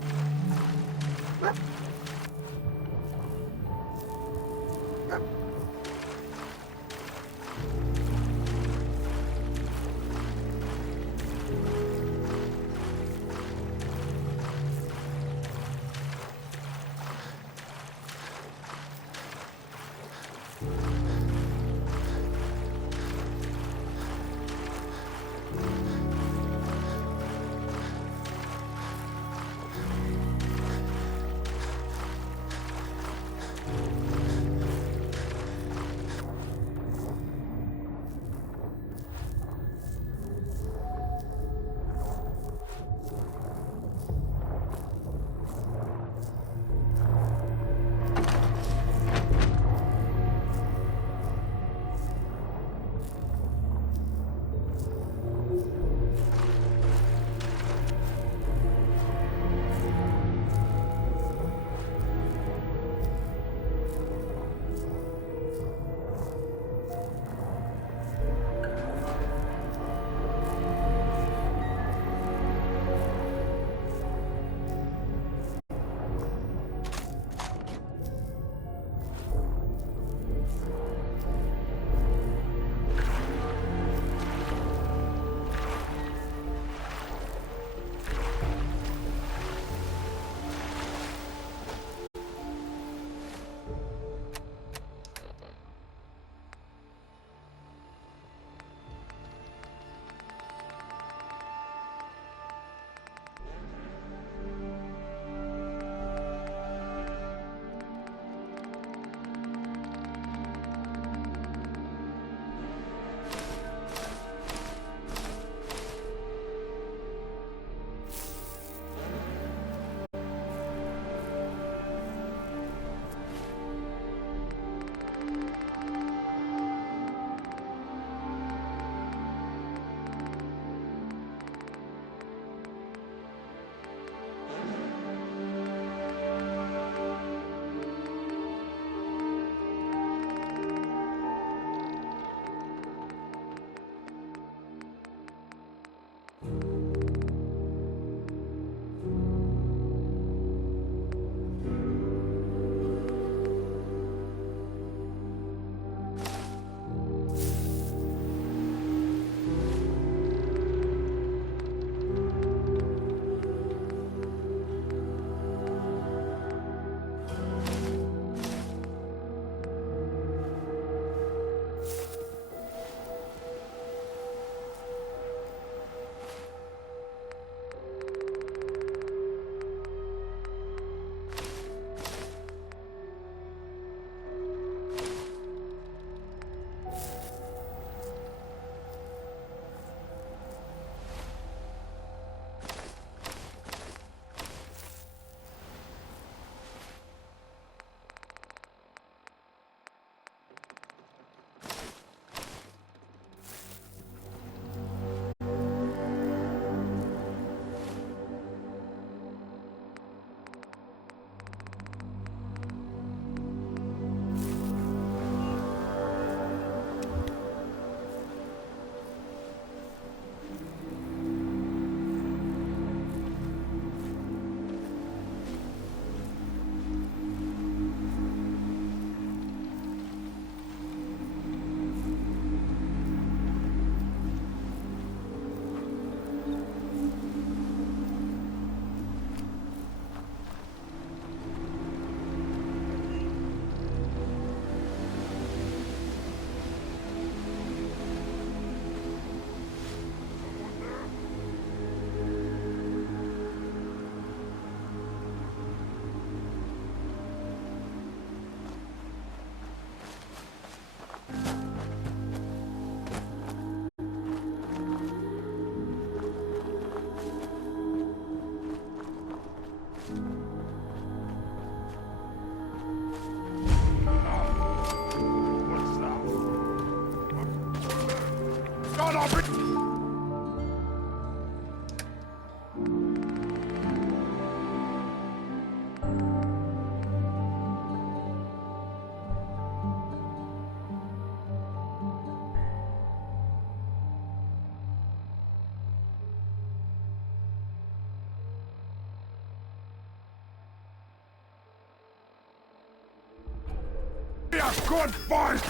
Good fight!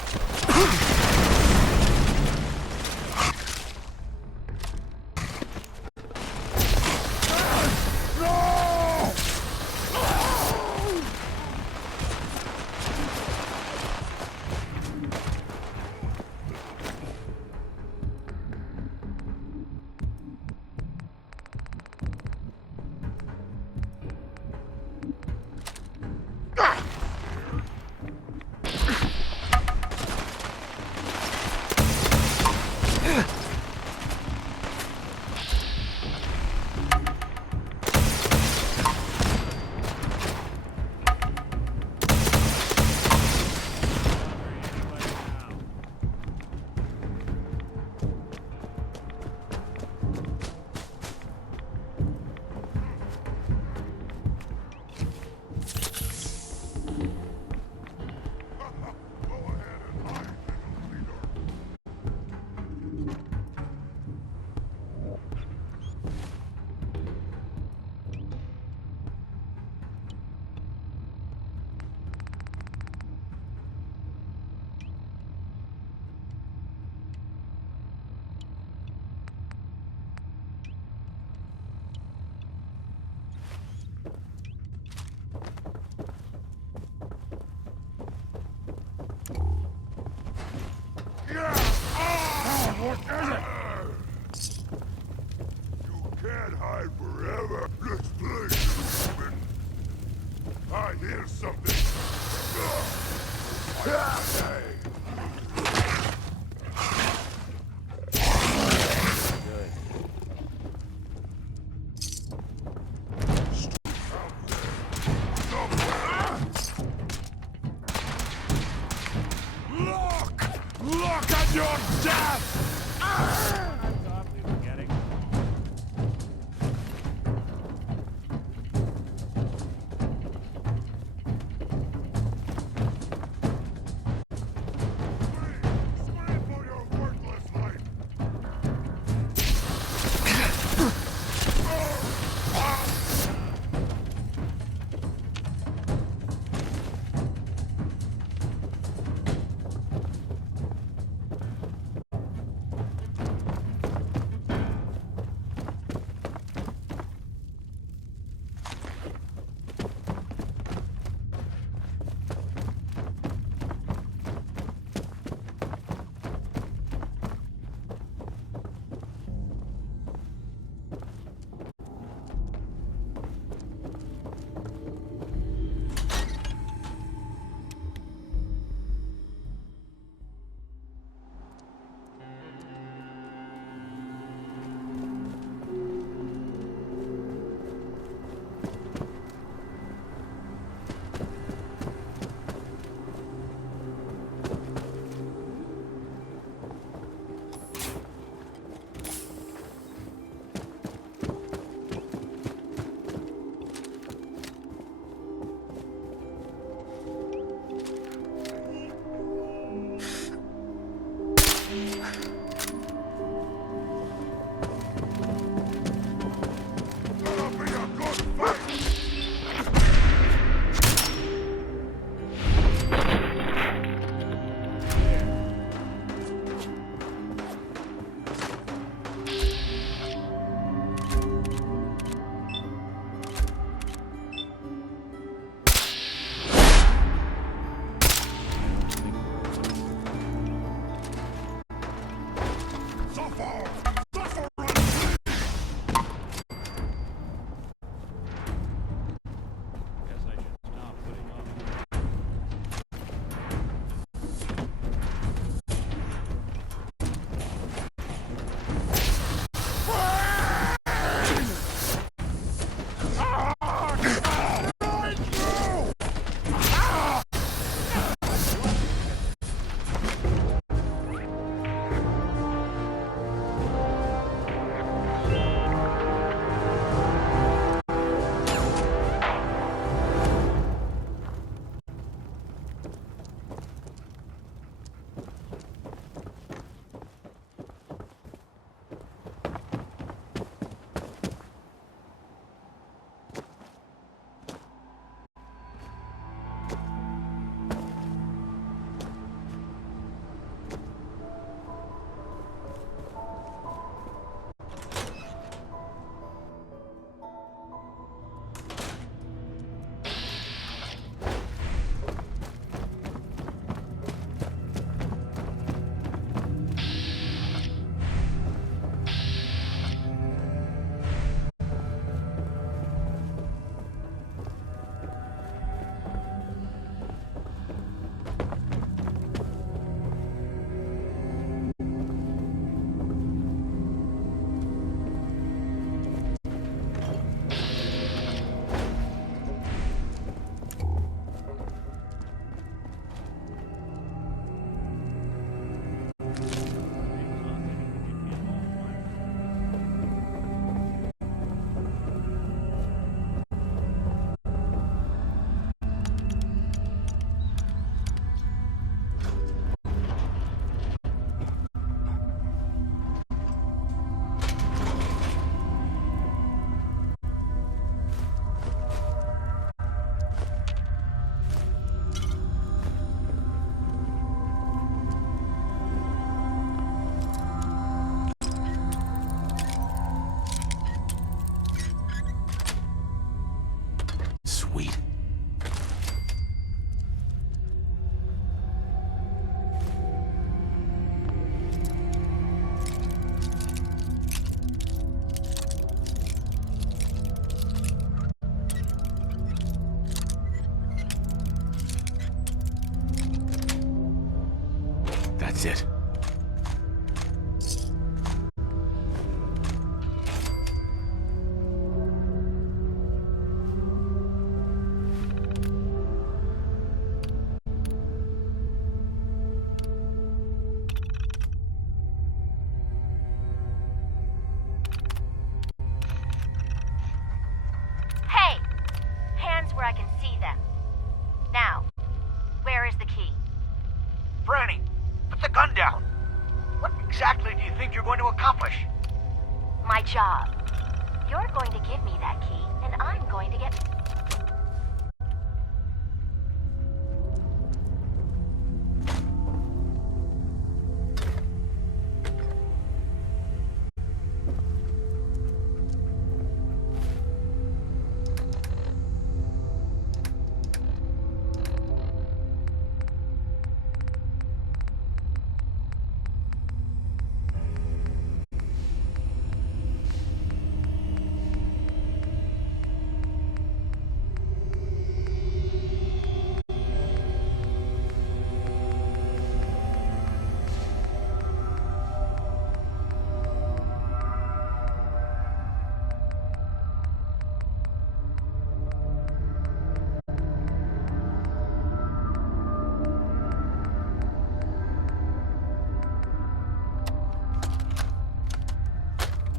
What is it? You can't hide forever. This place is open. I hear something. Look at your death! I thought we were getting... Scream for your worthless life! exit. Hey! Hands where I can see them. Now, where is the key? Franny, put the gun down. What exactly do you think you're going to accomplish? My job. You're going to give me that key, and I'm going to get...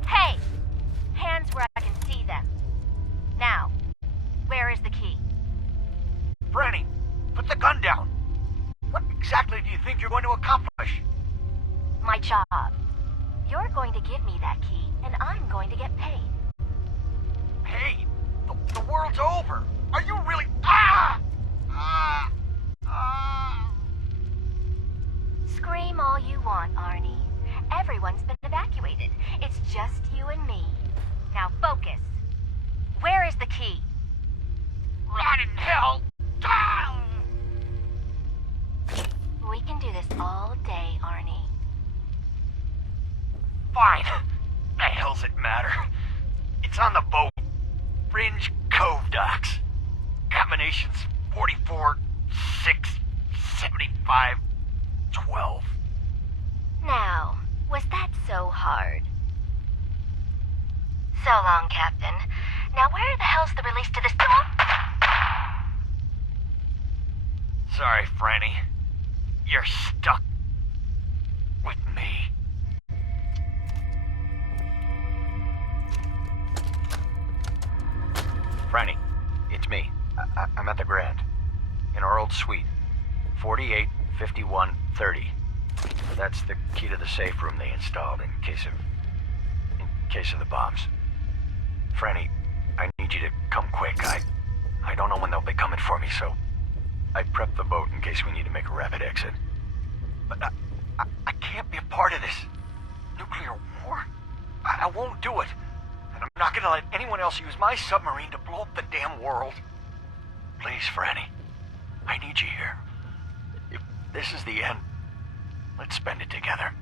Hey! Hands where I can see them. Now, where is the key? Franny, put the gun down. What exactly do you think you're going to accomplish? My job. You're going to give me that key, and I'm going to get paid. Hey, the world's over. Are you really... Ah! Ah! Ah! Scream all you want, Arnie. Everyone's been evacuated. It's just you and me. Now focus. Where is the key? Rot in hell! Ah! We can do this all day, Arnie. Fine. The hell's it matter? It's on the boat. Fringe Cove docks. Combinations 44, 6, 75, 12. Now, was that so hard? So long, Captain. Now where the hell's the release to this... Sorry, Franny. You're stuck with me. Franny, it's me. I'm at the Grand. In our old suite. 485130. That's the key to the safe room they installed in case of the bombs. Franny, I need you to come quick. I don't know when they'll be coming for me, so I prepped the boat in case we need to make a rapid exit. But I can't be a part of this. Nuclear war? I won't do it. And I'm not gonna let anyone else use my submarine to blow up the damn world. Please, Franny. I need you here. If this is the end, let's spend it together.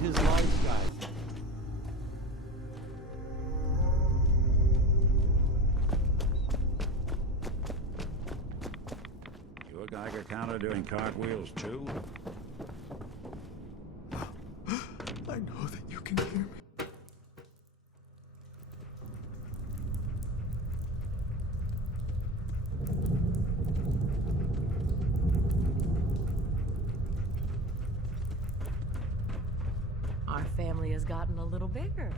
his light guide. You a Geiger counter doing cartwheels too? I know that you can hear me. Our family has gotten a little bigger.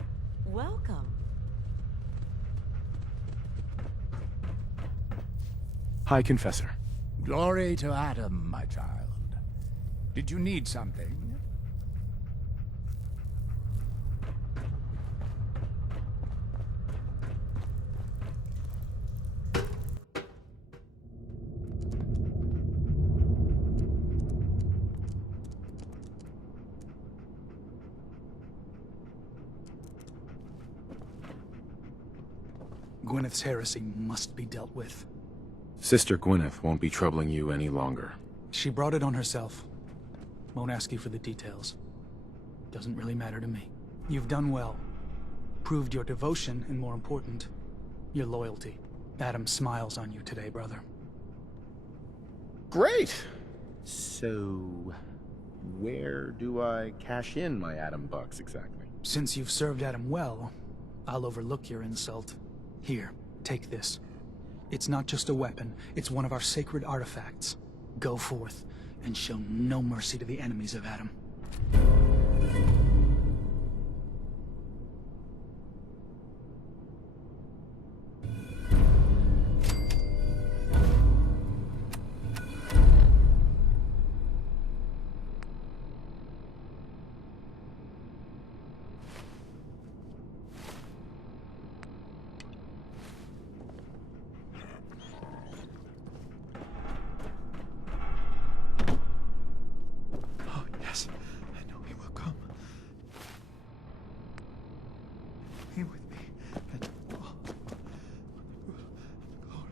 Welcome. High Confessor. Glory to Adam, my child. Did you need something? Gwyneth's heresy must be dealt with. Sister Gwyneth won't be troubling you any longer. She brought it on herself. Won't ask you for the details. Doesn't really matter to me. You've done well. Proved your devotion, and more important, your loyalty. Adam smiles on you today, brother. Great! So, where do I cash in my Adam bucks exactly? Since you've served Adam well, I'll overlook your insult. Here, take this. It's not just a weapon, it's one of our sacred artifacts. Go forth. and show no mercy to the enemies of Adam. Oh, yes. I know he will come. Be with me. And all the glory.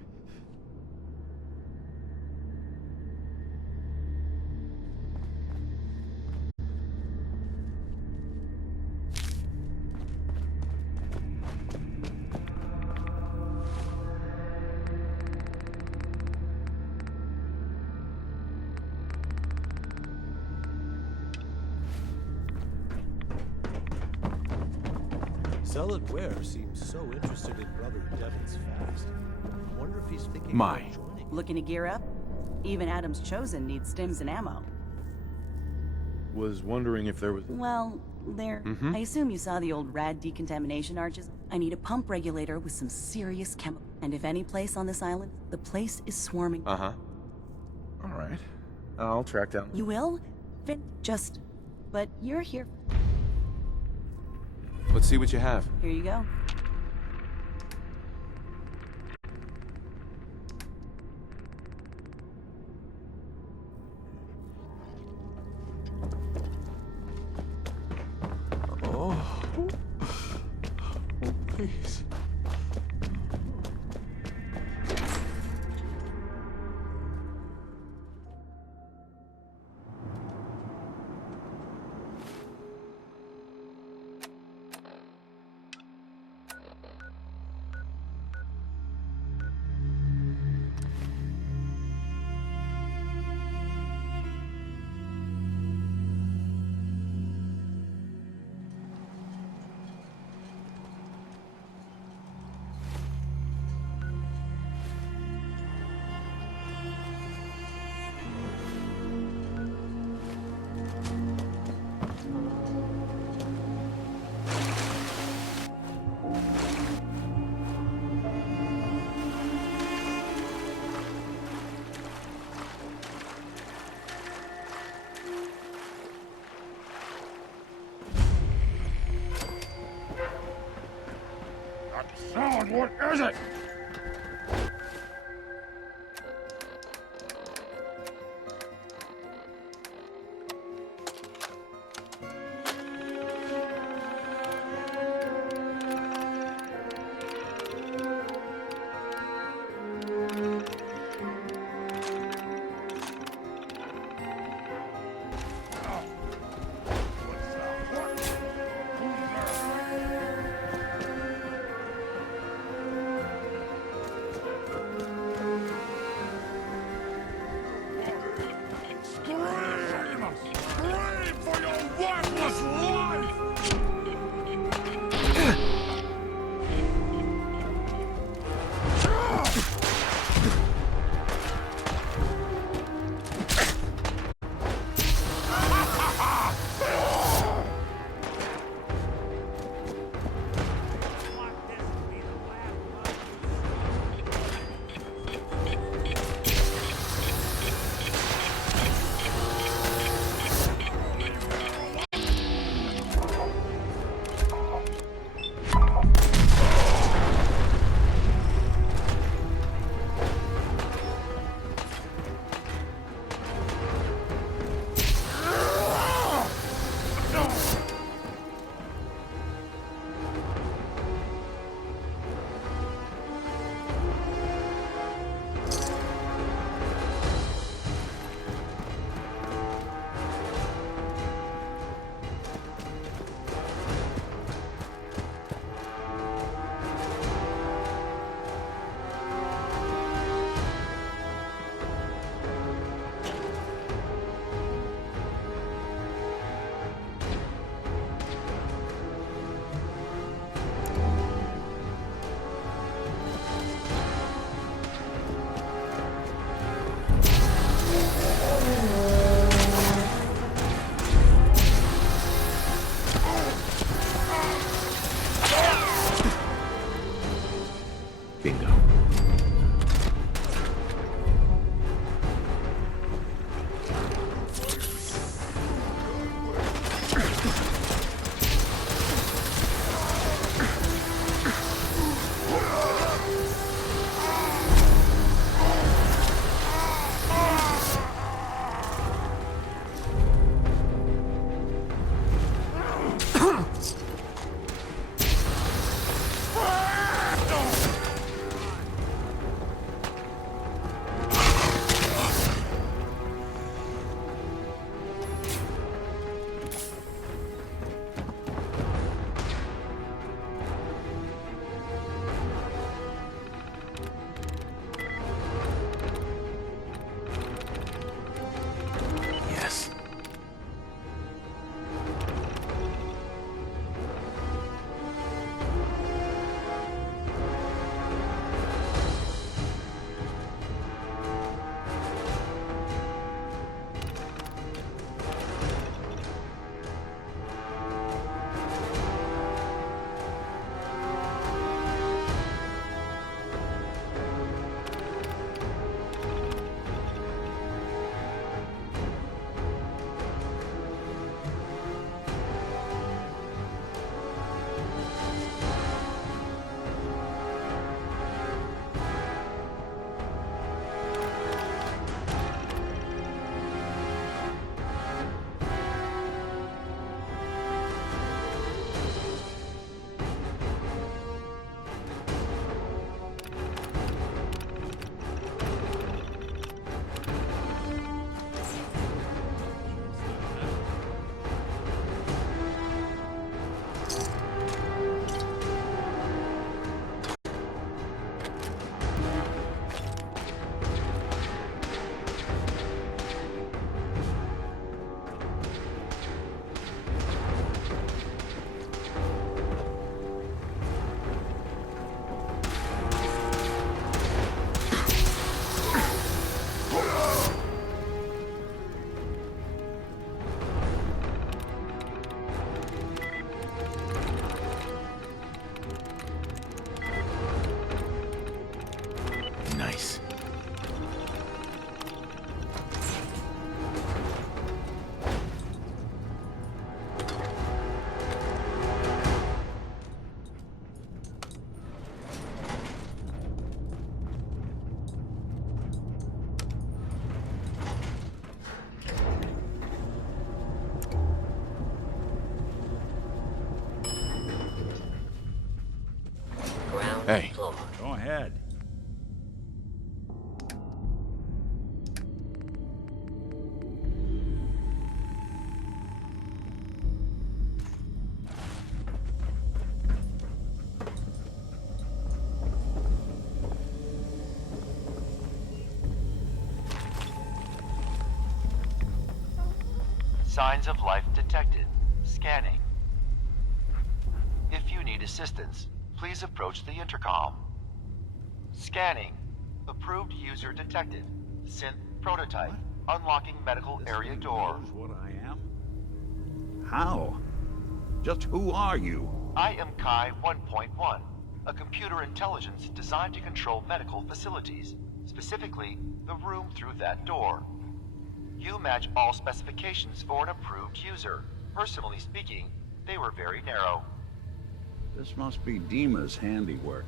Zealot Ware seems so interested in Brother Devon's fast. I wonder if he's thinking My. about joining. Looking to gear up? Even Adam's Chosen needs stims and ammo. Was wondering if there was... Well, there. Mhm. I assume you saw the old rad decontamination arches. I need a pump regulator with some serious chemical. And if any place on this island, the place is swarming. Uh-huh. All right. I'll track down... You will? Just... But you're here. Let's see what you have. Here you go. Oh. Oh, please. Sound, what is it? Scream for your worthless life! Nice. Hey. Go ahead. Signs of life detected. Scanning. If you need assistance, please approach the intercom. Scanning. Approved user detected. Synth prototype. Unlocking medical area door. What I am? How? Just who are you? I am Kai 1.1, a computer intelligence designed to control medical facilities, specifically the room through that door. You match all specifications for an approved user. Personally speaking, they were very narrow. This must be Dima's handiwork.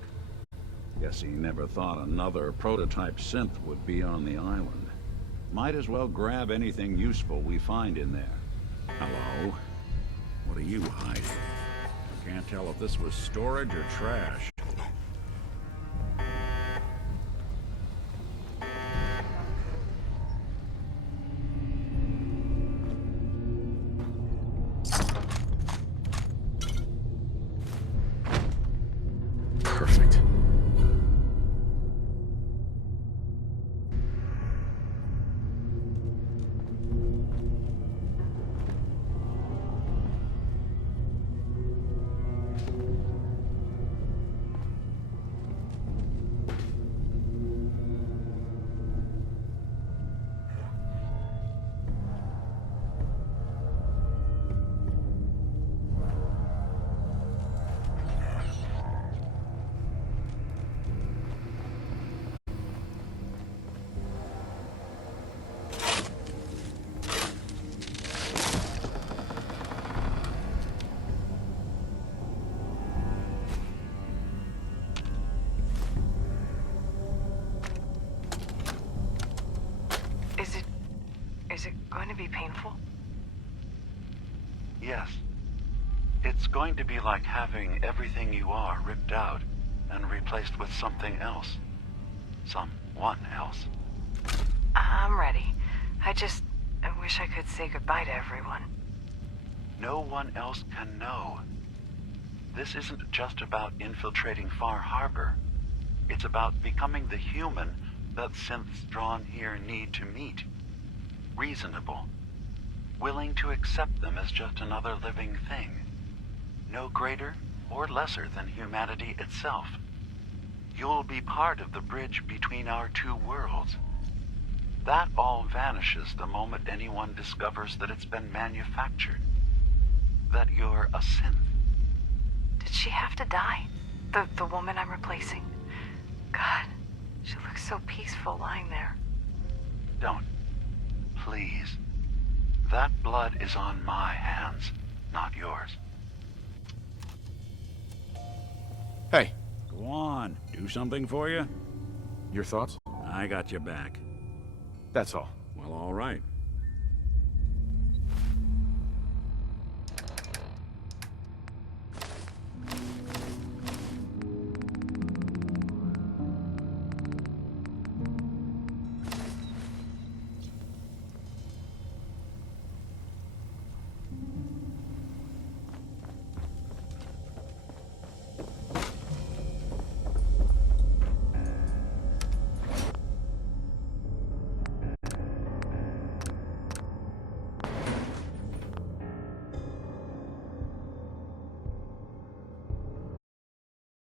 Guess he never thought another prototype synth would be on the island. Might as well grab anything useful we find in there. Hello? What are you hiding? I can't tell if this was storage or trash. Perfect. Is it going to be painful? Yes. It's going to be like having everything you are ripped out and replaced with something else. Someone else. I'm ready. I wish I could say goodbye to everyone. No one else can know. This isn't just about infiltrating Far Harbor. It's about becoming the human that synths drawn here need to meet. Reasonable. Willing to accept them as just another living thing. No greater or lesser than humanity itself. You'll be part of the bridge between our two worlds. That all vanishes the moment anyone discovers that it's been manufactured. That you're a synth. Did she have to die? The woman I'm replacing? God, she looks so peaceful lying there. Don't. Please. That blood is on my hands, not yours. Hey. Go on. Do something for you? Your thoughts? I got your back. That's all. Well, all right.